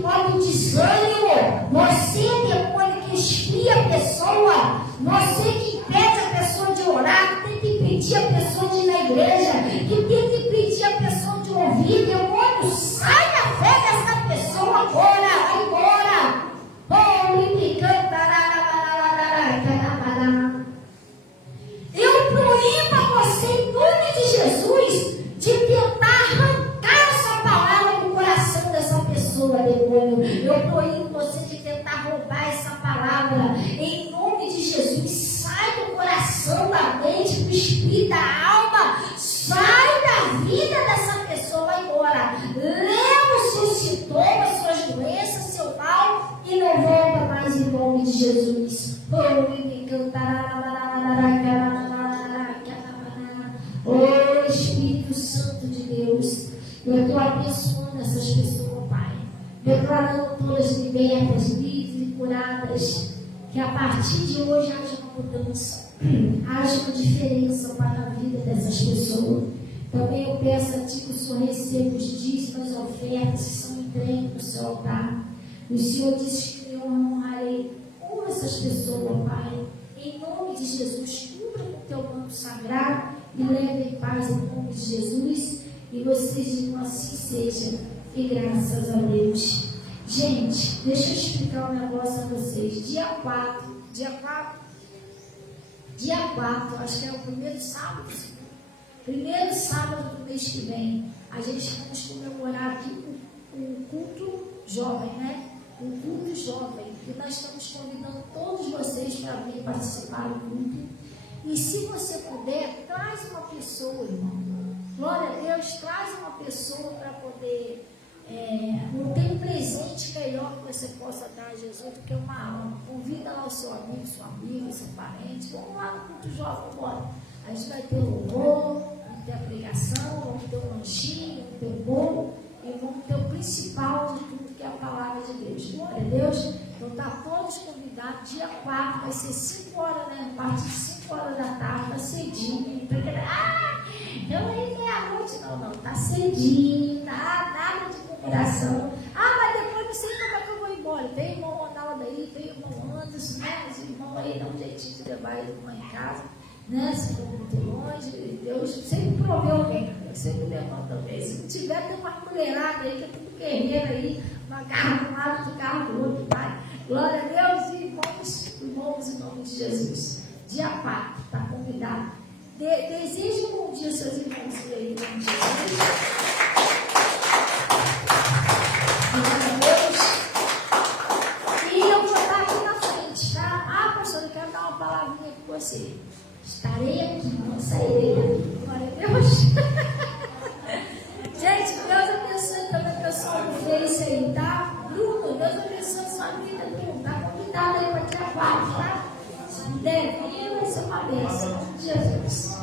bota o desânimo. Você, demônio, que espia a pessoa. Você que impede a pessoa de orar, que tenta impedir a pessoa de ir na igreja, que tenta impedir a pessoa de ouvir. Demônio, sai da fé dessa pessoa agora. Vai embora. Eu proíbo a você, em nome de Jesus, de tentar arrancar essa palavra do coração dessa pessoa, demônio. Eu proíbo você de tentar roubar essa palavra. Em nome de Jesus, sai do coração, da mente, do espírito, da alma. Sai da vida dessa pessoa, vai embora. Leva os seus sintomas, suas doenças, seu mal e não volta mais em nome de Jesus. Oh Espírito Santo de Deus, eu estou abençoando essas pessoas, Pai, declarando todas libertas, livres e curadas, que a partir de hoje haja uma mudança, haja uma diferença para a vida dessas pessoas. Também eu peço a Ti que o Senhor receba os dízimos, as ofertas que são entregues no seu altar. O Senhor disse que eu honrarei. Honra essas pessoas, Pai. Em nome de Jesus, cubra com o Teu manto sagrado e leve em paz em nome de Jesus. E vocês digam assim seja. E graças a Deus. Gente, deixa eu explicar um negócio a vocês. Dia 4, acho que é o primeiro sábado do mês que vem, a gente vamos comemorar aqui o culto jovem, né? O culto jovem. E nós estamos convidando todos vocês para vir participar do culto. E se você puder, traz uma pessoa, irmão. Glória a Deus, traz uma pessoa para poder. Não tem um presente melhor que você possa dar a Jesus do que uma alma. Convida lá o seu amigo, sua amiga, seu parente. Vamos lá no culto jovem, bora. A gente vai ter louvor, vamos ter a pregação, vamos ter um lanchinho, vamos ter um bolo e vamos ter o principal de tudo, que é a palavra de Deus. Glória a Deus. Então está todos convidados. Dia 4 vai ser 5 horas, né? A partir de 5 horas da tarde, tá cedinho. Eu nem meia-noite, não. Tá cedinho, tá nada de comemoração. Mas depois não sei como é que eu vou embora. Tem irmão Ronaldo aí, tem irmão Anderson, né? Os irmãos aí dão um jeitinho de levar a irmã em casa, né? Se for muito longe, Deus sempre proveu alguém. Eu sempre levanto também. Se não tiver, tem uma mulherada aí que é tudo guerreiro aí, uma carro de um lado, de carro do outro, Pai. Glória a Deus e irmãos em nome de Jesus. Dia 4, tá convidado. Desejo um bom dia, seus irmãos aí, bom dia. Glória a Deus. E eu vou estar aqui na frente, tá? Ah, pastor, eu quero dar uma palavrinha com você. Estarei aqui, não sairei daqui. Glória a Deus. Gente, Deus abençoe também o pessoal do Face aí, tá? Bruno, Deus abençoe a sua vida, Bruno. Tá convidado aí para dia 4, tá? Se puder vir, vai ser uma bênção. Jesus.